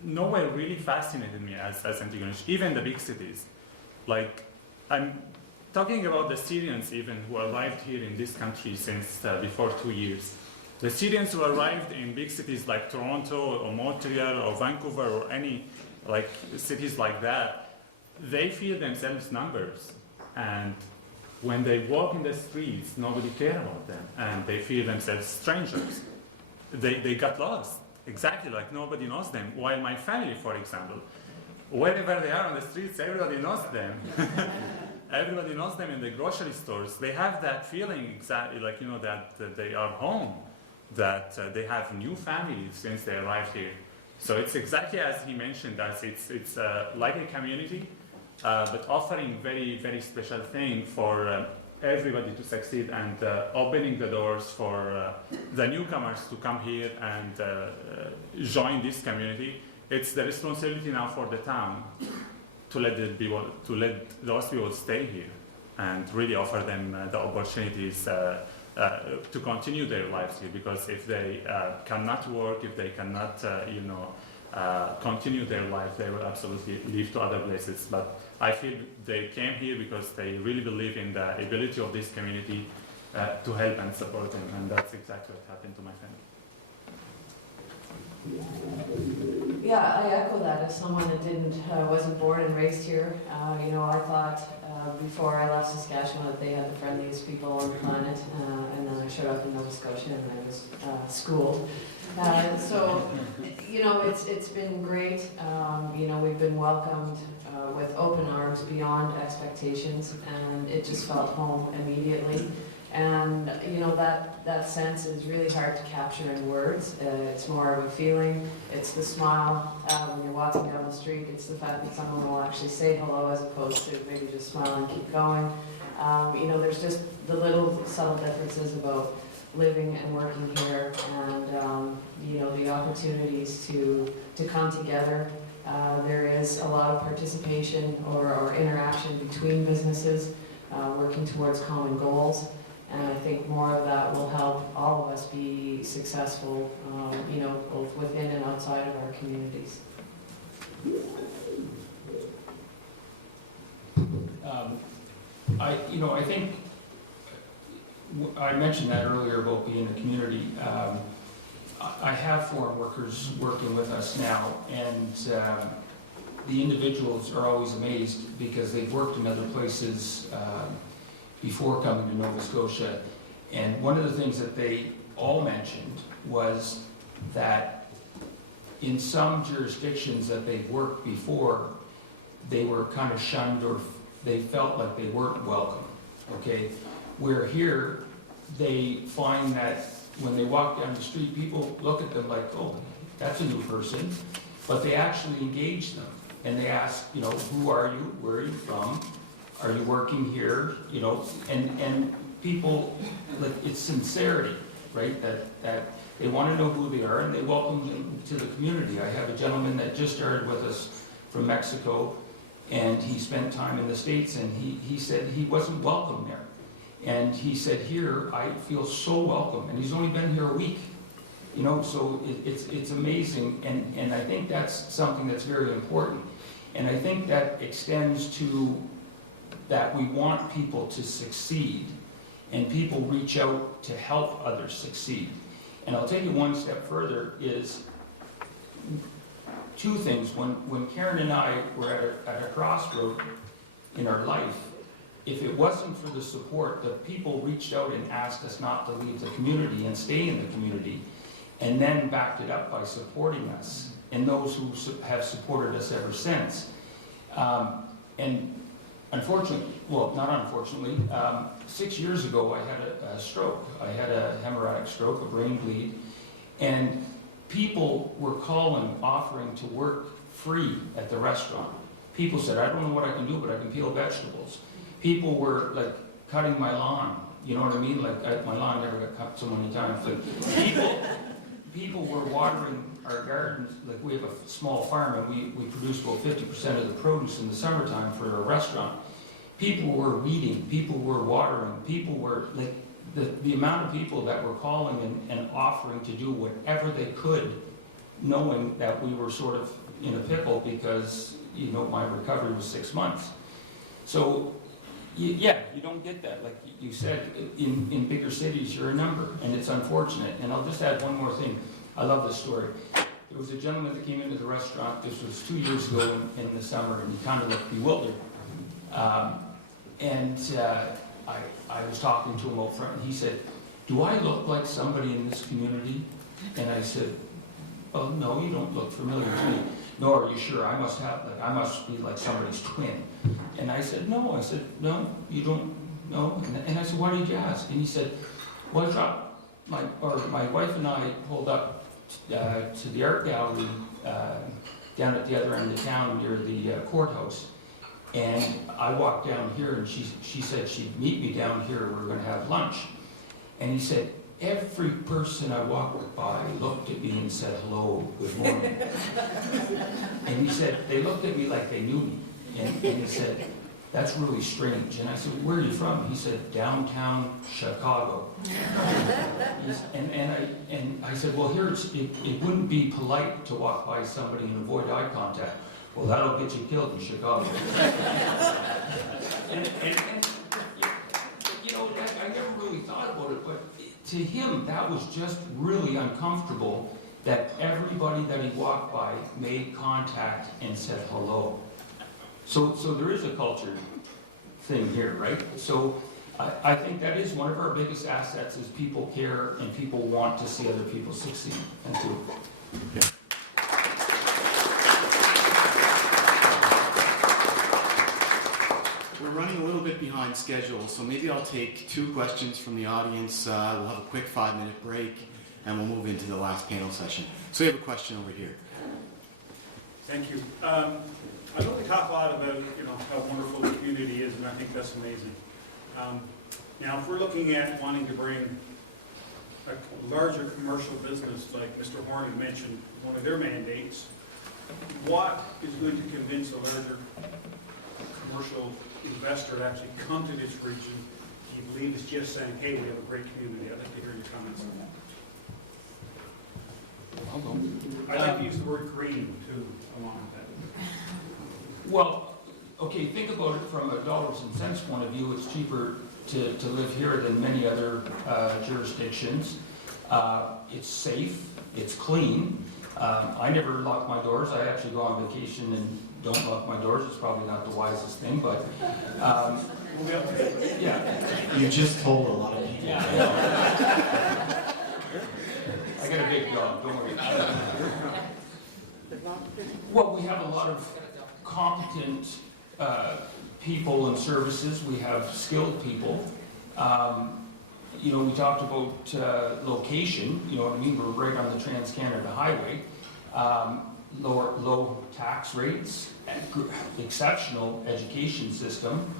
nowhere really fascinated me as Antigonish, even the big cities. Like, I'm talking about the Syrians even who arrived here in this country since before 2 years. The Syrians who arrived in big cities like Toronto or Montreal or Vancouver or any like cities like that, they feel themselves numbers. And when they walk in the streets, nobody cares about them, and they feel themselves strangers. They got lost. Exactly, like nobody knows them. While my family, for example, wherever they are on the streets, everybody knows them. Everybody knows them in the grocery stores. They have that feeling exactly like, you know, that they are home, that they have new families since they arrived here. So it's exactly as he mentioned, as it's like a community, but offering very, very special thing for everybody to succeed, and opening the doors for the newcomers to come here and join this community. It's the responsibility now for the town to let those people stay here and really offer them the opportunities to continue their lives here. Because if they cannot work, if they cannot, continue their life, they will absolutely leave to other places. But I feel they came here because they really believe in the ability of this community to help and support them, and that's exactly what happened to my family. Yeah, I echo that as someone that wasn't born and raised here. You know, I thought before I left Saskatchewan that they had the friendliest people on the planet, and then I showed up in Nova Scotia and I was schooled. So, you know, it's been great. You know, we've been welcomed with open arms beyond expectations, and it just felt home immediately. And, you know, that sense is really hard to capture in words. It's more of a feeling. It's the smile when you're walking down the street. It's the fact that someone will actually say hello as opposed to maybe just smile and keep going. You know, there's just the little subtle differences about living and working here, and you know, the opportunities to come together. There is a lot of participation or interaction between businesses working towards common goals, and I think more of that will help all of us be successful, you know, both within and outside of our communities. I think I mentioned that earlier about being a community. I have foreign workers working with us now, and the individuals are always amazed because they've worked in other places before coming to Nova Scotia. And one of the things that they all mentioned was that in some jurisdictions that they've worked before, they were kind of shunned, or they felt like they weren't welcome, okay? Where here, they find that when they walk down the street, people look at them like, oh, that's a new person, but they actually engage them. And they ask, you know, who are you? Where are you from? Are you working here? You know, and people, like, it's sincerity, right? That they want to know who they are, and they welcome them to the community. I have a gentleman that just started with us from Mexico, and he spent time in the States, and he said he wasn't welcome there. And he said, here, I feel so welcome. And he's only been here a week. You know, so it's amazing, and I think that's something that's very important. And I think that extends to that we want people to succeed, and people reach out to help others succeed. And I'll take you one step further, is two things. When Karen and I were at a crossroad in our life, if it wasn't for the support, the people reached out and asked us not to leave the community and stay in the community, and then backed it up by supporting us, and those who have supported us ever since. And unfortunately, well, not unfortunately, 6 years ago I had a stroke. I had a hemorrhagic stroke, a brain bleed, and people were calling, offering to work free at the restaurant. People said, I don't know what I can do, but I can peel vegetables. People were like cutting my lawn, you know what I mean? Like my lawn never got cut so many times. But people were watering our gardens. Like we have a small farm, and we produce about 50% of the produce in the summertime for a restaurant. People were weeding, people were watering, people were like the amount of people that were calling and offering to do whatever they could, knowing that we were sort of in a pickle because, you know, my recovery was 6 months. So yeah, you don't get that. Like you said, in bigger cities, you're a number, and it's unfortunate. And I'll just add one more thing. I love this story. There was a gentleman that came into the restaurant, this was 2 years ago in the summer, and he kind of looked bewildered. I was talking to him out front, and he said, do I look like somebody in this community? And I said, oh, no, you don't look familiar to me. No, are you sure? I must be like somebody's twin. And I said, no, you don't, no. And I said, why did you ask? And he said, well, my wife and I pulled up to the art gallery down at the other end of town near the courthouse. And I walked down here, and she said she'd meet me down here, we were going to have lunch. And he said, every person I walked by looked at me and said, hello, good morning. And he said, they looked at me like they knew me. And he said, that's really strange. And I said, where are you from? He said, downtown Chicago. And I said, well, here it wouldn't be polite to walk by somebody and avoid eye contact. Well, that'll get you killed in Chicago. and you know, I never really thought about it, but to him, that was just really uncomfortable that everybody that he walked by made contact and said hello. So there is a culture thing here, right? So I think that is one of our biggest assets, is people care and people want to see other people succeed. Thank you. Yeah. We're running a little bit behind schedule, so maybe I'll take 2 questions from the audience. We'll have a quick 5-minute break, and we'll move into the last panel session. So we have a question over here. Thank you. I know we talk a lot about, you know, how wonderful the community is, and I think that's amazing. Now, if we're looking at wanting to bring a larger commercial business, like Mr. Horn had mentioned, one of their mandates, what is going to convince a larger commercial investor to actually come to this region? Do you believe it's just saying, hey, we have a great community? I'd like to hear your comments on that. I'd like to use the word green, too, along with that. Well, okay, think about it from a dollars and cents point of view. It's cheaper to live here than many other jurisdictions. It's safe, it's clean. I never lock my doors. I actually go on vacation and don't lock my doors. It's probably not the wisest thing, but yeah. You just told a lot of people. Yeah. I got a big dog, don't worry. Well, we have a lot of competent people and services. We have skilled people. You know, we talked about location. You know what I mean? We're right on the Trans-Canada Highway. Low tax rates, exceptional education system.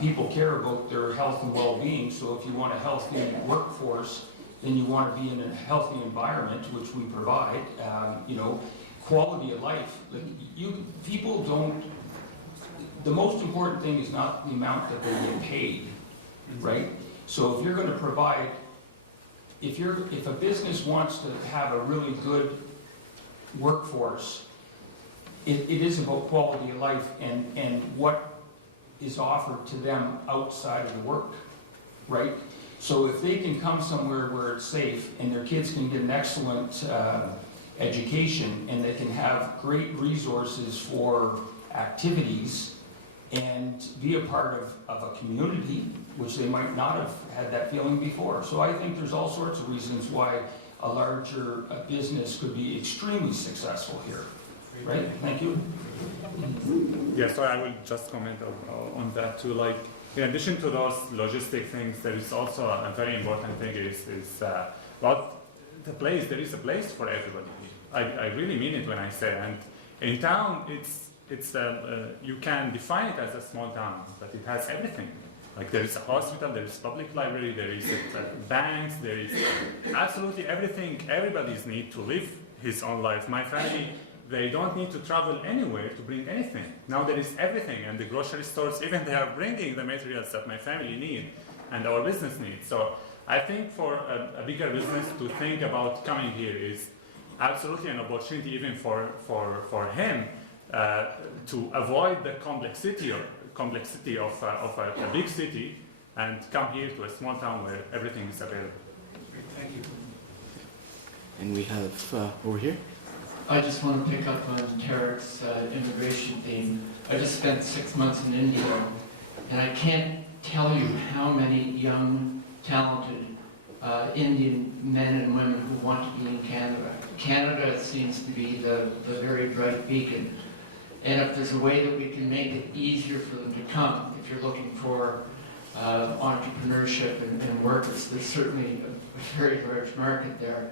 People care about their health and well-being, so if you want a healthy workforce, then you want to be in a healthy environment, which we provide. You know, quality of life. Like people don't. The most important thing is not the amount that they get paid, right? So if you're going to provide if a business wants to have a really good workforce, it is about quality of life and what is offered to them outside of the work, right? So if they can come somewhere where it's safe and their kids can get an excellent education and they can have great resources for activities and be a part of a community, which they might not have had that feeling before. So I think there's all sorts of reasons why a larger business could be extremely successful here. Right? Thank you. Yeah, so I will just comment on that too. Like, in addition to those logistic things, there is also a very important thing is about the place. There is a place for everybody. I really mean it when I say, and in town, you can define it as a small town, but it has everything. Like there is a hospital, there is public library, there is banks, there is absolutely everything everybody's need to live his own life. My family, they don't need to travel anywhere to bring anything. Now there is everything, and the grocery stores, even they are bringing the materials that my family need and our business needs. So I think for a bigger business to think about coming here is absolutely an opportunity even for him to avoid the complexity of a big city and come here to a small town where everything is available. Thank you. And we have over here. I just want to pick up on Tareq's immigration theme. I just spent 6 months in India, and I can't tell you how many young, talented Indian men and women who want to be in Canada. Canada seems to be the very bright beacon. And if there's a way that we can make it easier for them to come, if you're looking for entrepreneurship and work, there's certainly a very large market there.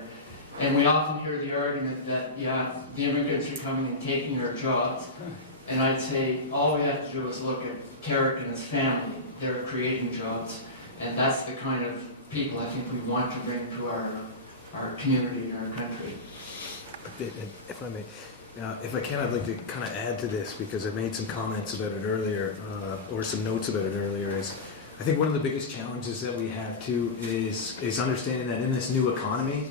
And we often hear the argument that, yeah, the immigrants are coming and taking our jobs. And I'd say all we have to do is look at Tareq and his family. They're creating jobs. And that's the kind of people I think we want to bring to our community and our country. If I may, if I can, I'd like to kind of add to this because I made some comments about it earlier, or some notes about it earlier, is I think one of the biggest challenges that we have too is understanding that in this new economy,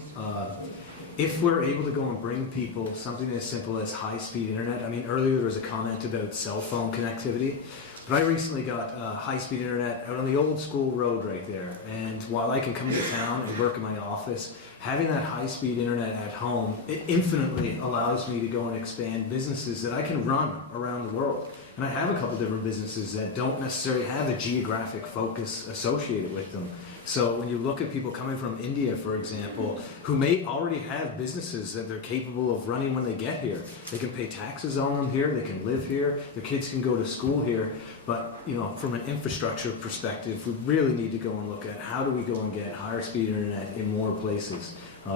if we're able to go and bring people something as simple as high-speed internet. I mean, earlier there was a comment about cell phone connectivity, but I recently got high-speed internet out on the old school road right there. And while I can come into town and work in my office, having that high-speed internet at home, it infinitely allows me to go and expand businesses that I can run around the world. And I have a couple different businesses that don't necessarily have a geographic focus associated with them. So when you look at people coming from India, for example, who may already have businesses that they're capable of running when they get here. They can pay taxes on them here, they can live here, their kids can go to school here. But, you know, from an infrastructure perspective, we really need to go and look at how do we go and get higher speed internet in more places.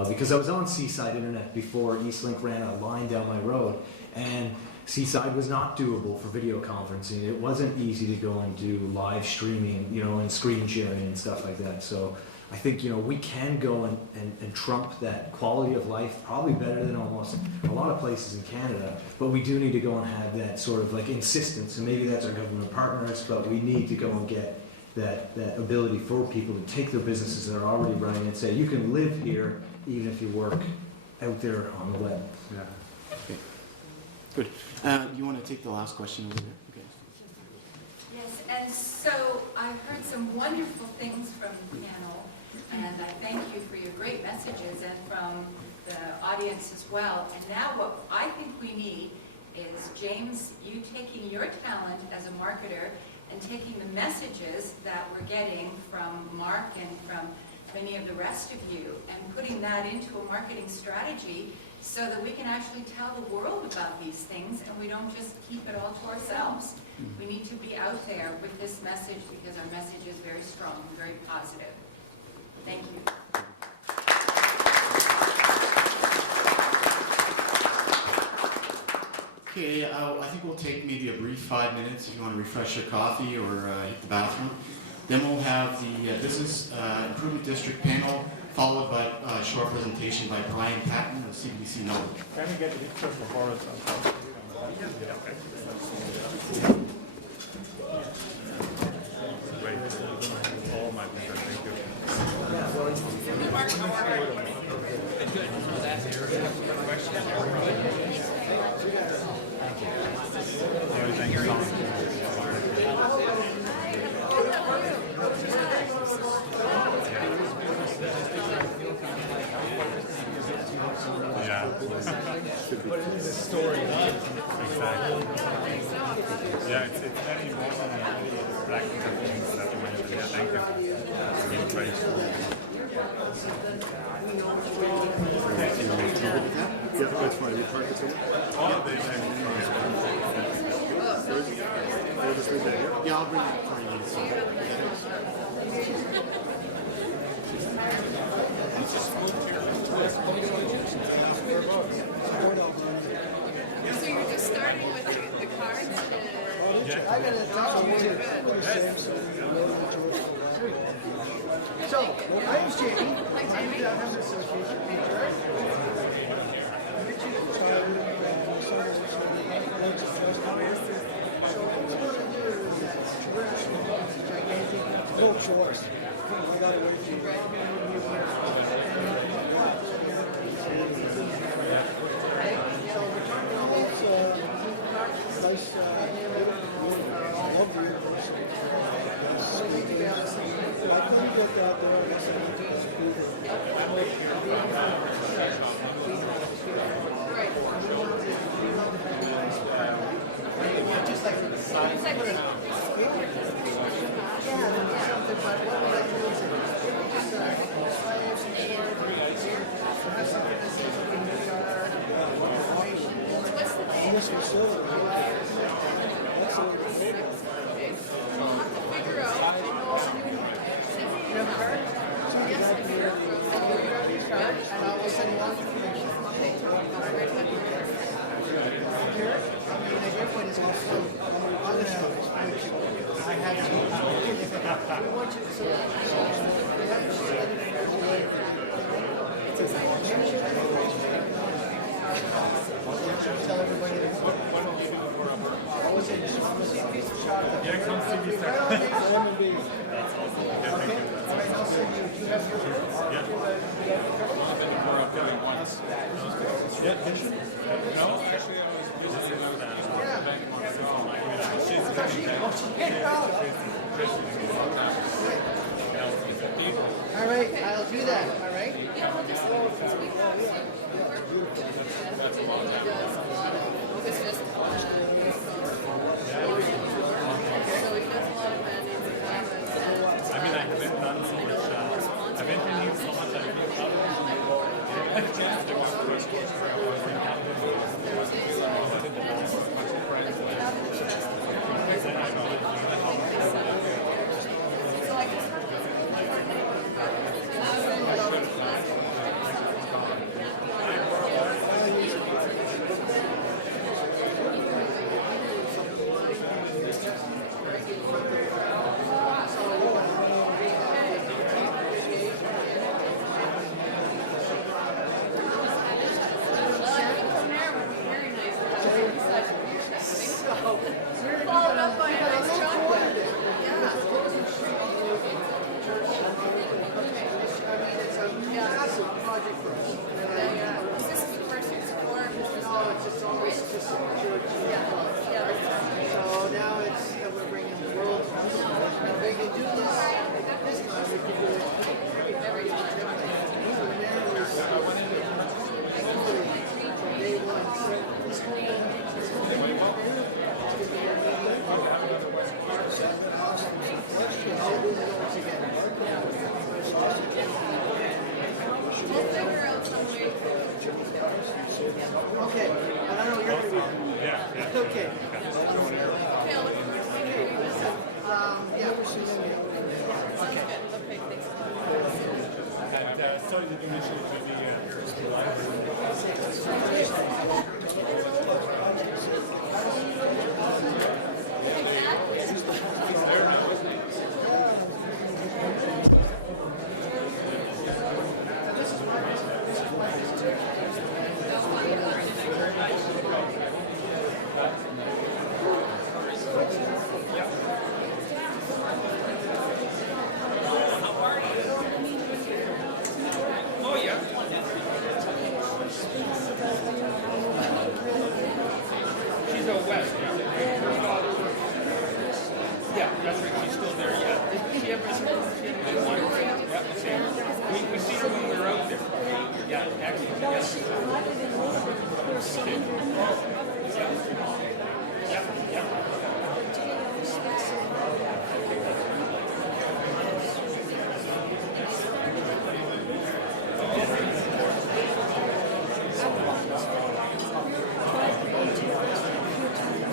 Because I was on Seaside Internet before Eastlink ran a line down my road, and Seaside was not doable for video conferencing. It wasn't easy to go and do live streaming, you know, and screen sharing and stuff like that. So I think, you know, we can go and trump that quality of life probably better than almost a lot of places in Canada. But we do need to go and have that sort of like insistence, and maybe that's our government partners, but we need to go and get that ability for people to take their businesses that are already running and say, you can live here even if you work out there on the web. Yeah. Okay. Good. You want to take the last question over there? Okay. Yes, and so I've heard some wonderful things from the panel, and I thank you for your great messages and from the audience as well. And now what I think we need is, James, you taking your talent as a marketer and taking the messages that we're getting from Mark and from many of the rest of you and putting that into a marketing strategy so that we can actually tell the world about these things and we don't just keep it all to ourselves. We need to be out there with this message because our message is very strong and very positive. Thank you. Okay, I think we'll take maybe a brief 5 minutes if you want to refresh your coffee or hit the bathroom. Then we'll have the Business Improvement District panel, followed by a short presentation by Brian Patton of CBC Nova. Can we get a picture before us? great. Oh my goodness, thank you. Thank you so much. Yeah. But it is a story. Exactly. Yeah, it's very important and very practical things that you mentioned. Yeah, thank you. It's been great. Yeah, that's fine. You park it somewhere? All of this. I'll just leave that here. Yeah, I'll bring it for you. So you're just starting with the cards I gotta tell you, so, my name's Jamie. I'm the Downtown Association. No choice. I gotta wait for you. So we're talking about nice, lovely university. So thank you, guys. I couldn't get that there. I guess I need to prove it. Just like the side. This was silver. Tell everybody that. Yeah, come see me, sir. That's awesome. Yeah, thank you. All right, I'll send you. Do you have your? Yeah. More upcoming ones. Yeah. No, actually, I was using that. She's coming All right, I'll do that. All right. Yeah, we'll just, we have some work with Jeff. He does a lot of, it's just, so he does a lot of mandates and habits and. I mean, I haven't done so much, I haven't been here so much, I've been out of Followed up by a nice chocolate. Yeah. Project for us. Is this the first year support? No, it's just always just church. Yeah. So now it's we're bringing the world. We can do this time. We can do it every time. Even there was from day one. This whole thing We'll figure out some way to. okay, and I know you're going to be. Yeah. Okay. Okay, I'll look forward to meeting you. Yeah, we're seeing you. Okay, thanks. And sorry that you mentioned it will be out west, yeah. Yeah, that's right, she's still there, yeah. She had one, yeah, the same. We seen her when we were out there. Yeah, excellent, yes. Yeah, yeah.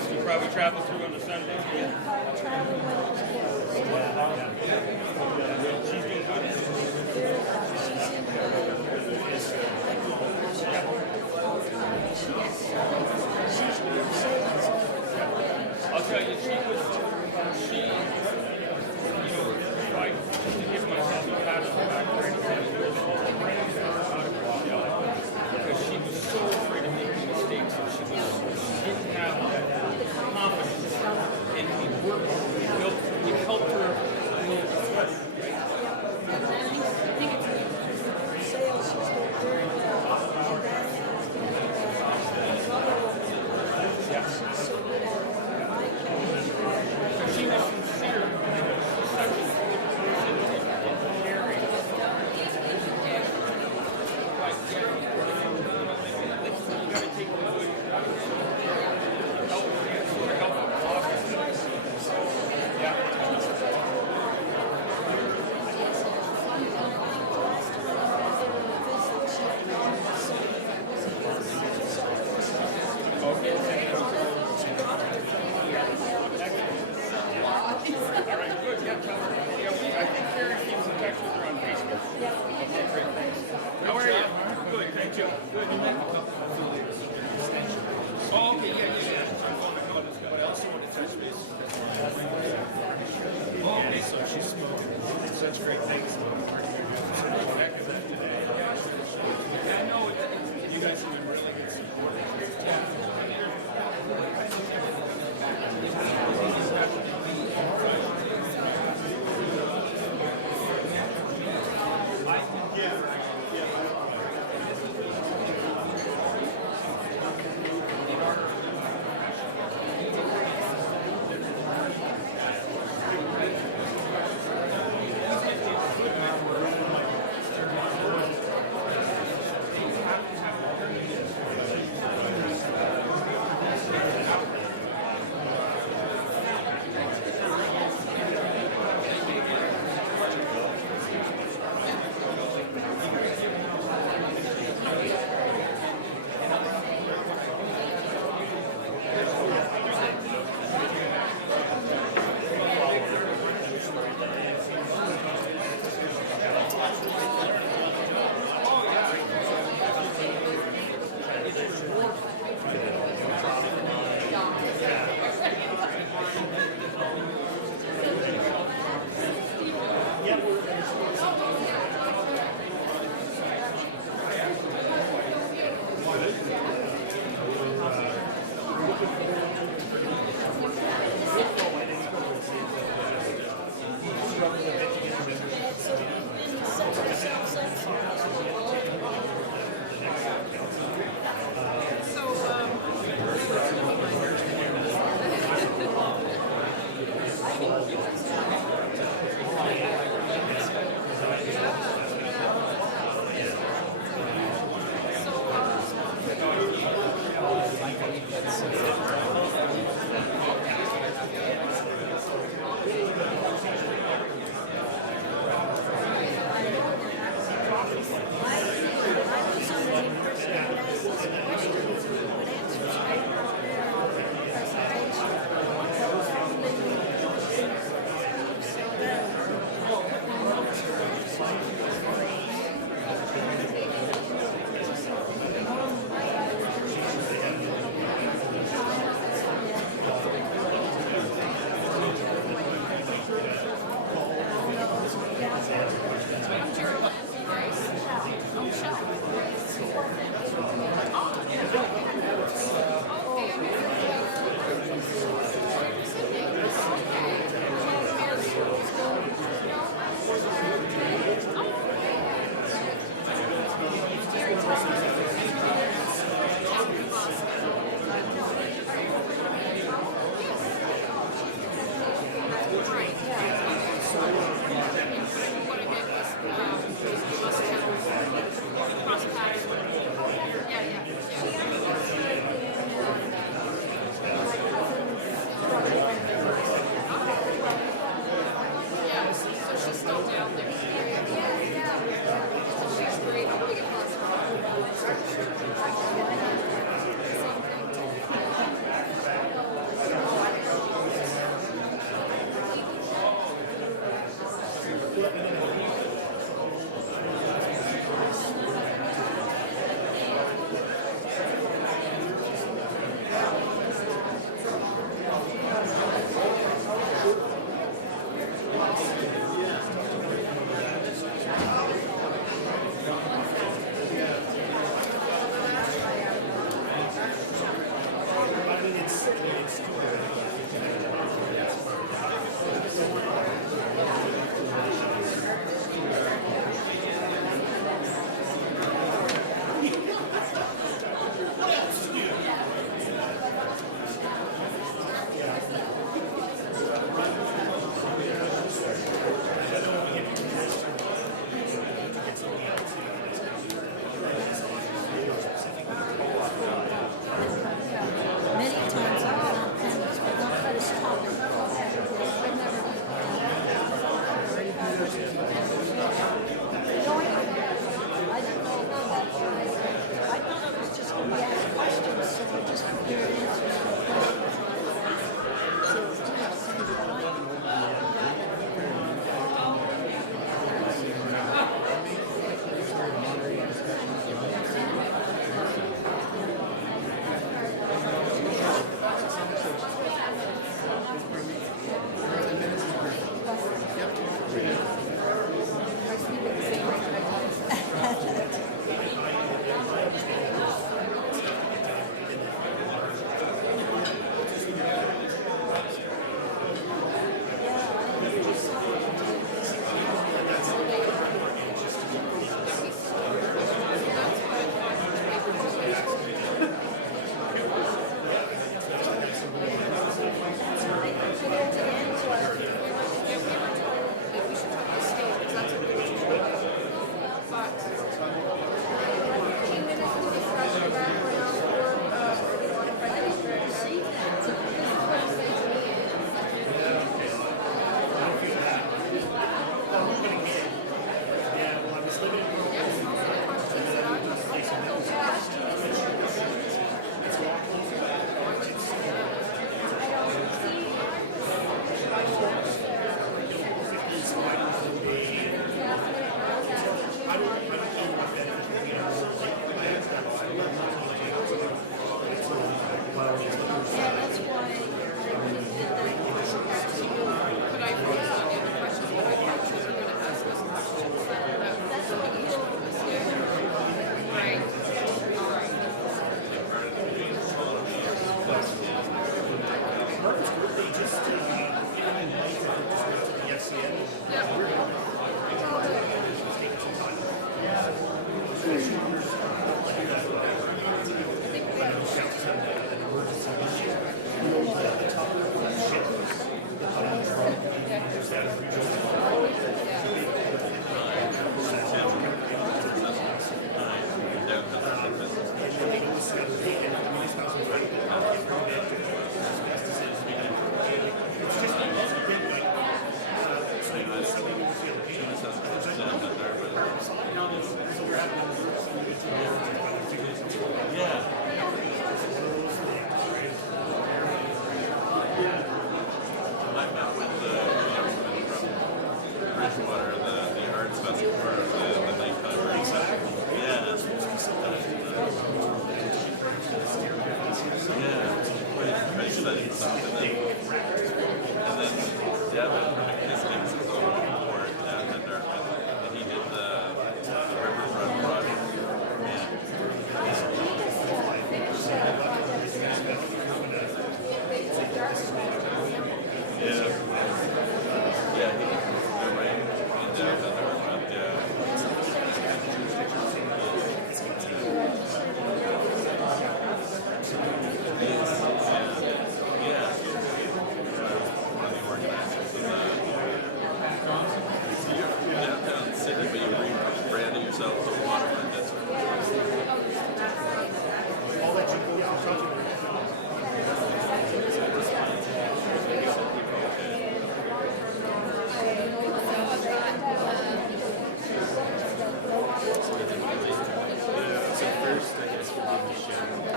You probably travel through on the Sunday. Yeah. She's doing good. I'll tell you, she, you know, I didn't give myself a pat on the back for anything. Because she was so afraid of making mistakes, and she didn't have that confidence. And we worked, we helped her. She was sincere. She's such a person and caring. You got to take the good.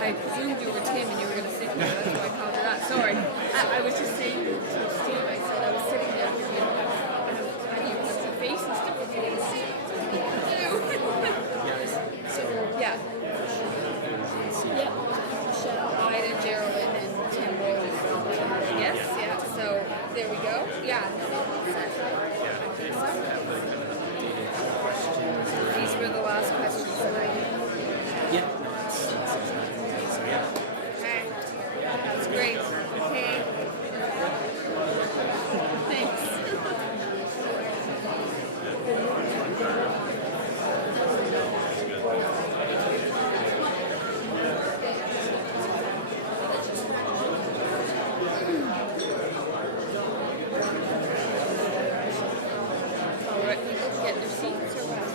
I presumed you were Tim and you were going to sit there, that's why I called you that. Sorry. I was just saying to Steve, I said I was sitting there because you know, and you have some face and stuff, and you didn't see it. Yeah. Yeah. Hyde and Geraldine and Tim Rose. Yes, yeah. So there we go. Yeah. These were the last questions that I had. Yeah. Okay. That's great. Okay. Thanks. All right, we can get their seats or what?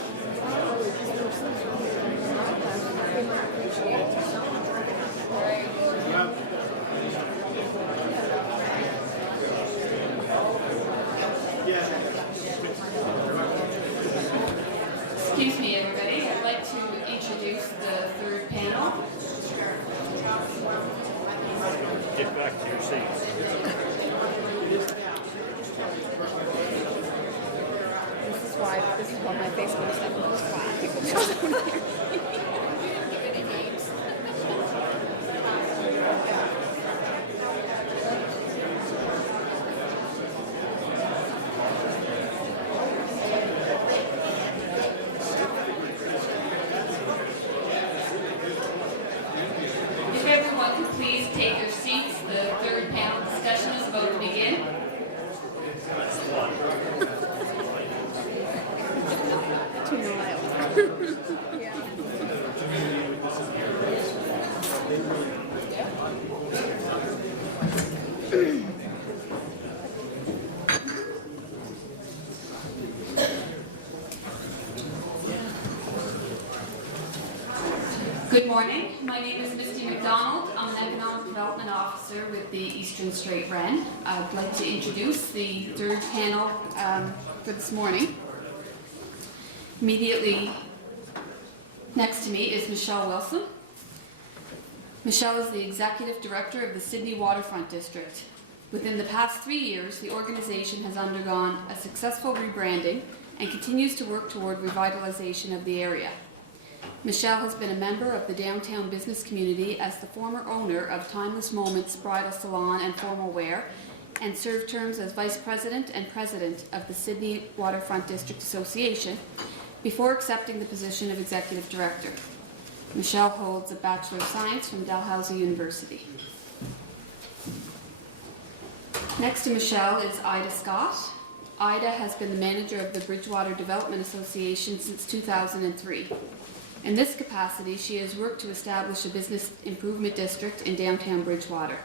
Excuse me, everybody. I'd like to introduce the third panel. Get back to your seats. This is why my Facebook stuff was flat. People just don't hear. Give any names. If everyone could please take their seats, the third panel discussion is about to begin. Too mild. Yeah. Good morning. My name is Misty McDonald. I'm an Economic Development Officer with the Eastern-Strait Wren. I'd like to introduce the third panel for this morning. Immediately next to me is Michelle Wilson. Michelle is the Executive Director of the Sydney Waterfront District. Within the past 3 years, the organization has undergone a successful rebranding and continues to work toward revitalization of the area. Michelle has been a member of the downtown business community as the former owner of Timeless Moments Bridal Salon and Formal Wear, and served terms as Vice President and President of the Sydney Waterfront District Association before accepting the position of Executive Director. Michelle holds a Bachelor of Science from Dalhousie University. Next to Michelle is Ida Scott. Ida has been the manager of the Bridgewater Development Association since 2003. In this capacity, she has worked to establish a business improvement district in downtown Bridgewater.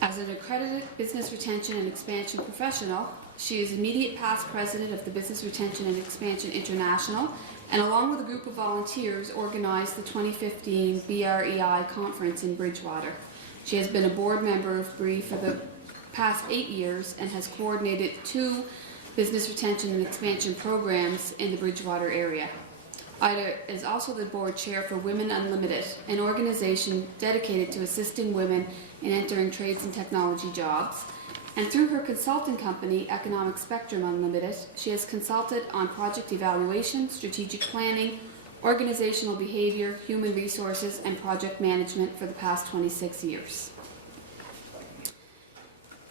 As an accredited business retention and expansion professional, she is immediate past president of the Business Retention and Expansion International, and along with a group of volunteers organized the 2015 BREI conference in Bridgewater. She has been a board member of BRE for the past 8 years and has coordinated 2 business retention and expansion programs in the Bridgewater area. Ida is also the board chair for Women Unlimited, an organization dedicated to assisting women in entering trades and technology jobs. And through her consulting company, Economic Spectrum Unlimited, she has consulted on project evaluation, strategic planning, organizational behavior, human resources, and project management for the past 26 years.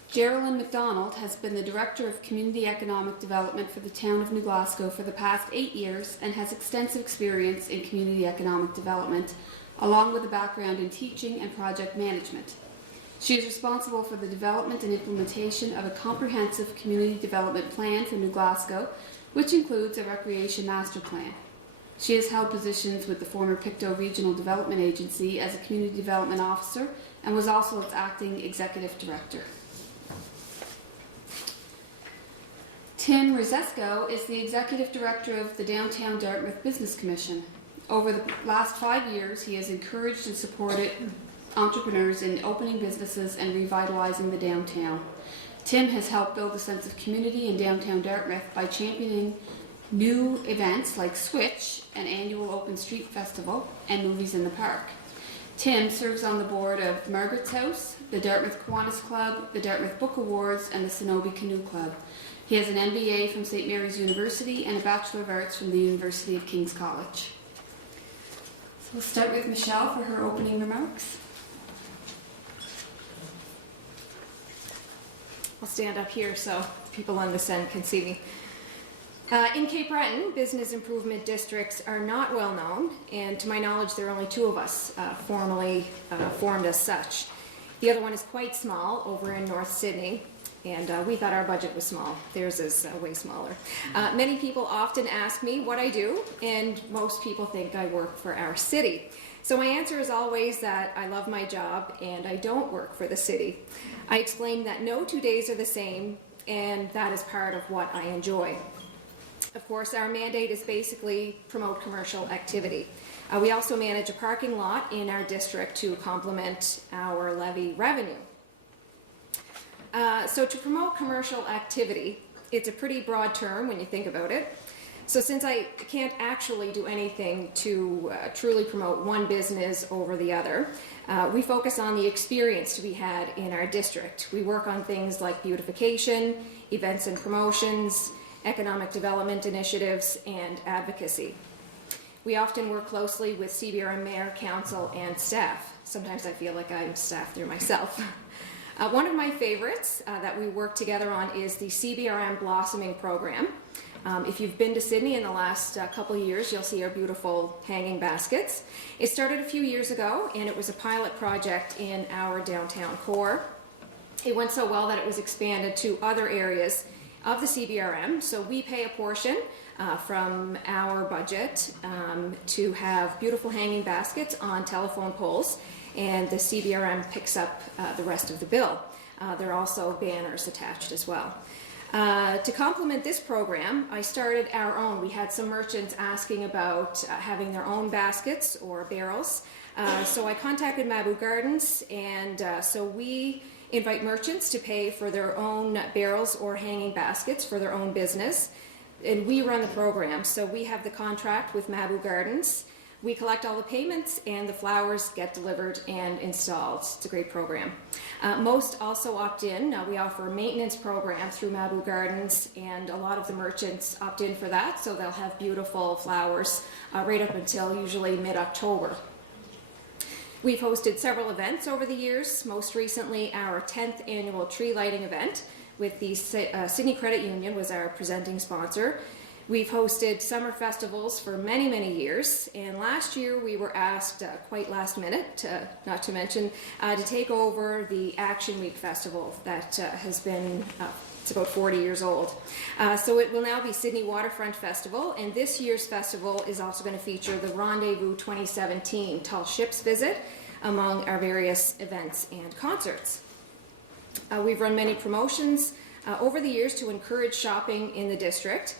Geraldine McDonald has been the Director of Community Economic Development for the town of New Glasgow for the past 8 years and has extensive experience in community economic development, along with a background in teaching and project management. She is responsible for the development and implementation of a comprehensive community development plan for New Glasgow, which includes a recreation master plan. She has held positions with the former Pictou Regional Development Agency as a community development officer and was also its acting executive director. Tim Rizesco is the executive director of the Downtown Dartmouth Business Commission. Over the last 5 years, he has encouraged and supported entrepreneurs in opening businesses and revitalizing the downtown. Tim has helped build a sense of community in downtown Dartmouth by championing new events like Switch, an annual open street festival, and Movies in the Park. Tim serves on the board of Margaret's House, the Dartmouth Kiwanis Club, the Dartmouth Book Awards, and the Sonobe Canoe Club. He has an MBA from St. Mary's University and a Bachelor of Arts from the University of King's College. So we'll start with Michelle for her opening remarks. I'll stand up here so people on this end can see me. In Cape Breton, business improvement districts are not well known, and to my knowledge, there are only 2 of us formally formed as such. The other one is quite small over in North Sydney, and we thought our budget was small. Theirs is way smaller. Many people often ask me what I do, and most people think I work for our city. So my answer is always that I love my job and I don't work for the city. I explain that no 2 days are the same, and that is part of what I enjoy. Of course, our mandate is basically promote commercial activity. We also manage a parking lot in our district to complement our levy revenue. So to promote commercial activity, it's a pretty broad term when you think about it. So since I can't actually do anything to truly promote one business over the other, we focus on the experience to be had in our district. We work on things like beautification, events and promotions, economic development initiatives, and advocacy. We often work closely with CBRM Mayor, Council, and staff. Sometimes I feel like I'm staff there myself. One of my favorites that we work together on is the CBRM Blossoming Program. If you've been to Sydney in the last couple of years, you'll see our beautiful hanging baskets. It started a few years ago, and it was a pilot project in our downtown core. It went so well that it was expanded to other areas of the CBRM, so we pay a portion from our budget to have beautiful hanging baskets on telephone poles, and the CBRM picks up the rest of the bill. There are also banners attached as well. To complement this program, I started our own. We had some merchants asking about having their own baskets or barrels. So I contacted Mabu Gardens, and so we invite merchants to pay for their own barrels or hanging baskets for their own business. And we run the program. So we have the contract with Mabu Gardens. We collect all the payments and the flowers get delivered and installed. It's a great program. Most also opt in. We offer a maintenance program through Mabou Gardens, and a lot of the merchants opt in for that, so they'll have beautiful flowers right up until usually mid-October. We've hosted several events over the years, most recently our 10th annual tree lighting event with the Sydney Credit Union was our presenting sponsor. We've hosted summer festivals for many, many years, and last year we were asked, quite last minute, not to mention, to take over the Action Week Festival that has been, it's about 40 years old. So it will now be Sydney Waterfront Festival, and this year's festival is also going to feature the Rendezvous 2017 Tall Ships Visit among our various events and concerts. We've run many promotions over the years to encourage shopping in the district.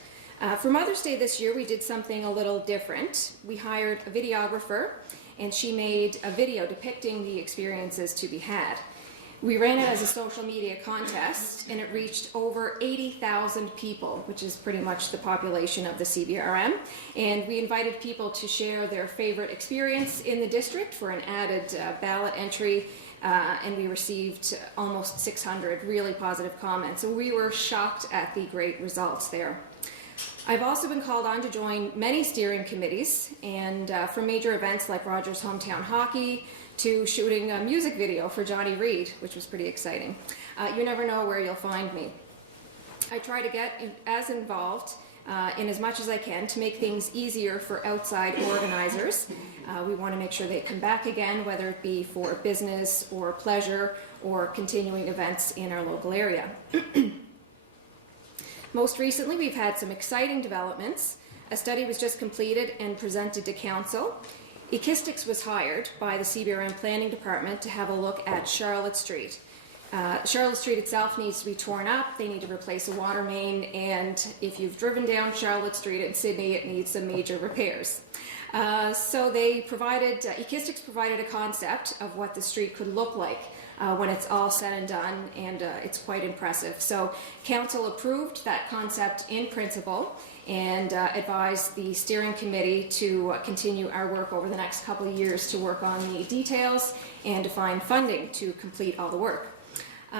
For Mother's Day this year, we did something a little different. We hired a videographer, and she made a video depicting the experiences to be had. We ran it as a social media contest, and it reached over 80,000 people, which is pretty much the population of the CBRM. And we invited people to share their favorite experience in the district for an added ballot entry, and we received almost 600 really positive comments. So we were shocked at the great results there. I've also been called on to join many steering committees, and from major events like Rogers Hometown Hockey to shooting a music video for Johnny Reed, which was pretty exciting. You never know where you'll find me. I try to get as involved in as much as I can to make things easier for outside organizers. We want to make sure they come back again, whether it be for business or pleasure or continuing events in our local area. Most recently, we've had some exciting developments. A study was just completed and presented to Council. Ekistics was hired by the CBRM Planning Department to have a look at Charlotte Street. Charlotte Street itself needs to be torn up. They need to replace a water main, and if you've driven down Charlotte Street in Sydney, it needs some major repairs. So Ekistics provided a concept of what the street could look like when it's all said and done, and it's quite impressive. So Council approved that concept in principle and advised the steering committee to continue our work over the next couple of years to work on the details and to find funding to complete all the work.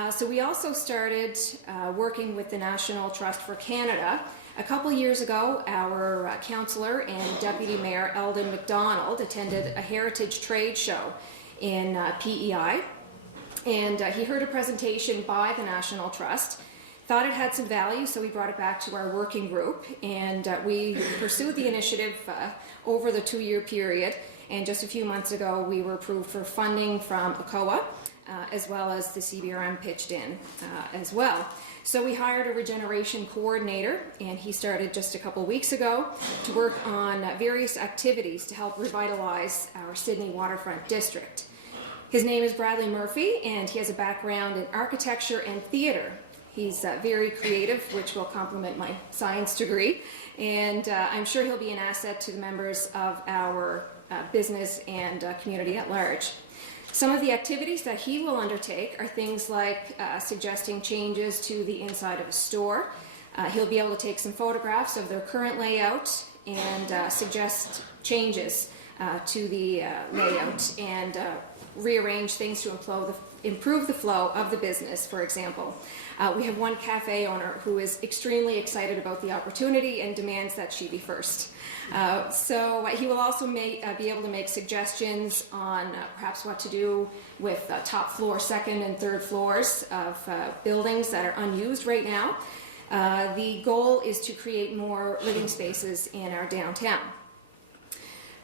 So we also started working with the National Trust for Canada. A couple of years ago, our councillor and Deputy Mayor Eldon McDonald attended a heritage trade show in PEI. And he heard a presentation by the National Trust, thought it had some value, so we brought it back to our working group, and we pursued the initiative over the 2-year period, and just a few months ago we were approved for funding from ACOA, as well as the CBRM pitched in as well. So we hired a regeneration coordinator, and he started just a couple weeks ago to work on various activities to help revitalize our Sydney waterfront district. His name is Bradley Murphy, and he has a background in architecture and theater. He's very creative, which will complement my science degree, and I'm sure he'll be an asset to the members of our business and community at large. Some of the activities that he will undertake are things like suggesting changes to the inside of a store. He'll be able to take some photographs of their current layout and suggest changes to the layout and rearrange things to improve the flow of the business, for example. We have one cafe owner who is extremely excited about the opportunity and demands that she be first. So he will also be able to make suggestions on perhaps what to do with top floor, second and third floors of buildings that are unused right now. The goal is to create more living spaces in our downtown.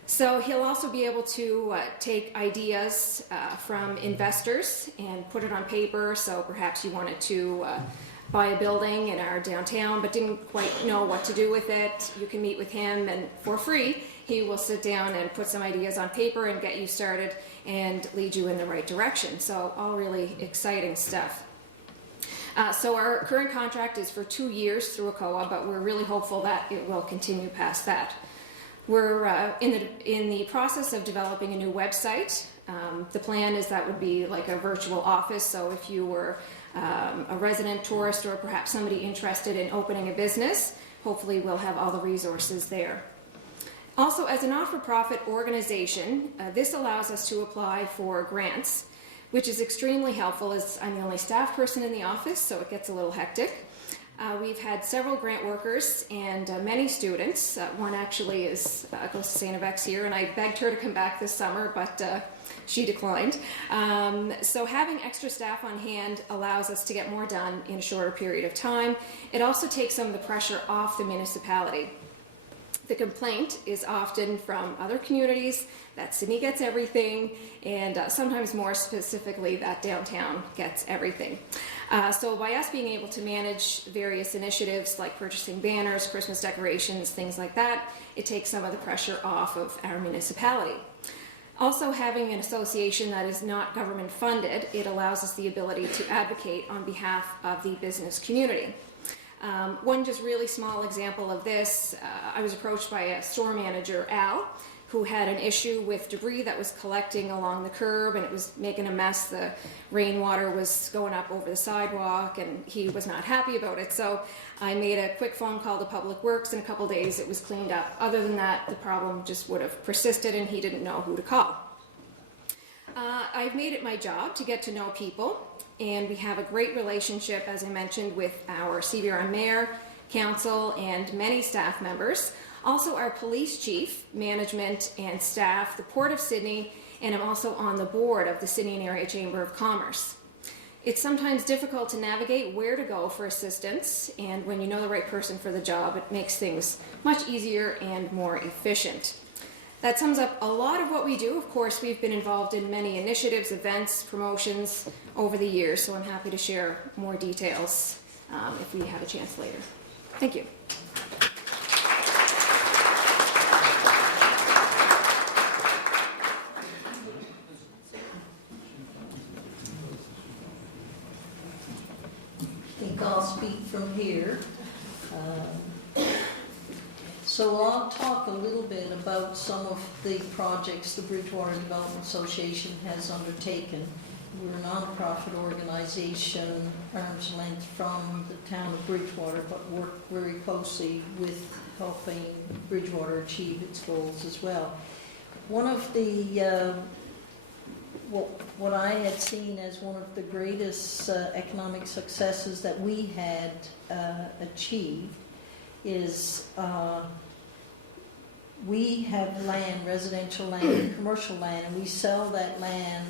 So he'll also be able to take ideas from investors and put it on paper. So perhaps you wanted to buy a building in our downtown but didn't quite know what to do with it. You can meet with him, and for free he will sit down and put some ideas on paper and get you started and lead you in the right direction. So all really exciting stuff. So our current contract is for 2 years through ACOA, but we're really hopeful that it will continue past that. We're in the process of developing a new website. The plan is that would be like a virtual office, so if you were a resident tourist or perhaps somebody interested in opening a business, hopefully we'll have all the resources there. Also, as a not-for-profit organization, this allows us to apply for grants, which is extremely helpful as I'm the only staff person in the office, so it gets a little hectic. We've had several grant workers and many students. One actually goes to St. FX here, and I begged her to come back this summer, but she declined. So having extra staff on hand allows us to get more done in a shorter period of time. It also takes some of the pressure off the municipality. The complaint is often from other communities that Sydney gets everything, and sometimes more specifically that downtown gets everything. So by us being able to manage various initiatives like purchasing banners, Christmas decorations, things like that, it takes some of the pressure off of our municipality. Also, having an association that is not government funded, it allows us the ability to advocate on behalf of the business community. One just really small example of this, I was approached by a store manager, Al, who had an issue with debris that was collecting along the curb, and it was making a mess. The rainwater was going up over the sidewalk, and he was not happy about it. So I made a quick phone call to Public Works. In a couple days it was cleaned up. Other than that, the problem just would have persisted, and he didn't know who to call. I've made it my job to get to know people, and we have a great relationship, as I mentioned, with our CBRM mayor, council, and many staff members. Also our police chief, management, and staff, the Port of Sydney, and I'm also on the board of the Sydney and Area Chamber of Commerce. It's sometimes difficult to navigate where to go for assistance, and when you know the right person for the job, it makes things much easier and more efficient. That sums up a lot of what we do. Of course, we've been involved in many initiatives, events, promotions over the years, so I'm happy to share more details if we have a chance later. Thank you. I think I'll speak from here. So I'll talk a little bit about some of the projects the Bridgewater Development Association has undertaken. We're a non-profit organization, arm's length from the town of Bridgewater, but work very closely with helping Bridgewater achieve its goals as well. One of the, what I had seen as one of the greatest economic successes that we had achieved is we have land, residential land, commercial land, and we sell that land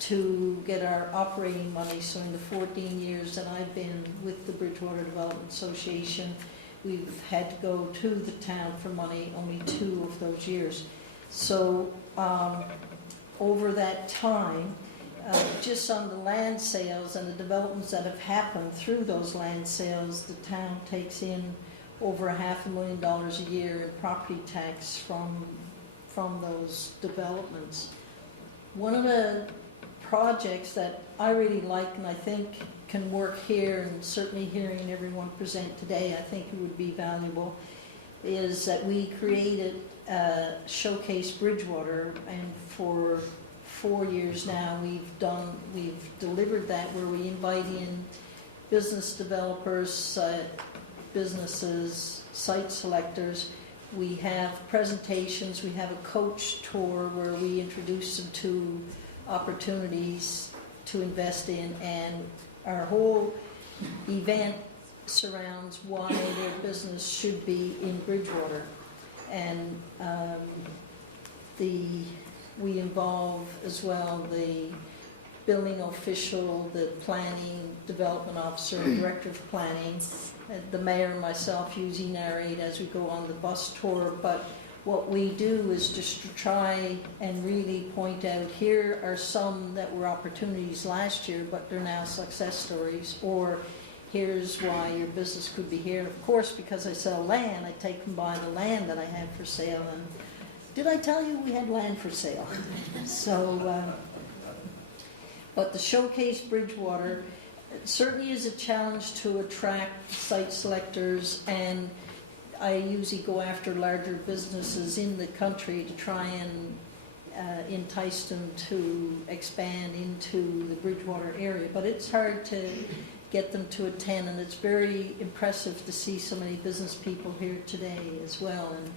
to get our operating money. So in the 14 years that I've been with the Bridgewater Development Association, we've had to go to the town for money only 2 of those years. So over that time, just on the land sales and the developments that have happened through those land sales, the town takes in over $500,000 a year in property tax from those developments. One of the projects that I really like and I think can work here, and certainly hearing everyone present today, I think it would be valuable, is that we created Showcase Bridgewater, and for 4 years now we've delivered that, where we invite in business developers, businesses, site selectors. We have presentations, we have a coach tour where we introduce them to opportunities to invest in, and our whole event surrounds why their business should be in Bridgewater. And we involve as well the building official, the planning development officer, director of planning, the mayor and myself usually narrate as we go on the bus tour. But what we do is just to try and really point out, here are some that were opportunities last year, but they're now success stories, or here's why your business could be here. Of course, because I sell land, I take them by the land that I have for sale. And did I tell you we had land for sale? So, but the Showcase Bridgewater certainly is a challenge to attract site selectors, and I usually go after larger businesses in the country to try and entice them to expand into the Bridgewater area. But it's hard to get them to attend, and it's very impressive to see so many business people here today as well. And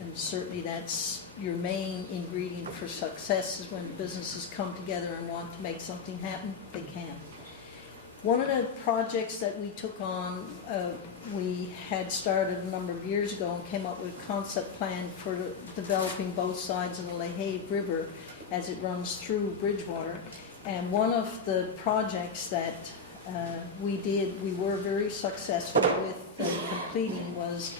And certainly that's your main ingredient for success, is when businesses come together and want to make something happen, they can. One of the projects that we took on, we had started a number of years ago and came up with a concept plan for developing both sides of the Lahade River as it runs through Bridgewater. And one of the projects that we were very successful with completing was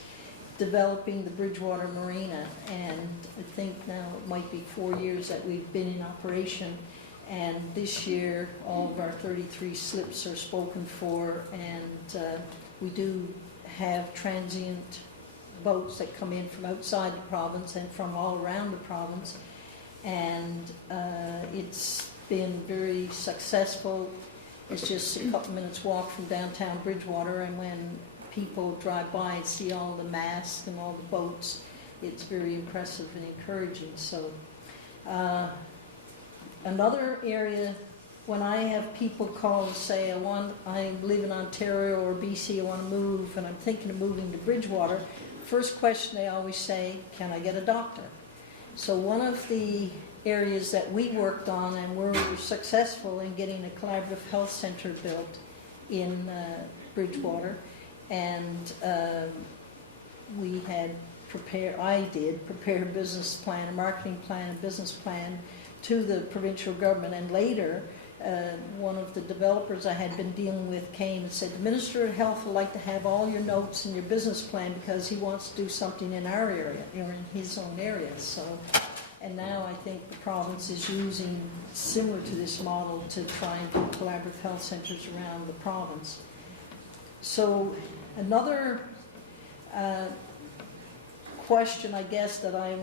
developing the Bridgewater Marina. And I think now it might be 4 years that we've been in operation. And this year, all of our 33 slips are spoken for, and we do have transient boats that come in from outside the province and from all around the province. And it's been very successful. It's just a couple minutes walk from downtown Bridgewater, and when people drive by and see all the masts and all the boats, it's very impressive and encouraging. So. Another area, when I have people call and say, I live in Ontario or BC, I want to move, and I'm thinking of moving to Bridgewater, first question they always say, can I get a doctor? So one of the areas that we worked on and were successful in getting a collaborative health center built in Bridgewater, and we had prepare a business plan, a marketing plan, a business plan to the provincial government, and later one of the developers I had been dealing with came and said, the Minister of Health would like to have all your notes and your business plan because he wants to do something in our area, or in his own area. So, and now I think the province is using similar to this model to try and do collaborative health centers around the province. So another question, I guess, that I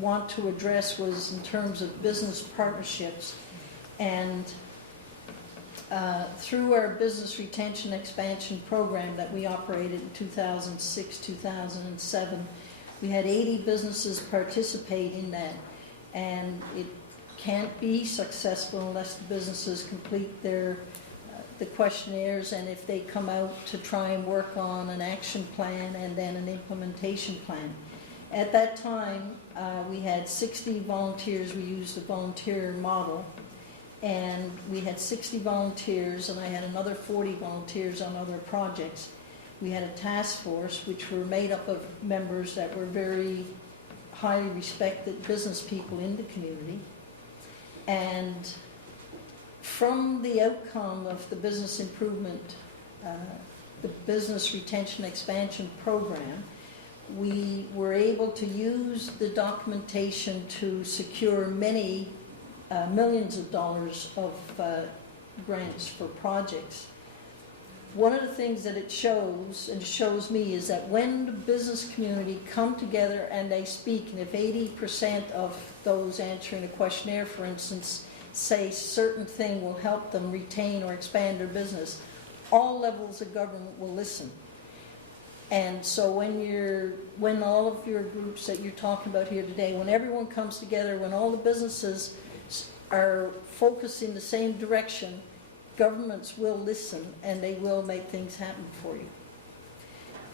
want to address was in terms of business partnerships. And through our business retention expansion program that we operated in 2006, 2007, we had 80 businesses participate in that. And it can't be successful unless the businesses complete the questionnaires, and if they come out to try and work on an action plan and then an implementation plan. At that time, we had 60 volunteers. We used a volunteer model, and we had 60 volunteers, and I had another 40 volunteers on other projects. We had a task force which were made up of members that were very highly respected business people in the community. And from the outcome of the business improvement, the business retention expansion program, we were able to use the documentation to secure many millions of dollars of grants for projects. One of the things that it shows, and shows me, is that when the business community come together and they speak, and if 80% of those answering a questionnaire, for instance, say certain thing will help them retain or expand their business, all levels of government will listen. And so when all of your groups that you're talking about here today, when everyone comes together, when all the businesses are focused in the same direction, governments will listen and they will make things happen for you.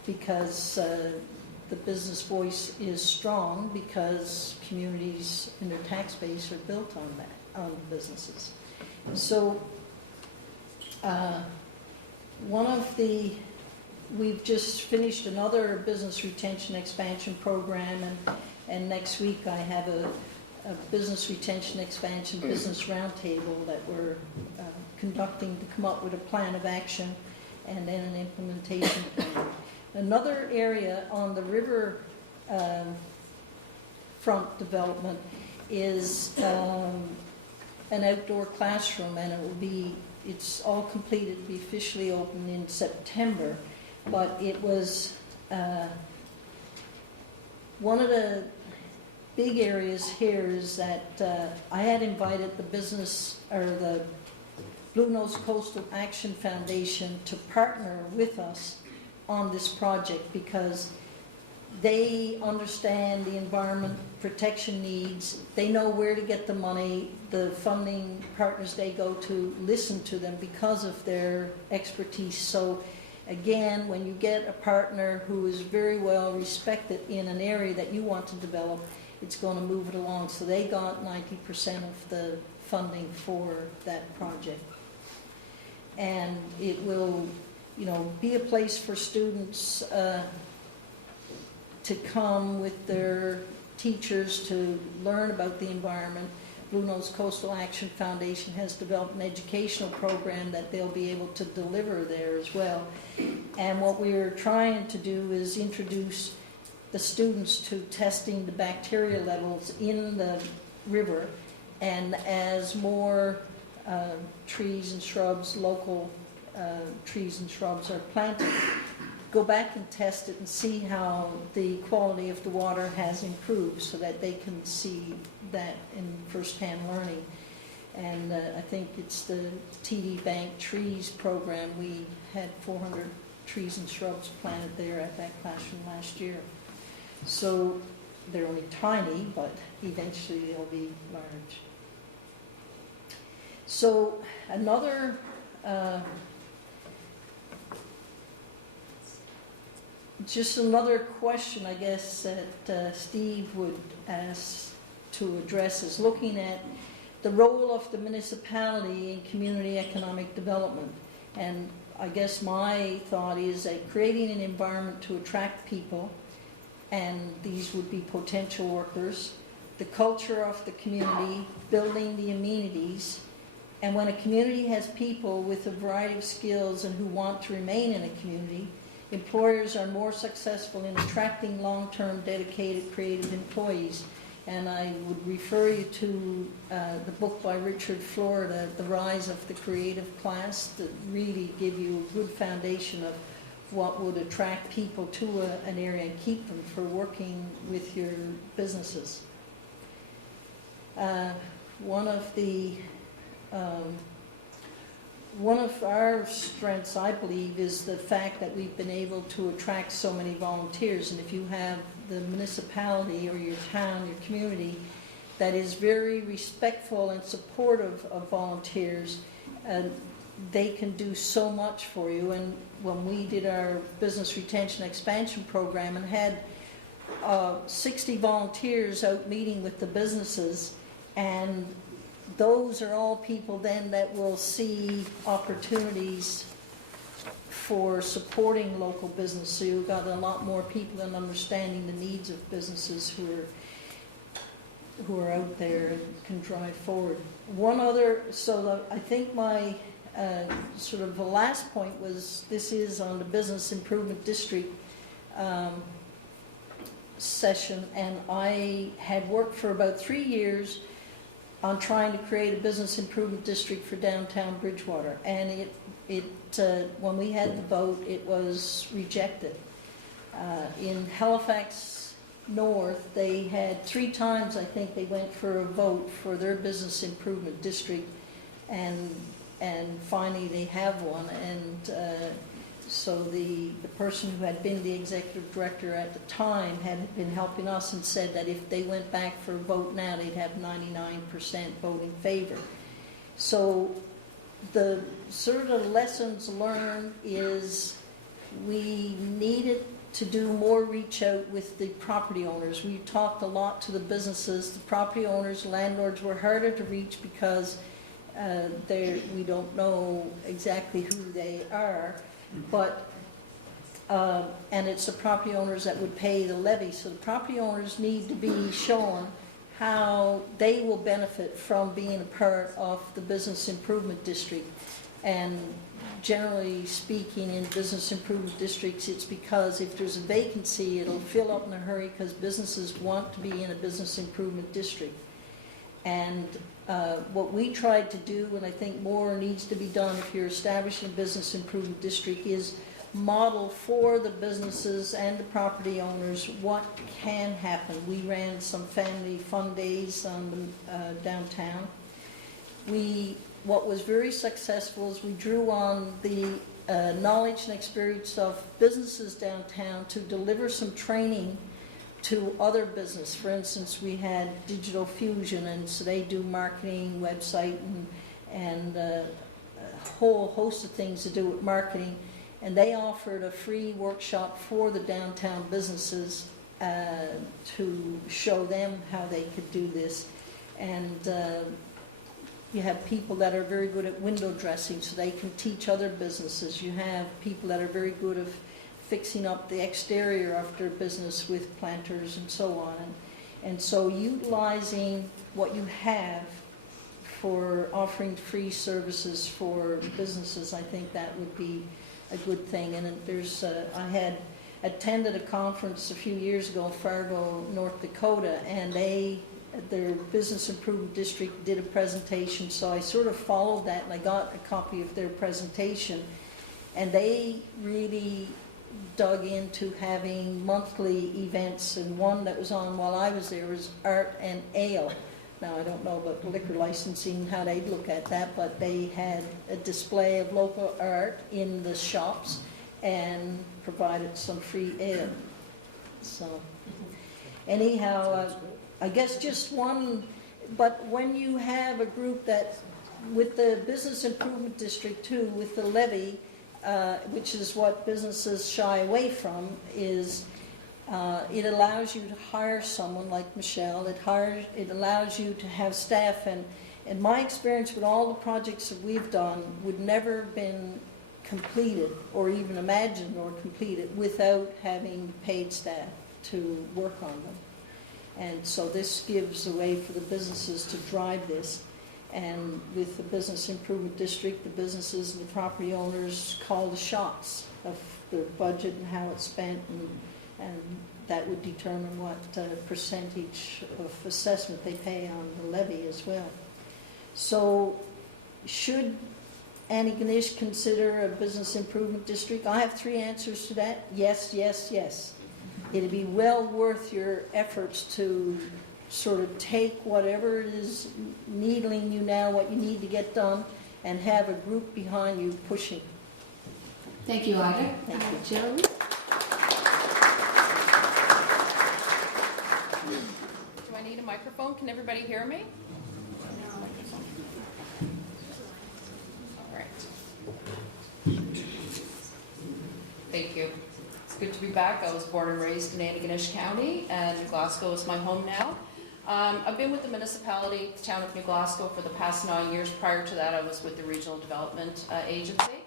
Because the business voice is strong, because communities and their tax base are built on that, on businesses. So we've just finished another business retention expansion program, and next week I have a business retention expansion business roundtable that we're conducting to come up with a plan of action and then an implementation plan. Another area on the river front development is an outdoor classroom, and it's all completed to be officially open in September. But it was one of the big areas here is that I had invited the the Blue Nose Coastal Action Foundation to partner with us on this project, because they understand the environment protection needs. They know where to get the money. The funding partners they go to listen to them because of their expertise. So Again, when you get a partner who is very well respected in an area that you want to develop, it's going to move it along. So they got 90% of the funding for that project. And it will, you know, be a place for students to come with their teachers to learn about the environment. Blue Nose Coastal Action Foundation has developed an educational program that they'll be able to deliver there as well. And what we're trying to do is introduce the students to testing the bacteria levels in the river, and as more trees and shrubs, local trees and shrubs are planted, go back and test it and see how the quality of the water has improved so that they can see that in first-hand learning. And I think it's the TD Bank Trees program. We had 400 trees and shrubs planted there at that classroom last year. So they're only tiny, but eventually they'll be large. So another just another question, I guess, that Steve would ask to address is looking at the role of the municipality in community economic development. And I guess my thought is that creating an environment to attract people, and these would be potential workers, the culture of the community, building the amenities, and when a community has people with a variety of skills and who want to remain in a community, employers are more successful in attracting long-term, dedicated, creative employees. And I would refer you to the book by Richard Florida, The Rise of the Creative Class, that really give you a good foundation of what would attract people to an area and keep them for working with your businesses. One of our strengths, I believe, is the fact that we've been able to attract so many volunteers. And if you have the municipality or your town, your community, that is very respectful and supportive of volunteers, they can do so much for you. And when we did our business retention expansion program and had 60 volunteers out meeting with the businesses, and those are all people then that will see opportunities for supporting local business. So you've got a lot more people in understanding the needs of businesses who are out there and can drive forward. I think my sort of the last point was, this is on the Business Improvement District session, and I had worked for about 3 years on trying to create a business improvement district for downtown Bridgewater, and when we had the vote, it was rejected. In Halifax North, they had 3 times, I think, they went for a vote for their business improvement district, and finally they have one. And so the person who had been the executive director at the time had been helping us and said that if they went back for a vote now, they'd have 99% vote in favor. So the sort of lessons learned is we needed to do more reach out with the property owners. We talked a lot to the businesses. The property owners, landlords were harder to reach because we don't know exactly who they are. But and it's the property owners that would pay the levy. So the property owners need to be shown how they will benefit from being a part of the business improvement district. And generally speaking, in business improvement districts, it's because if there's a vacancy, it'll fill up in a hurry because businesses want to be in a business improvement district. And what we tried to do, and I think more needs to be done if you're establishing a business improvement district, is model for the businesses and the property owners what can happen. We ran some family fun days on the downtown. What was very successful is we drew on the knowledge and experience of businesses downtown to deliver some training to other business. For instance, we had Digital Fusion, and so they do marketing, website, and a whole host of things to do with marketing. And they offered a free workshop for the downtown businesses to show them how they could do this. And you have people that are very good at window dressing, so they can teach other businesses. You have people that are very good at fixing up the exterior of their business with planters and so on. And so utilizing what you have for offering free services for businesses, I think that would be a good thing. And there's, I had attended a conference a few years ago in Fargo, North Dakota, and their business improvement district did a presentation, so I sort of followed that, and I got a copy of their presentation, and they really dug into having monthly events, and one that was on while I was there was art and ale. Now, I don't know about liquor licensing, how they'd look at that, but they had a display of local art in the shops and provided some free ale. So anyhow, I guess just one, but when you have a group that, with the Business Improvement District too, with the levy, which is what businesses shy away from, is it allows you to hire someone like Michelle. It allows you to have staff, and in my experience with all the projects that we've done, would never have been completed or even imagined or completed without having paid staff to work on them. And so this gives a way for the businesses to drive this. And with the Business Improvement District, the businesses and the property owners call the shots of their budget and how it's spent, and that would determine what percentage of assessment they pay on the levy as well. So should Antigonish consider a business improvement district? I have 3 answers to that. Yes, yes, yes. It'd be well worth your efforts to sort of take whatever it is needling you now, what you need to get done, and have a group behind you pushing. Thank you, Ida. Thank you. Jeremy? Do I need a microphone? Can everybody hear me? All right. Thank you. It's good to be back. I was born and raised in Antigonish County, and Glasgow is my home now. I've been with the municipality, the town of New Glasgow, for the past 9 years. Prior to that, I was with the Regional Development Agency.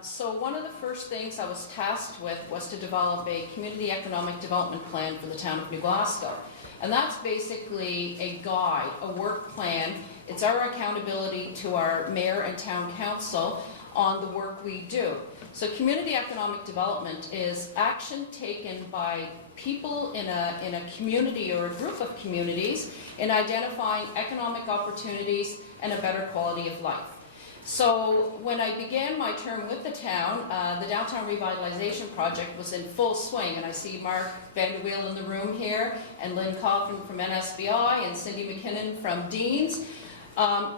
So one of the first things I was tasked with was to develop a community economic development plan for the town of New Glasgow. And that's basically a guide, a work plan. It's our accountability to our mayor and town council on the work we do. So community economic development is action taken by people in a community or a group of communities in identifying economic opportunities and a better quality of life. So when I began my term with the town, the Downtown Revitalization Project was in full swing, and I see Mark Van de Weel in the room here, and Lynn Coffin from NSBI, and Cindy McKinnon from Dean's.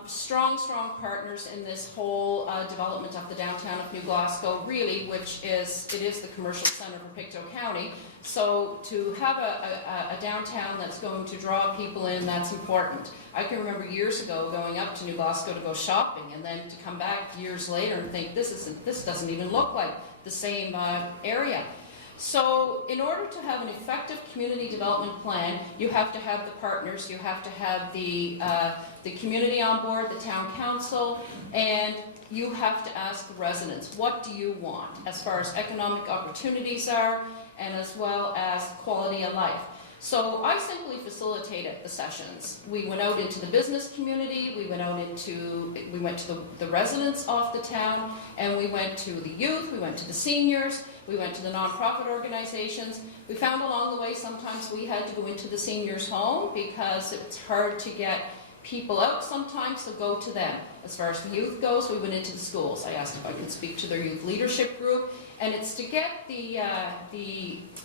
Strong partners in this whole development of the downtown of New Glasgow, really, which is, it is the commercial center for Pictou County. So to have a downtown that's going to draw people in, that's important. I can remember years ago going up to New Glasgow to go shopping, and then to come back years later and think, this doesn't even look like the same area. So in order to have an effective community development plan, you have to have the partners, you have to have the community on board, the town council, and you have to ask the residents, what do you want as far as economic opportunities are, and as well as quality of life. So I simply facilitated the sessions. We went out into the business community, we went to the residents of the town, and we went to the youth, we went to the seniors, we went to the nonprofit organizations. We found along the way sometimes we had to go into the seniors' home because it's hard to get people out sometimes, so go to them. As far as the youth goes, we went into the schools. I asked if I could speak to their youth leadership group, and it's to get the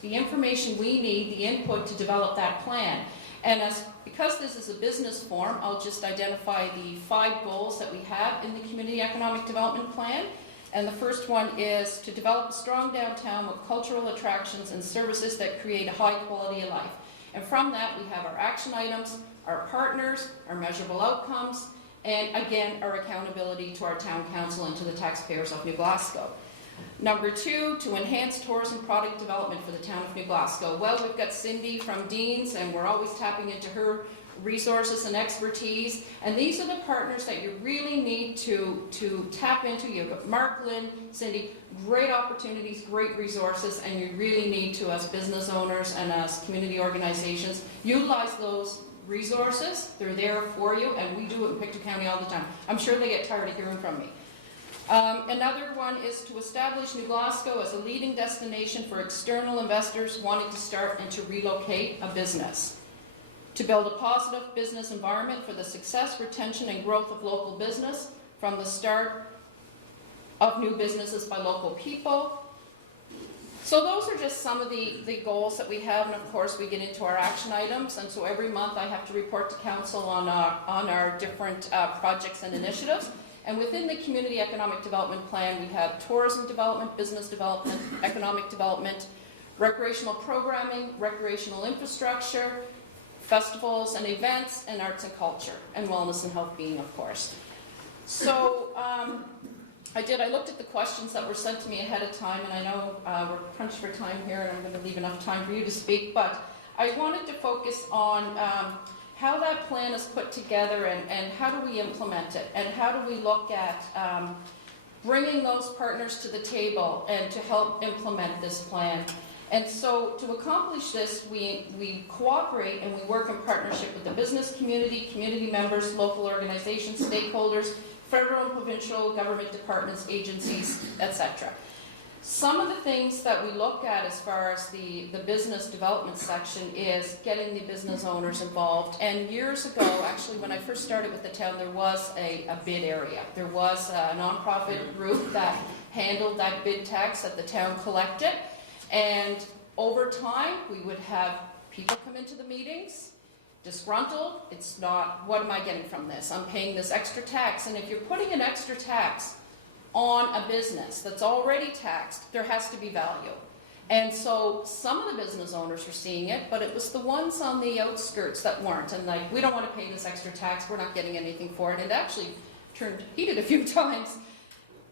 information we need, the input to develop that plan. And because this is a business forum, I'll just identify the 5 goals that we have in the Community Economic Development Plan. And the first one is to develop a strong downtown with cultural attractions and services that create a high quality of life. And from that, we have our action items, our partners, our measurable outcomes, and again, our accountability to our town council and to the taxpayers of New Glasgow. Number 2, to enhance tourism product development for the town of New Glasgow. Well, we've got Cindy from Dean's, and we're always tapping into her resources and expertise. And these are the partners that you really need to tap into. You've got Mark, Lynn, Cindy, great opportunities, great resources, and you really need to, as business owners and as community organizations, utilize those resources. They're there for you, and we do it in Pictou County all the time. I'm sure they get tired of hearing from me. Another one is to establish New Glasgow as a leading destination for external investors wanting to start and to relocate a business. To build a positive business environment for the success, retention, and growth of local business from the start of new businesses by local people. So those are just some of the goals that we have, and of course we get into our action items, and so every month I have to report to council on our different projects and initiatives. And within the Community Economic Development Plan, we have tourism development, business development, economic development, recreational programming, recreational infrastructure, festivals and events, and arts and culture, and wellness and health being, of course. So I looked at the questions that were sent to me ahead of time, and I know we're crunched for time here, and I'm going to leave enough time for you to speak, but I wanted to focus on how that plan is put together and how do we implement it, and how do we look at bringing those partners to the table and to help implement this plan. And so to accomplish this, we cooperate and we work in partnership with the business community, community members, local organizations, stakeholders, federal and provincial government departments, agencies, etc. Some of the things that we look at as far as the business development section is getting the business owners involved. And years ago, actually, when I first started with the town, there was a bid area. There was a nonprofit group that handled that bid tax that the town collected. And over time, we would have people come into the meetings, disgruntled. It's not, what am I getting from this? I'm paying this extra tax. And if you're putting an extra tax on a business that's already taxed, there has to be value. And so some of the business owners were seeing it, but it was the ones on the outskirts that weren't. And like, we don't want to pay this extra tax, we're not getting anything for it. It actually turned heated a few times.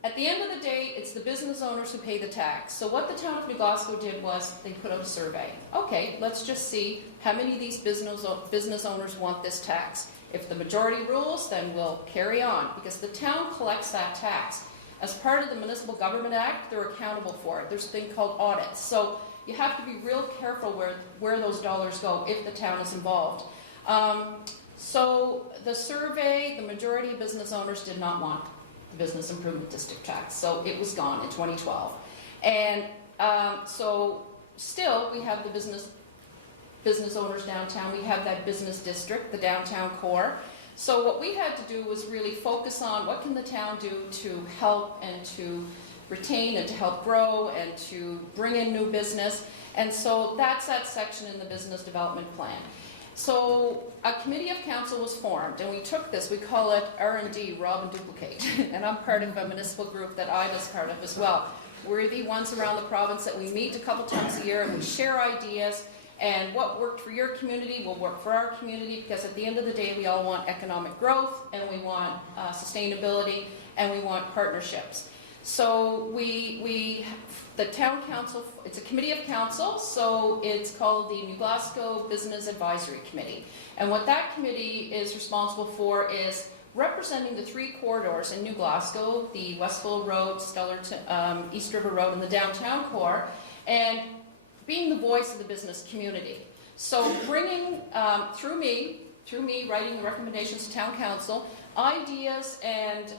At the end of the day, it's the business owners who pay the tax. So what the town of New Glasgow did was they put out a survey. Okay, let's just see how many of these business owners want this tax. If the majority rules, then we'll carry on, because the town collects that tax. As part of the Municipal Government Act, they're accountable for it. There's a thing called audits. So you have to be real careful where those dollars go if the town is involved. So the survey, the majority of business owners did not want the Business Improvement District tax. So it was gone in 2012. And so still we have the business owners downtown. We have that business district, the downtown core. So what we had to do was really focus on what can the town do to help and to retain and to help grow and to bring in new business. And so that's that section in the business development plan. So a committee of council was formed, and we took this, we call it R&D, Rob and Duplicate. And I'm part of a municipal group that I was part of as well. We're the ones around the province that we meet a couple times a year and we share ideas. And what worked for your community will work for our community, because at the end of the day, we all want economic growth, and we want sustainability, and we want partnerships. So the town council, it's a committee of council, so it's called the New Glasgow Business Advisory Committee. And what that committee is responsible for is representing the 3 corridors in New Glasgow, the Westville Road, Stellarton, East River Road, and the downtown core, and being the voice of the business community. So bringing, through me writing the recommendations to town council, ideas and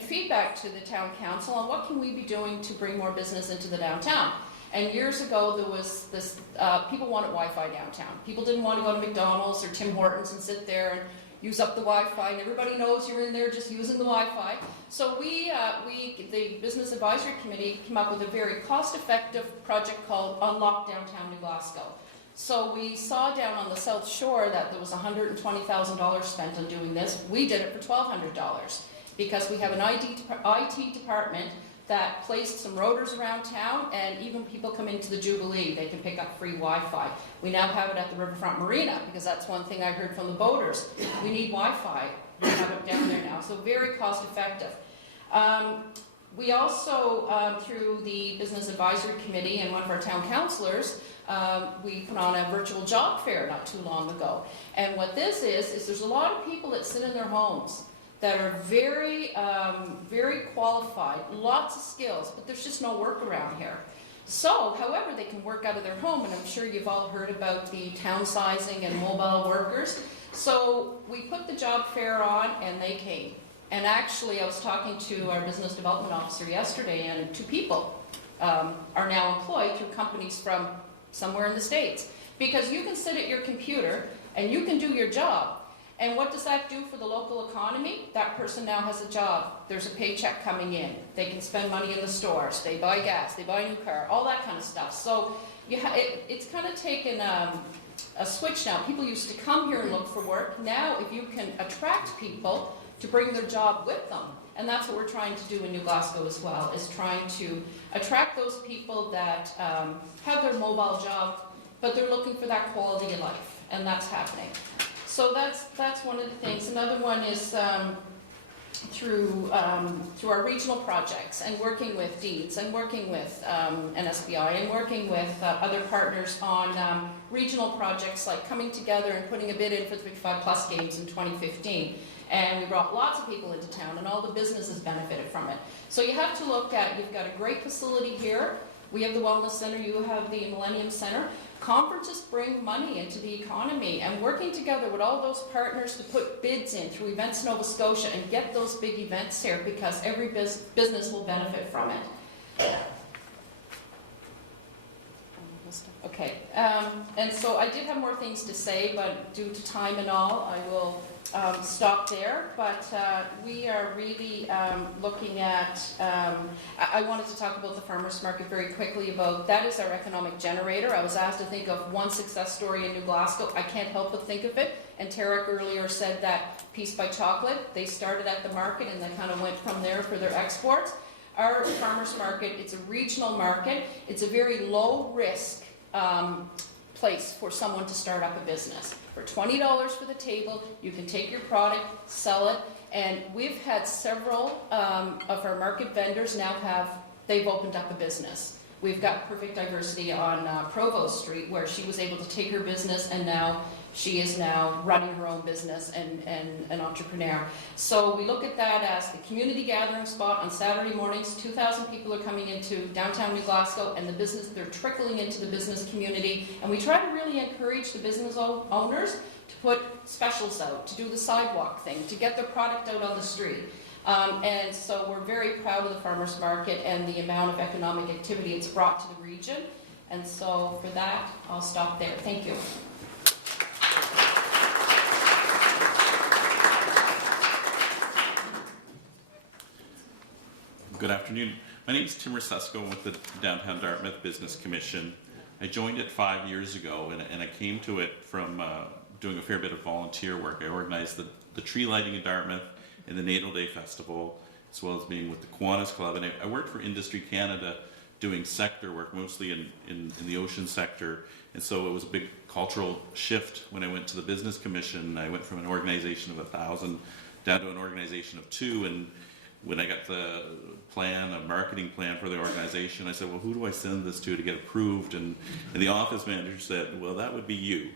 feedback to the town council on what can we be doing to bring more business into the downtown. And years ago there was this, people wanted Wi-Fi downtown. People didn't want to go to McDonald's or Tim Hortons and sit there and use up the Wi-Fi, and everybody knows you're in there just using the Wi-Fi. So the Business Advisory Committee, came up with a very cost-effective project called Unlock Downtown New Glasgow. So we saw down on the South Shore that there was $120,000 spent on doing this. We did it for $1,200 because we have an IT department that placed some routers around town, and even people come into the Jubilee, they can pick up free Wi-Fi. We now have it at the Riverfront Marina, because that's one thing I heard from the boaters. We need Wi-Fi. We have it down there now, so very cost effective. We also, through the Business Advisory Committee and one of our town councillors, we put on a virtual job fair not too long ago. And what this is there's a lot of people that sit in their homes that are very, very qualified, lots of skills, but there's just no work around here. So, however, they can work out of their home, and I'm sure you've all heard about the downsizing and mobile workers. So we put the job fair on, and they came. And actually, I was talking to our business development officer yesterday, and 2 people are now employed through companies from somewhere in the States. Because you can sit at your computer, and you can do your job. And what does that do for the local economy? That person now has a job. There's a paycheck coming in. They can spend money in the stores. They buy gas. They buy a new car. All that kind of stuff. So it's kind of taken a switch now. People used to come here and look for work. Now, if you can attract people to bring their job with them, and that's what we're trying to do in New Glasgow as well, is trying to attract those people that have their mobile job, but they're looking for that quality of life, and that's happening. So that's one of the things. Another one is through our regional projects and working with Deeds and working with NSBI and working with other partners on regional projects, like coming together and putting a bid in for the 55 Plus Games in 2015. And we brought lots of people into town, and all the businesses benefited from it. So you have to look at, you've got a great facility here. We have the Wellness Center, you have the Millennium Center. Conferences bring money into the economy, and working together with all those partners to put bids in through Events Nova Scotia and get those big events here, because every business will benefit from it. Okay, and so I did have more things to say, but due to time and all, I will stop there. But we are really looking at, I wanted to talk about the farmers market very quickly. About that is our economic generator. I was asked to think of one success story in New Glasgow. I can't help but think of it. And Tareq earlier said that Peace by Chocolate, they started at the market and they kind of went from there for their exports. Our farmers market, it's a regional market. It's a very low risk place for someone to start up a business. For $20 for the table, you can take your product, sell it, and we've had several of our market vendors now they've opened up a business. We've got Perfect Diversity on Provost Street, where she was able to take her business, and now she is now running her own business and an entrepreneur. So we look at that as the community gathering spot on Saturday mornings. 2,000 people are coming into downtown New Glasgow, and they're trickling into the business community. And we try to really encourage the business owners to put specials out, to do the sidewalk thing, to get their product out on the street. And so we're very proud of the farmers market and the amount of economic activity it's brought to the region. And so for that, I'll stop there. Thank you. Good afternoon. My name is Tim Rusesko with the Downtown Dartmouth Business Commission. I joined it 5 years ago, and I came to it from doing a fair bit of volunteer work. I organized the tree lighting in Dartmouth and the Natal Day Festival, as well as being with the Kiwanis Club. And I worked for Industry Canada doing sector work, mostly in the ocean sector. And so it was a big cultural shift when I went to the Business Commission. I went from an organization of 1,000 down to an organization of 2. And when I got the a marketing plan for the organization, I said, well, who do I send this to get approved? And the office manager said, well, that would be you.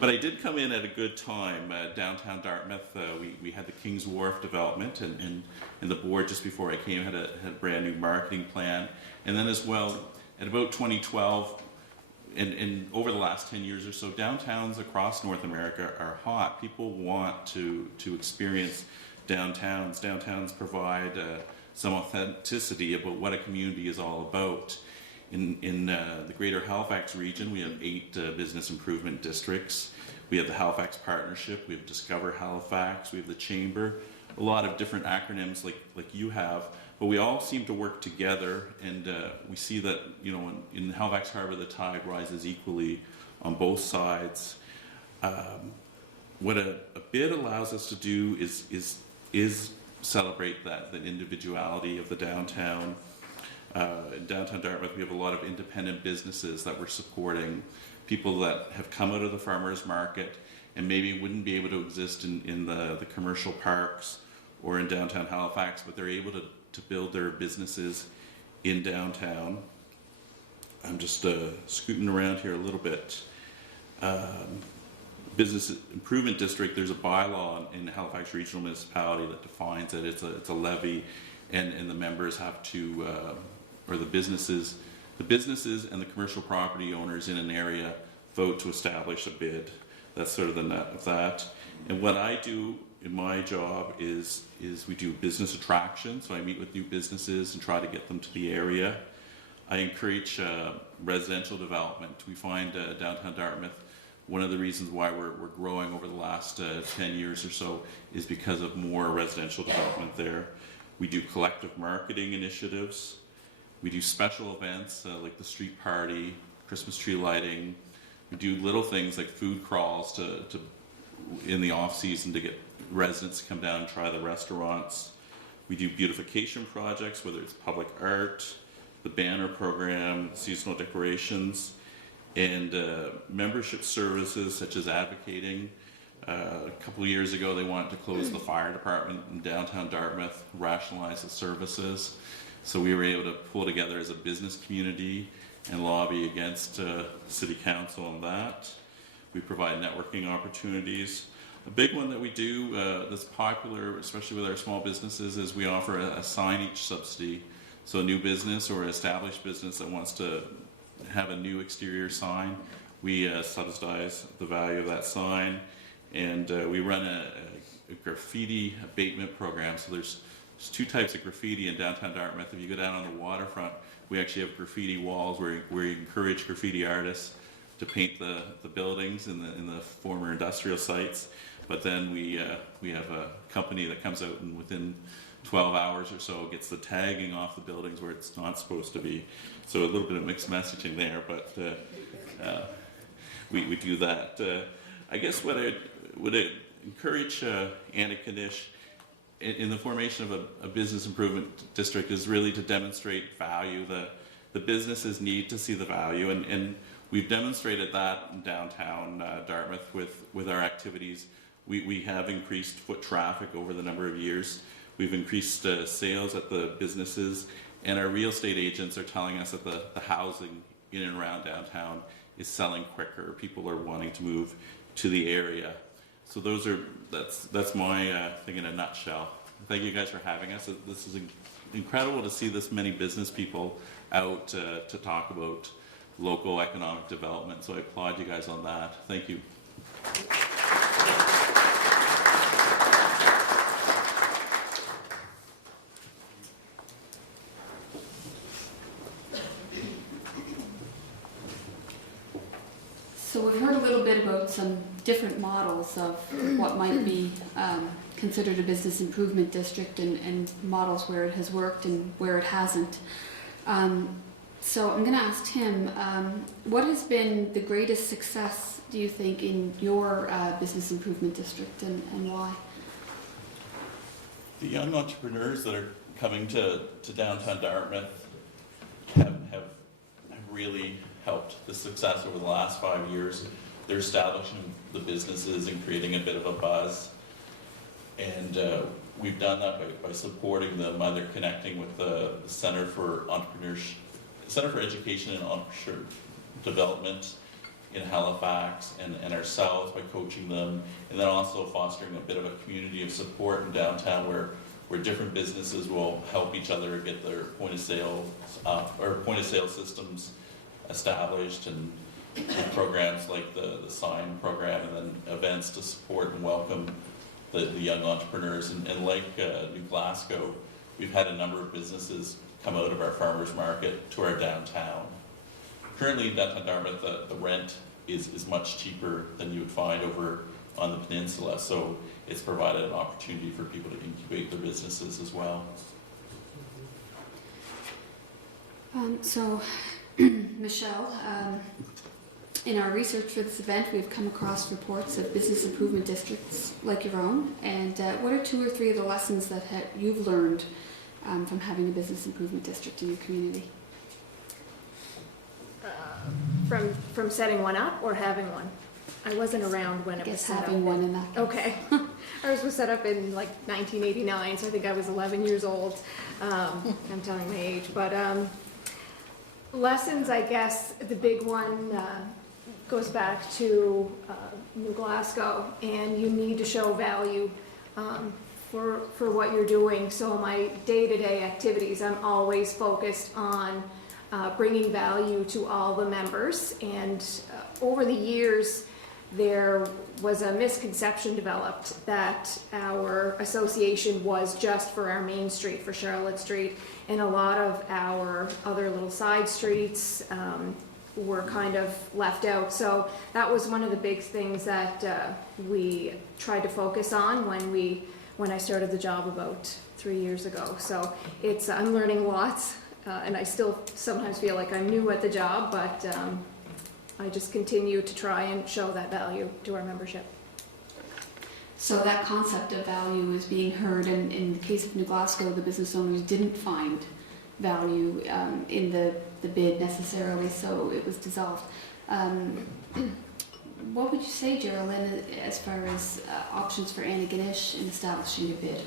But I did come in at a good time. Downtown Dartmouth, we had the King's Wharf development, and the board, just before I came, had a brand new marketing plan. And then as well, at about 2012, and over the last 10 years or so, downtowns across North America are hot. People want to experience downtowns. Downtowns provide some authenticity about what a community is all about. In the greater Halifax region, we have 8 business improvement districts. We have the Halifax Partnership, we have Discover Halifax, we have the Chamber, a lot of different acronyms like you have, but we all seem to work together, and we see that, in Halifax Harbour, the tide rises equally on both sides. What a bid allows us to do is celebrate the individuality of the downtown. In downtown Dartmouth, we have a lot of independent businesses that we're supporting, people that have come out of the farmers market and maybe wouldn't be able to exist in the commercial parks or in downtown Halifax, but they're able to build their businesses in downtown. I'm just scooting around here a little bit. Business Improvement District, there's a bylaw in Halifax Regional Municipality that defines it. It's a levy, and the members have to, or the businesses and the commercial property owners in an area vote to establish a bid. That's sort of the nut of that. And what I do in my job is we do business attraction. So I meet with new businesses and try to get them to the area. I encourage residential development. We find downtown Dartmouth, one of the reasons why we're growing over the last 10 years or so is because of more residential development there. We do collective marketing initiatives. We do special events like the street party, Christmas tree lighting. We do little things like food crawls to in the off season to get residents to come down and try the restaurants. We do beautification projects, whether it's public art, the banner program, seasonal decorations, and membership services such as advocating. A couple of years ago, they wanted to close the fire department in downtown Dartmouth, rationalize the services. So we were able to pull together as a business community and lobby against City Council on that. We provide networking opportunities. A big one that we do that's popular, especially with our small businesses, is we offer a signage subsidy. So a new business or an established business that wants to have a new exterior sign, we subsidize the value of that sign. And we run a graffiti abatement program. So there's two types of graffiti in downtown Dartmouth. If you go down on the waterfront, we actually have graffiti walls where we encourage graffiti artists to paint the buildings in the former industrial sites. But then we have a company that comes out and within 12 hours or so gets the tagging off the buildings where it's not supposed to be. So a little bit of mixed messaging there, but we do that. I guess what I would encourage Antigonish in the formation of a business improvement district is really to demonstrate value. The businesses need to see the value, and we've demonstrated that in downtown Dartmouth with our activities. We have increased foot traffic over the number of years. We've increased sales at the businesses, and our real estate agents are telling us that the housing in and around downtown is selling quicker. People are wanting to move to the area. So that's my thing in a nutshell. Thank you guys for having us. This is incredible to see this many business people out to talk about local economic development. So I applaud you guys on that. Thank you. So we've heard a little bit about some different models of what might be considered a business improvement district and models where it has worked and where it hasn't. So I'm going to ask Tim, what has been the greatest success, do you think, in your business improvement district and why? The young entrepreneurs that are coming to downtown Dartmouth have really helped the success over the last 5 years. They're establishing the businesses and creating a bit of a buzz. And we've done that by supporting them, either connecting with the Center for Education and Entrepreneurship Development in Halifax and ourselves by coaching them, and then also fostering a bit of a community of support in downtown where different businesses will help each other get their point of sale systems established, and programs like the sign program, and then events to support and welcome the young entrepreneurs. And like New Glasgow, we've had a number of businesses come out of our farmers market to our downtown. Currently in downtown Dartmouth, the rent is much cheaper than you would find over on the peninsula, so it's provided an opportunity for people to incubate their businesses as well. Michelle, in our research for this event, we've come across reports of business improvement districts like your own. And what are 2 or 3 of the lessons that you've learned from having a business improvement district in your community? From setting one up or having one? I wasn't around when it was set up. Having one in that case. Okay. Ours was set up in like 1989, so I think I was 11 years old. I'm telling my age, but lessons, I guess, the big one goes back to New Glasgow, and you need to show value for what you're doing. So my day-to-day activities, I'm always focused on bringing value to all the members. And over the years, there was a misconception developed that our association was just for our main street, for Charlotte Street, and a lot of our other little side streets were kind of left out. So that was one of the big things that we tried to focus on when I started the job about 3 years ago. So it's I'm learning lots, and I still sometimes feel like I'm new at the job, but I just continue to try and show that value to our membership. So that concept of value is being heard, and in the case of New Glasgow, the business owners didn't find value in the bid necessarily, so it was dissolved. What would you say, Geraldine, as far as options for Antigonish in establishing a bid?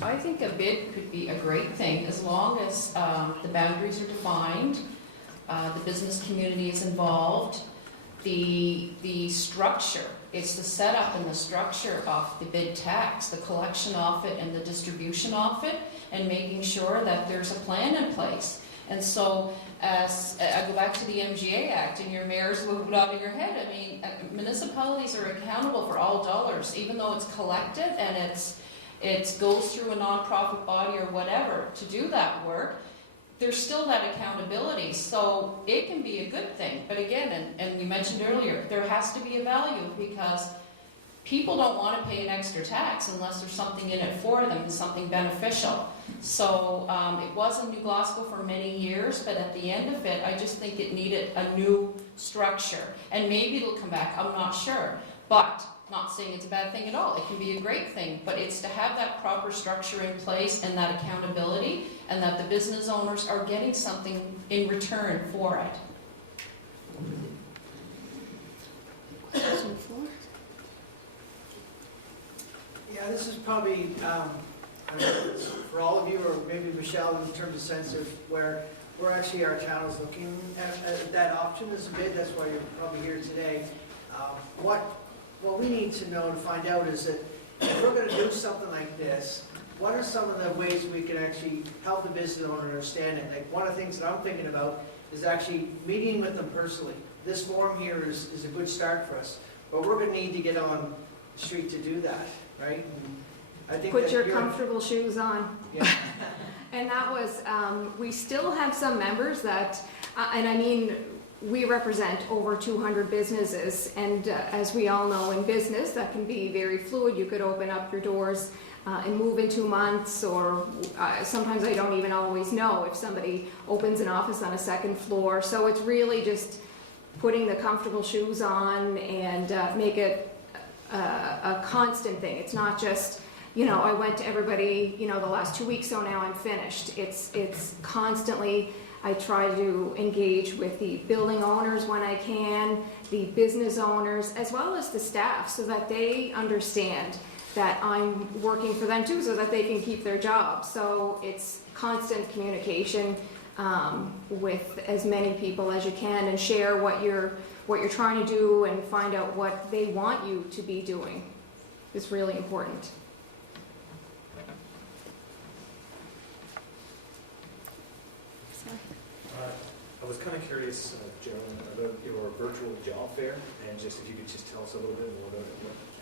I think a bid could be a great thing as long as the boundaries are defined, the business community is involved, the structure, it's the setup and the structure of the bid tax, the collection of it and the distribution of it, and making sure that there's a plan in place. And so, as I go back to the MGA Act, and your mayor's nodding your head, I mean, municipalities are accountable for all dollars, even though it's collected and it goes through a nonprofit body or whatever to do that work. There's still that accountability, so it can be a good thing. But again, and we mentioned earlier, there has to be a value, because people don't want to pay an extra tax unless there's something in it for them, something beneficial. So it was in New Glasgow for many years, but at the end of it, I just think it needed a new structure. And maybe it'll come back, I'm not sure. But not saying it's a bad thing at all, it can be a great thing, but it's to have that proper structure in place and that accountability, and that the business owners are getting something in return for it. Question on the floor? Yeah, this is probably, I mean, for all of you, or maybe Michelle, in terms of sense of where actually our town is looking at that option as a bid. That's why you're probably here today. What we need to know and find out is that if we're going to do something like this, what are some of the ways we can actually help the business owner understand it? Like, one of the things that I'm thinking about is actually meeting with them personally. This forum here is a good start for us, but we're going to need to get on the street to do that, right? And I think Put your comfortable shoes on. Yeah. And that was, we still have some members that, and I mean, we represent over 200 businesses, and as we all know, in business, that can be very fluid. You could open up your doors and move in 2 months, or sometimes I don't even always know if somebody opens an office on a second floor. So it's really just putting the comfortable shoes on and make it a constant thing. It's not just, you know, I went to everybody, you know, the last 2 weeks, so now I'm finished. It's constantly, I try to engage with the building owners when I can, the business owners, as well as the staff, so that they understand that I'm working for them too, so that they can keep their jobs. So it's constant communication with as many people as you can, and share what you're trying to do, and find out what they want you to be doing. It's really important. I was kind of curious, Geraldine, about your virtual job fair, and just if you could just tell us a little bit more about it.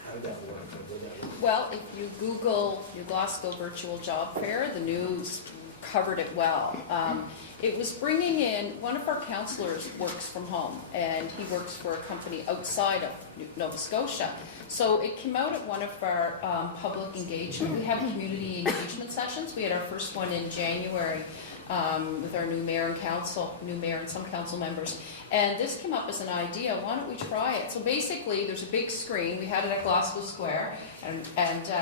How did that work? Well, if you Google New Glasgow Virtual Job Fair, the news covered it well. It was bringing in, one of our councillors works from home, and he works for a company outside of Nova Scotia. So it came out at one of our public engagement. We have community engagement sessions. We had our first one in January with our new mayor and some council members. And this came up as an idea, why don't we try it? So basically, there's a big screen. We had it at Glasgow Square, and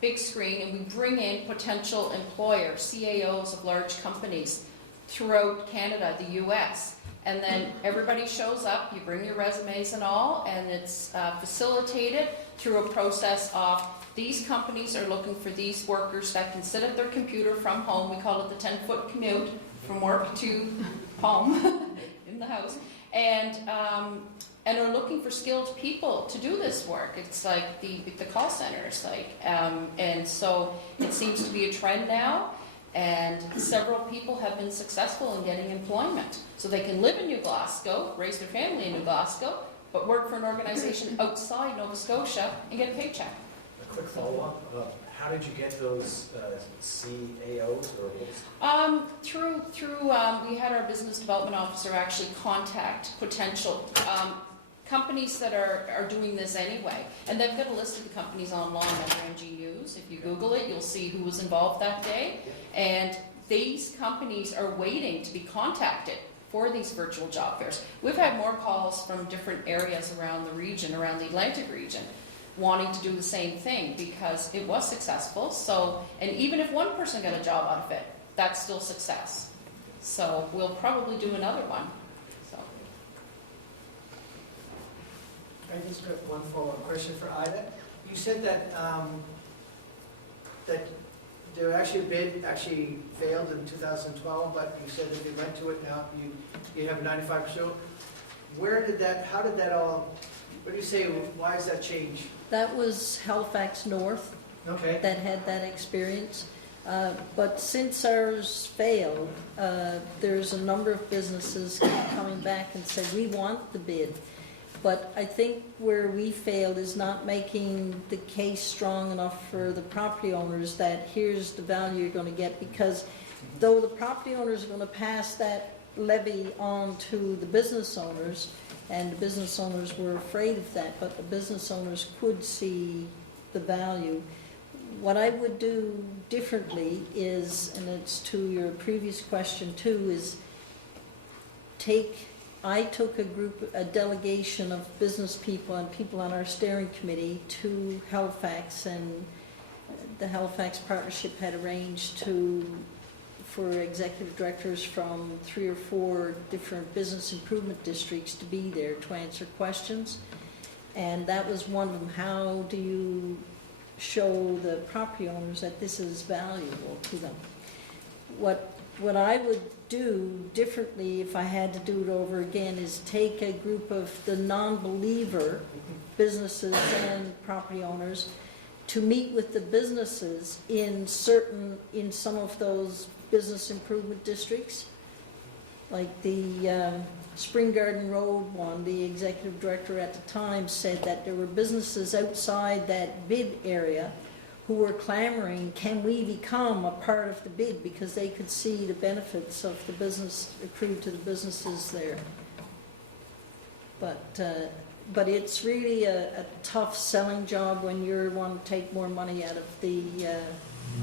big screen, and we bring in potential employers, CAOs of large companies throughout Canada, the US, And then everybody shows up, you bring your resumes and all, and it's facilitated through a process of these companies are looking for these workers that can sit at their computer from home. We call it the 10-foot commute from work to home in the house. And are looking for skilled people to do this work. It's like the call centers, and so it seems to be a trend now. And several people have been successful in getting employment. So they can live in New Glasgow, raise their family in New Glasgow, but work for an organization outside Nova Scotia and get a paycheck. A quick follow-up, how did you get those CAOs or We had our business development officer actually contact potential companies that are doing this anyway. And they've got a list of the companies online under MG News. If you Google it, you'll see who was involved that day. And these companies are waiting to be contacted for these virtual job fairs. We've had more calls from different areas around the region, around the Atlantic region, wanting to do the same thing because it was successful. So, and even if one person got a job out of it, that's still success. So we'll probably do another one. So. I just have one follow-up question for Ida. You said that that there actually a bid actually failed in 2012, but you said if you went to it now, you have 95%. Where did that? How did that all? What do you say? Why is that change? That was Halifax North. Okay. That had that experience. But since ours failed, there's a number of businesses coming back and said, we want the bid. But I think where we failed is not making the case strong enough for the property owners that here's the value you're going to get, because though the property owners are going to pass that levy on to the business owners, and the business owners were afraid of that, but the business owners could see the value. What I would do differently is, and it's to your previous question too, is I took a delegation of business people and people on our steering committee to Halifax, and the Halifax Partnership had arranged for executive directors from 3 or 4 different business improvement districts to be there to answer questions. And that was one of them. How do you show the property owners that this is valuable to them? What I would do differently if I had to do it over again is take a group of the non-believer businesses and property owners to meet with the businesses in some of those business improvement districts. Like the Spring Garden Road one, the executive director at the time said that there were businesses outside that bid area who were clamoring, can we become a part of the bid, because they could see the benefits of the business accrued to the businesses there. But it's really a tough selling job when you want to take more money out of the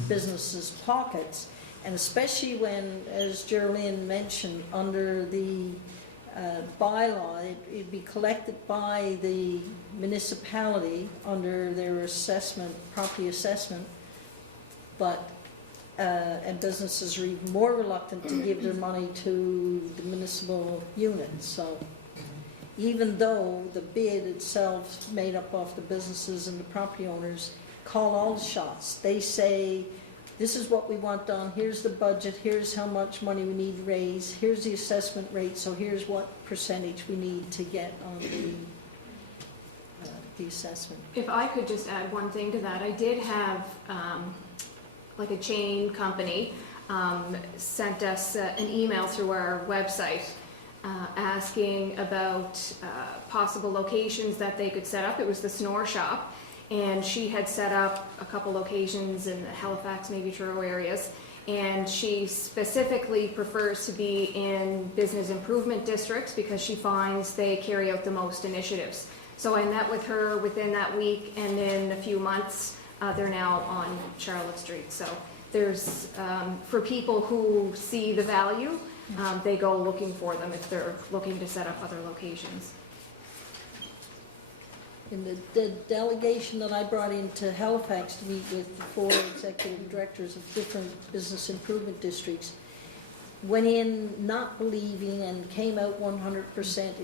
businesses' pockets, and especially when, as Geraldine mentioned, under the bylaw, it'd be collected by the municipality under their assessment, property assessment, but and businesses are even more reluctant to give their money to the municipal units. So even though the bid itself is made up of the businesses and the property owners, call all the shots. They say, this is what we want done, here's the budget, here's how much money we need to raise, here's the assessment rate, so here's what percentage we need to get on the assessment. If I could just add one thing to that, I did have like a chain company sent us an email through our website asking about possible locations that they could set up. It was the Snore Shop. And she had set up a couple locations in the Halifax, maybe Truro areas, and she specifically prefers to be in business improvement districts because she finds they carry out the most initiatives. So I met with her within that week, and in a few months, they're now on Charlotte Street. So there's, for people who see the value, they go looking for them if they're looking to set up other locations. In the delegation that I brought into Halifax to meet with the 4 executive directors of different business improvement districts, went in not believing and came out 100%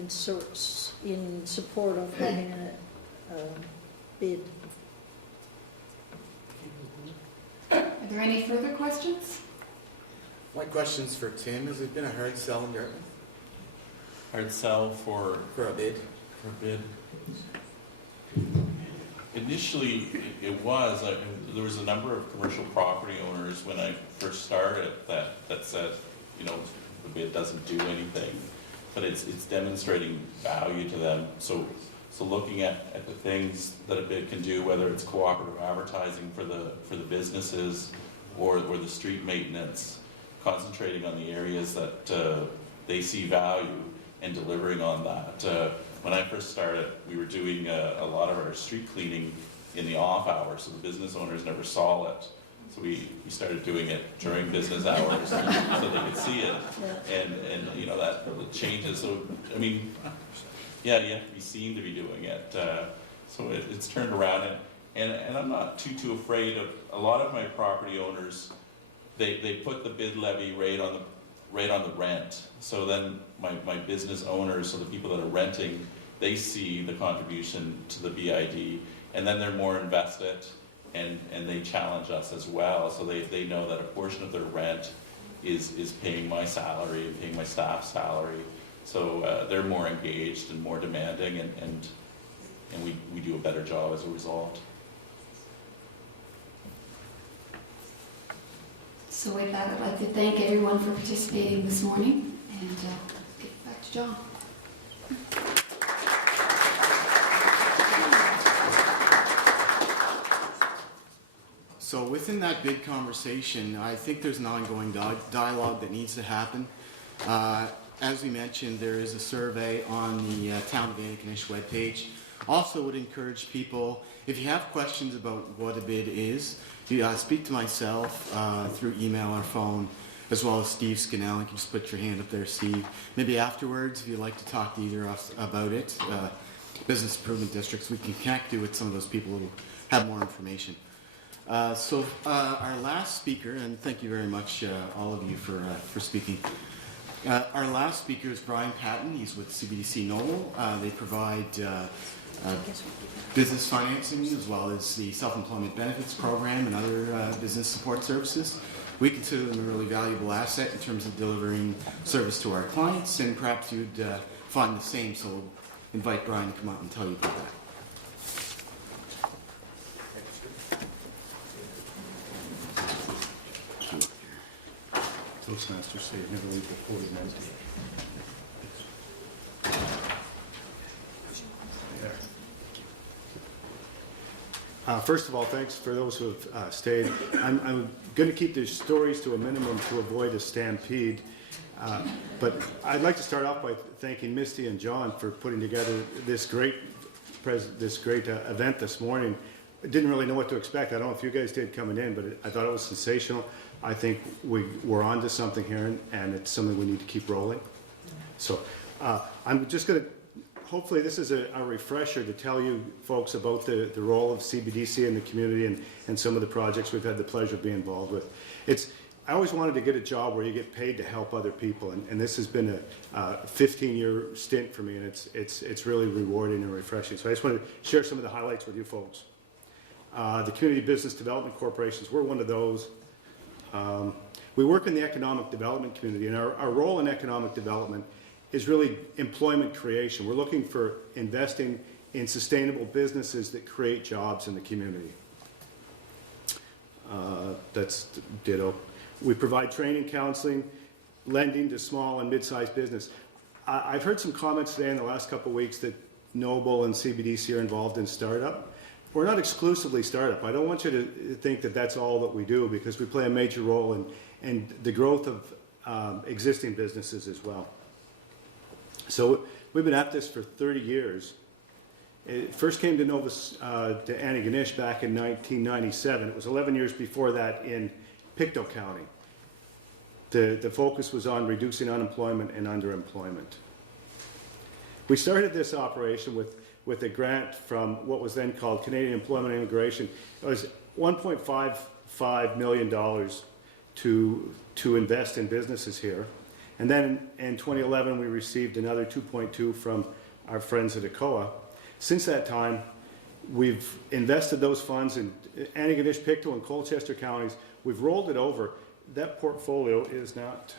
in support of having a bid. Are there any further questions? My question's for Tim. Has it been a hard sell in Dartmouth? Hard sell for For a bid? For a bid. Initially, it was. There was a number of commercial property owners when I first started that said, you know, the bid doesn't do anything, but it's demonstrating value to them. So looking at the things that a bid can do, whether it's cooperative advertising for the businesses or the street maintenance, concentrating on the areas that they see value and delivering on that. When I first started, we were doing a lot of our street cleaning in the off hours, so the business owners never saw it. So we started doing it during business hours so they could see it, and you know, that changes. So I mean, yeah, you have to be seen to be doing it. So it's turned around, and I'm not too afraid of a lot of my property owners. They put the bid levy rate on the rent. So then my business owners, so the people that are renting, they see the contribution to the BID, and then they're more invested, and they challenge us as well. So they know that a portion of their rent is paying my salary and paying my staff's salary. So they're more engaged and more demanding, and we do a better job as a result. So with that, I'd like to thank everyone for participating this morning, and get back to John. So within that big conversation, I think there's an ongoing dialogue that needs to happen. As we mentioned, there is a survey on the Town of Antigonish webpage. Also would encourage people, if you have questions about what a bid is, you speak to myself through email or phone, as well as Steve Scannell. You can just put your hand up there, Steve. Maybe afterwards, if you'd like to talk to either of us about it, business improvement districts, we can connect you with some of those people who have more information. So our last speaker, and thank you very much, all of you, for speaking. Our last speaker is Brian Patton. He's with CBDC Noble. They provide business financing as well as the self-employment benefits program and other business support services. We consider them a really valuable asset in terms of delivering service to our clients, and perhaps you'd find the same, so we'll invite Brian to come out and tell you about that. Toastmasters say you never leave the podium empty. First of all, thanks for those who have stayed. I'm going to keep the stories to a minimum to avoid a stampede. But I'd like to start off by thanking Misty and John for putting together this great event this morning. I didn't really know what to expect. I don't know if you guys did coming in, but I thought it was sensational. I think we're on to something here, and it's something we need to keep rolling. So I'm just going to, hopefully this is a refresher to tell you folks about the role of CBDC in the community and some of the projects we've had the pleasure of being involved with. I always wanted to get a job where you get paid to help other people, and this has been a 15-year stint for me, and it's really rewarding and refreshing. So I just wanted to share some of the highlights with you folks. The Community Business Development Corporations, we're one of those. We work in the economic development community, and our role in economic development is really employment creation. We're looking for investing in sustainable businesses that create jobs in the community. That's ditto. We provide training, counseling, lending to small and mid-sized business. I've heard some comments today in the last couple of weeks that Noble and CBDC are involved in startup. We're not exclusively startup. I don't want you to think that that's all that we do, because we play a major role in the growth of existing businesses as well. So we've been at this for 30 years. It first came to to Antigonish back in 1997. It was 11 years before that in Pictou County. The focus was on reducing unemployment and underemployment. We started this operation with a grant from what was then called Canadian Employment and Immigration. It was $1.55 million to invest in businesses here. And then in 2011, we received another 2.2 from our friends at ECOA. Since that time, we've invested those funds in Antigonish, Pictou, and Colchester counties. We've rolled it over. That portfolio is not,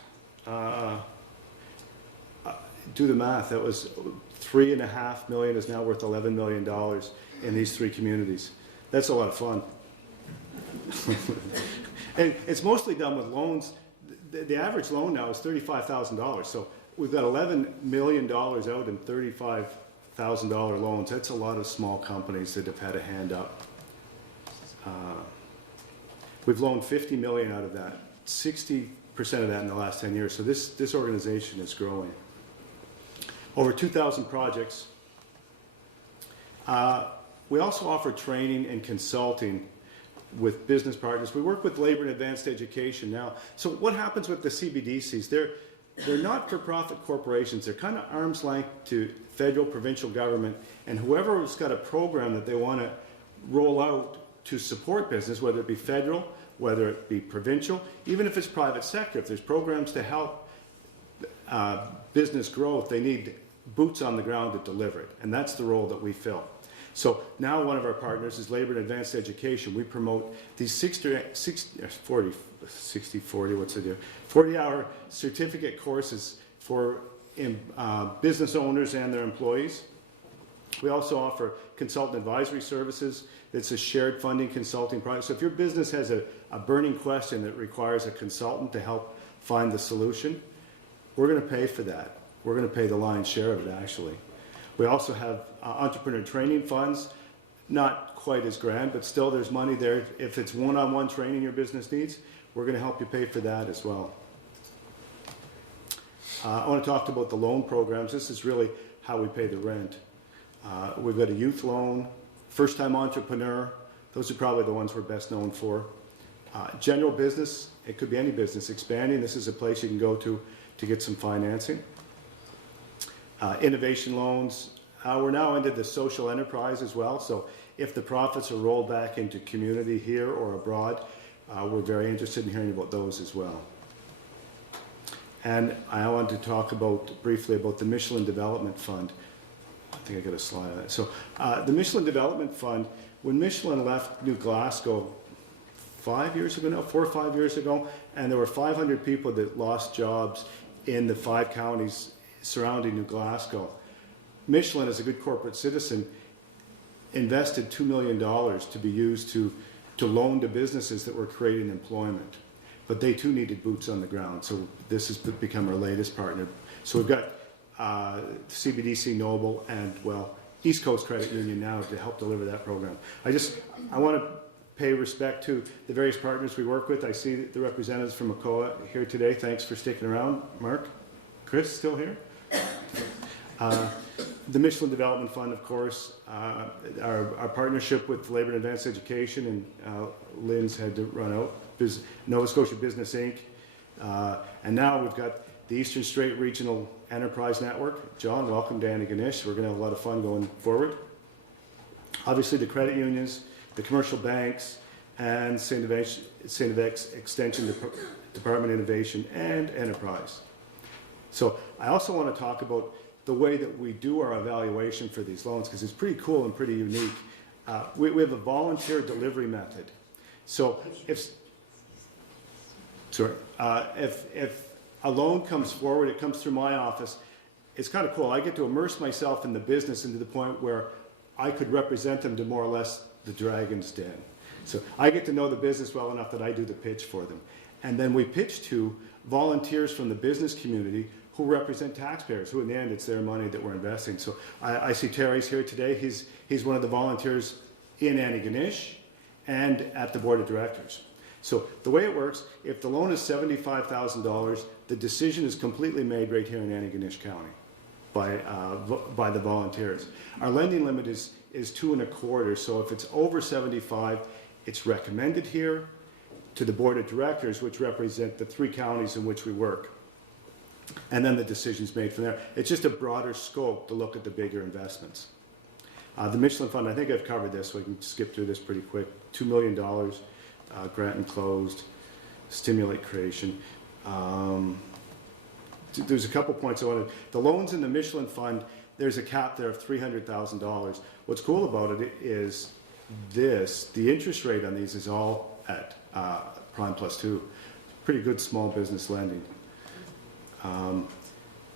do the math, that was $3.5 million is now worth $11 million in these 3 communities. That's a lot of fun. And it's mostly done with loans. The average loan now is $35,000. So we've got $11 million out in $35,000 loans. That's a lot of small companies that have had a hand up. We've loaned $50 million out of that, 60% of that in the last 10 years. So this organization is growing. Over 2,000 projects. We also offer training and consulting with business partners. We work with labor and advanced education now. So what happens with the CBDCs? They're not-for-profit corporations. They're kind of arm's length to federal, provincial government, and whoever's got a program that they want to roll out to support business, whether it be federal, whether it be provincial, even if it's private sector, if there's programs to help business growth, they need boots on the ground to deliver it, and that's the role that we fill. So now one of our partners is Labor and Advanced Education. We promote these 40-hour certificate courses for business owners and their employees. We also offer consultant advisory services. It's a shared funding consulting project. So if your business has a burning question that requires a consultant to help find the solution, we're going to pay for that. We're going to pay the lion's share of it, actually. We also have entrepreneur training funds, not quite as grand, but still there's money there. If it's one-on-one training your business needs, we're going to help you pay for that as well. I want to talk about the loan programs. This is really how we pay the rent. We've got a youth loan, first-time entrepreneur. Those are probably the ones we're best known for. General business, it could be any business. Expanding, this is a place you can go to get some financing. Innovation loans. We're now into the social enterprise as well. So if the profits are rolled back into community here or abroad, we're very interested in hearing about those as well. And I want to talk briefly about the Michelin Development Fund. I think I got a slide on that. So the Michelin Development Fund, when Michelin left New Glasgow 4 or 5 years ago, and there were 500 people that lost jobs in the 5 counties surrounding New Glasgow. Michelin, as a good corporate citizen, invested $2 million to be used to loan to businesses that were creating employment. But they too needed boots on the ground, so this has become our latest partner. So we've got CBDC Noble and, well, East Coast Credit Union now to help deliver that program. I want to pay respect to the various partners we work with. I see the representatives from ECOA here today. Thanks for sticking around. Mark? Chris, still here? The Michelin Development Fund, of course, our partnership with Labor and Advanced Education, and Lynn's had to run out, Nova Scotia Business Inc. And now we've got the Eastern-Strait Regional Enterprise Network. John, welcome to Antigonish. We're going to have a lot of fun going forward. Obviously the credit unions, the commercial banks, and St. X Extension Department Innovation and Enterprise. So I also want to talk about the way that we do our evaluation for these loans, because it's pretty cool and pretty unique. We have a volunteer delivery method. So if a loan comes forward, it comes through my office, it's kind of cool. I get to immerse myself in the business into the point where I could represent them to more or less the Dragon's Den. So I get to know the business well enough that I do the pitch for them. And then we pitch to volunteers from the business community who represent taxpayers, who in the end it's their money that we're investing. So I see Terry's here today. He's one of the volunteers in Antigonish and at the board of directors. So the way it works, if the loan is $75,000, the decision is completely made right here in Antigonish County by the volunteers. Our lending limit is 2.25, so if it's over 75, it's recommended here to the board of directors, which represent the 3 counties in which we work. And then the decision's made from there. It's just a broader scope to look at the bigger investments. The Michelin Fund, I think I've covered this, so we can skip through this pretty quick. $2 million, grant enclosed. stimulate creation. There's a couple points I wanted. The loans in the Michelin Fund, there's a cap there of $300,000. What's cool about it is the interest rate on these is all at prime +2. Pretty good small business lending.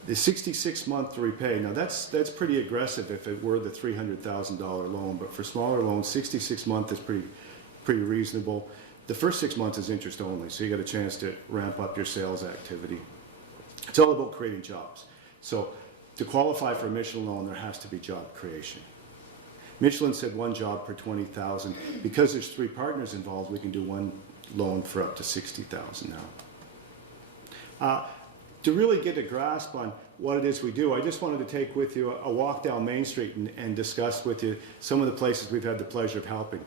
The 66-month to repay, now that's pretty aggressive if it were the $300,000 loan, but for smaller loans, 66-month is pretty reasonable. The first 6 months is interest only, so you get a chance to ramp up your sales activity. It's all about creating jobs. So to qualify for a Michelin loan, there has to be job creation. Michelin said 1 job per 20,000. Because there's 3 partners involved, we can do 1 loan for up to 60,000 now. To really get a grasp on what it is we do, I just wanted to take with you a walk down Main Street and discuss with you some of the places we've had the pleasure of helping.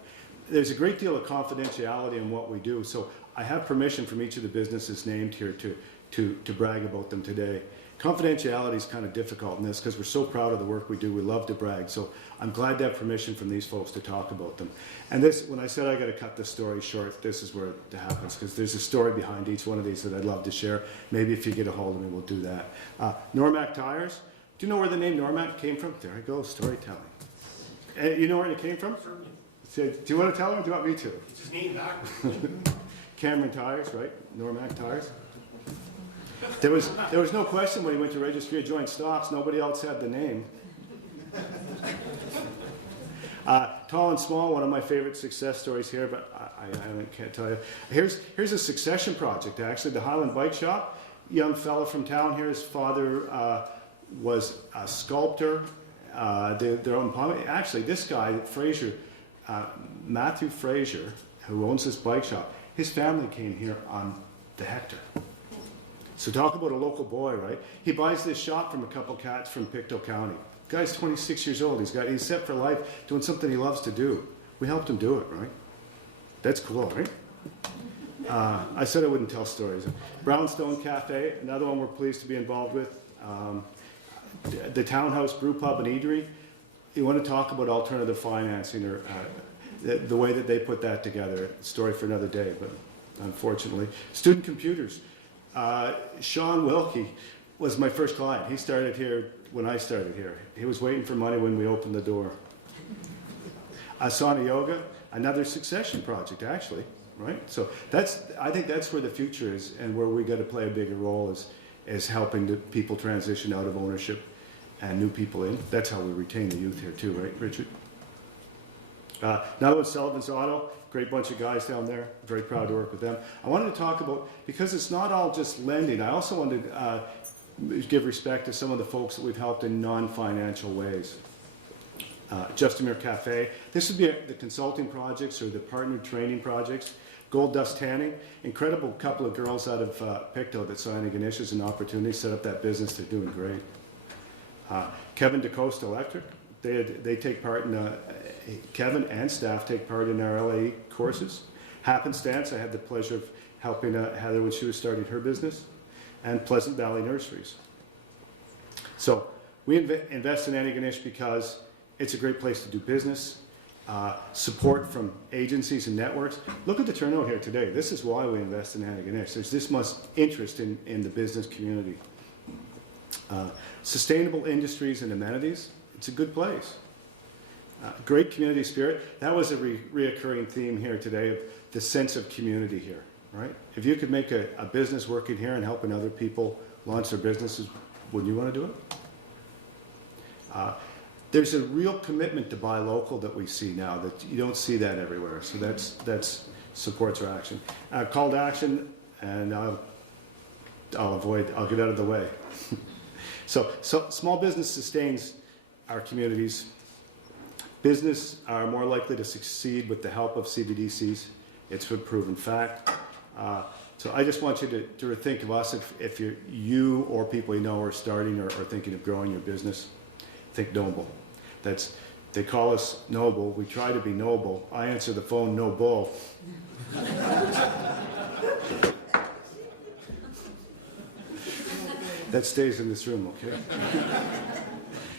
There's a great deal of confidentiality in what we do, so I have permission from each of the businesses named here to brag about them today. Confidentiality is kind of difficult in this because we're so proud of the work we do. We love to brag, so I'm glad to have permission from these folks to talk about them. And this, when I said I got to cut this story short, this is where it happens, because there's a story behind each one of these that I'd love to share. Maybe if you get a hold of me, we'll do that. Normac Tires. Do you know where the name Normac came from? There I go, storytelling. You know where it came from? Do you want to tell them or do you want me to? It's his name backwards. Cameron Tires, right? Normac Tires. There was no question when he went to Registry of Joint Stocks, nobody else had the name. Tall and small, one of my favorite success stories here, but I can't tell you. Here's a succession project, actually, the Highland Bike Shop. Young fellow from town here, his father was a sculptor. Their own, actually, this guy, Fougere, Matthew Fougere, who owns this bike shop, his family came here on the Hector. So talk about a local boy, right? He buys this shop from a couple cats from Pictou County. Guy's 26 years old. He's set for life doing something he loves to do. We helped him do it, right? That's cool, right? I said I wouldn't tell stories. Brownstone Cafe, another one we're pleased to be involved with. The Townhouse Brew Pub and Eatery. You want to talk about alternative financing or the way that they put that together. Story for another day, but unfortunately. Student Computers. Sean Wilkie was my first client. He started here when I started here. He was waiting for money when we opened the door. Asana Yoga, another succession project, actually, right? So I think that's where the future is, and where we got to play a bigger role is helping the people transition out of ownership and new people in. That's how we retain the youth here too, right, Richard? Another one, Sullivan's Auto. Great bunch of guys down there. Very proud to work with them. I wanted to talk about, because it's not all just lending, I also wanted to give respect to some of the folks that we've helped in non-financial ways. Justamere Cafe. This would be the consulting projects or the partner training projects. Gold Dust Tanning. Incredible couple of girls out of Pictou that saw Antigonish as an opportunity, set up that business. They're doing great. Kevin DeCosta Electric. They take part in, Kevin and staff take part in our LAE courses. Happenstance, I had the pleasure of helping Heather when she was starting her business. And Pleasant Valley Nurseries. So we invest in Antigonish because it's a great place to do business. Support from agencies and networks. Look at the turnout here today. This is why we invest in Antigonish. There's this much interest in the business community. Sustainable industries and amenities. It's a good place. Great community spirit. That was a reoccurring theme here today of the sense of community here, right? If you could make a business working here and helping other people launch their businesses, wouldn't you want to do it? There's a real commitment to buy local that we see now that you don't see that everywhere. So that's supports our action. Call to action, and I'll get out of the way. So small business sustains our communities. Business are more likely to succeed with the help of CBDCs. It's a proven fact. So I just want you to think of us if you or people you know are starting or thinking of growing your business. Think noble. They call us noble. We try to be noble. I answer the phone, no bull. That stays in this room, okay?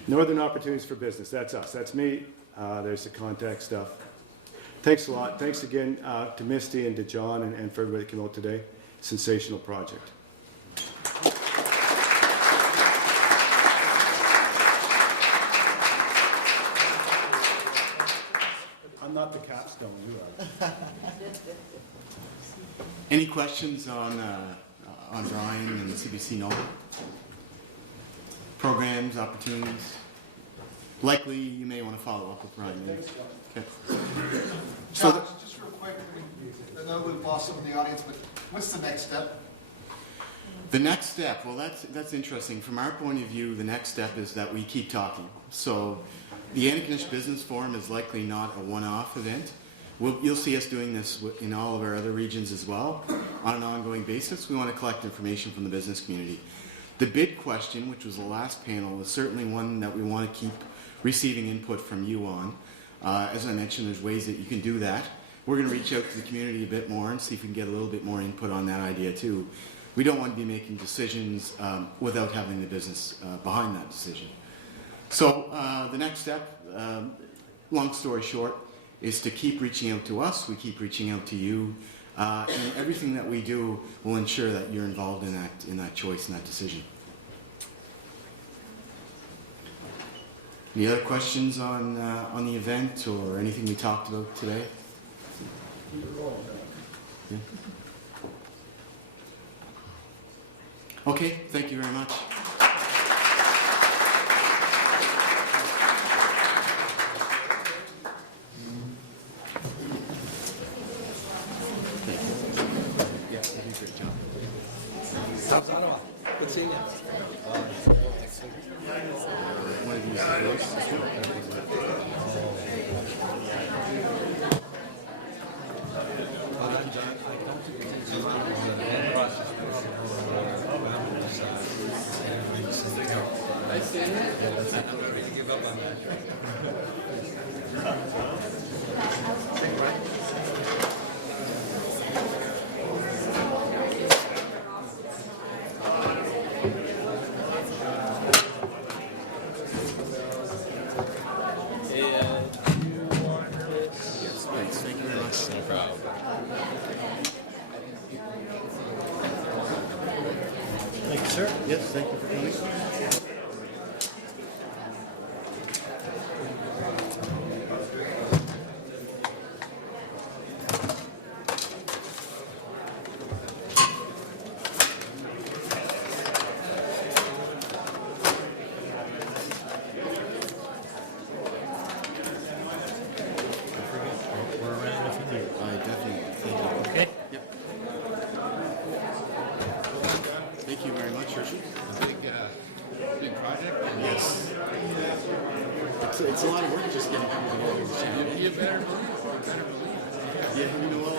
Northern Opportunities for Business, that's us. That's me. There's the contact stuff. Thanks a lot. Thanks again to Misty and to John and for everybody that came out today. Sensational project. I'm not the capstone, you are. Any questions on Brian and the CBC Nova? Programs, opportunities? Likely you may want to follow up with Brian. Thanks, John. Okay. So just real quick, I know we've lost some of the audience, but what's the next step? The next step, well, that's interesting. From our point of view, the next step is that we keep talking. So the Antigonish Business Forum is likely not a one-off event. You'll see us doing this in all of our other regions as well on an ongoing basis. We want to collect information from the business community. The bid question, which was the last panel, is certainly one that we want to keep receiving input from you on. As I mentioned, there's ways that you can do that. We're going to reach out to the community a bit more and see if we can get a little bit more input on that idea too. We don't want to be making decisions without having the business behind that decision. So the next step, long story short, is to keep reaching out to us. We keep reaching out to you. And everything that we do will ensure that you're involved in that choice and that decision. Any other questions on the event or anything we talked about today? Yeah. Okay, thank you very much. Good seeing you. Thank you, sir. Yes, thank you for coming. It's a lot of work just getting people together. You better believe. Yeah, you know all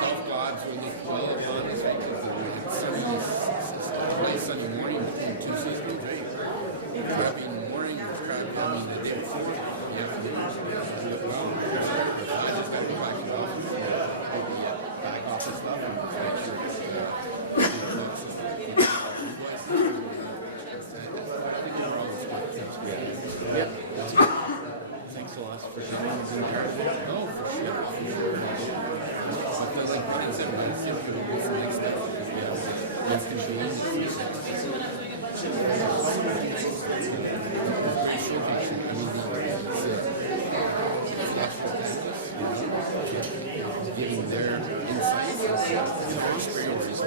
golf gods will look well upon us because Sunday morning between two seasons, right? Happy in the morning, the day before, the afternoon, but I just got to go back to the office, the back office stuff, and make sure Thanks a lot for being part of it. No, for sure. Because like what is it? What is it? What's the next step? That's going to be giving their insights and their stories.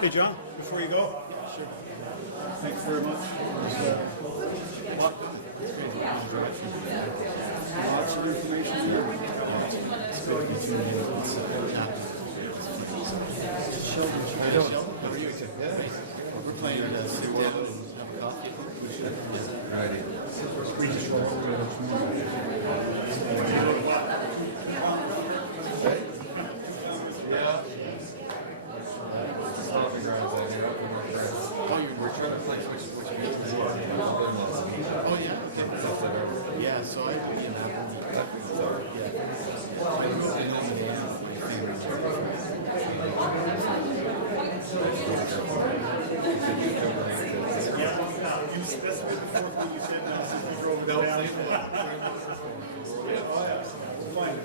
Hey, John, before you go? Sure. Thanks very much. Lots of information here. We're playing coffee. Yeah. Oh, yeah? Yeah, so I, You specified the fourth one, you said no, since you drove it down. Yeah, oh, yeah, it's fine.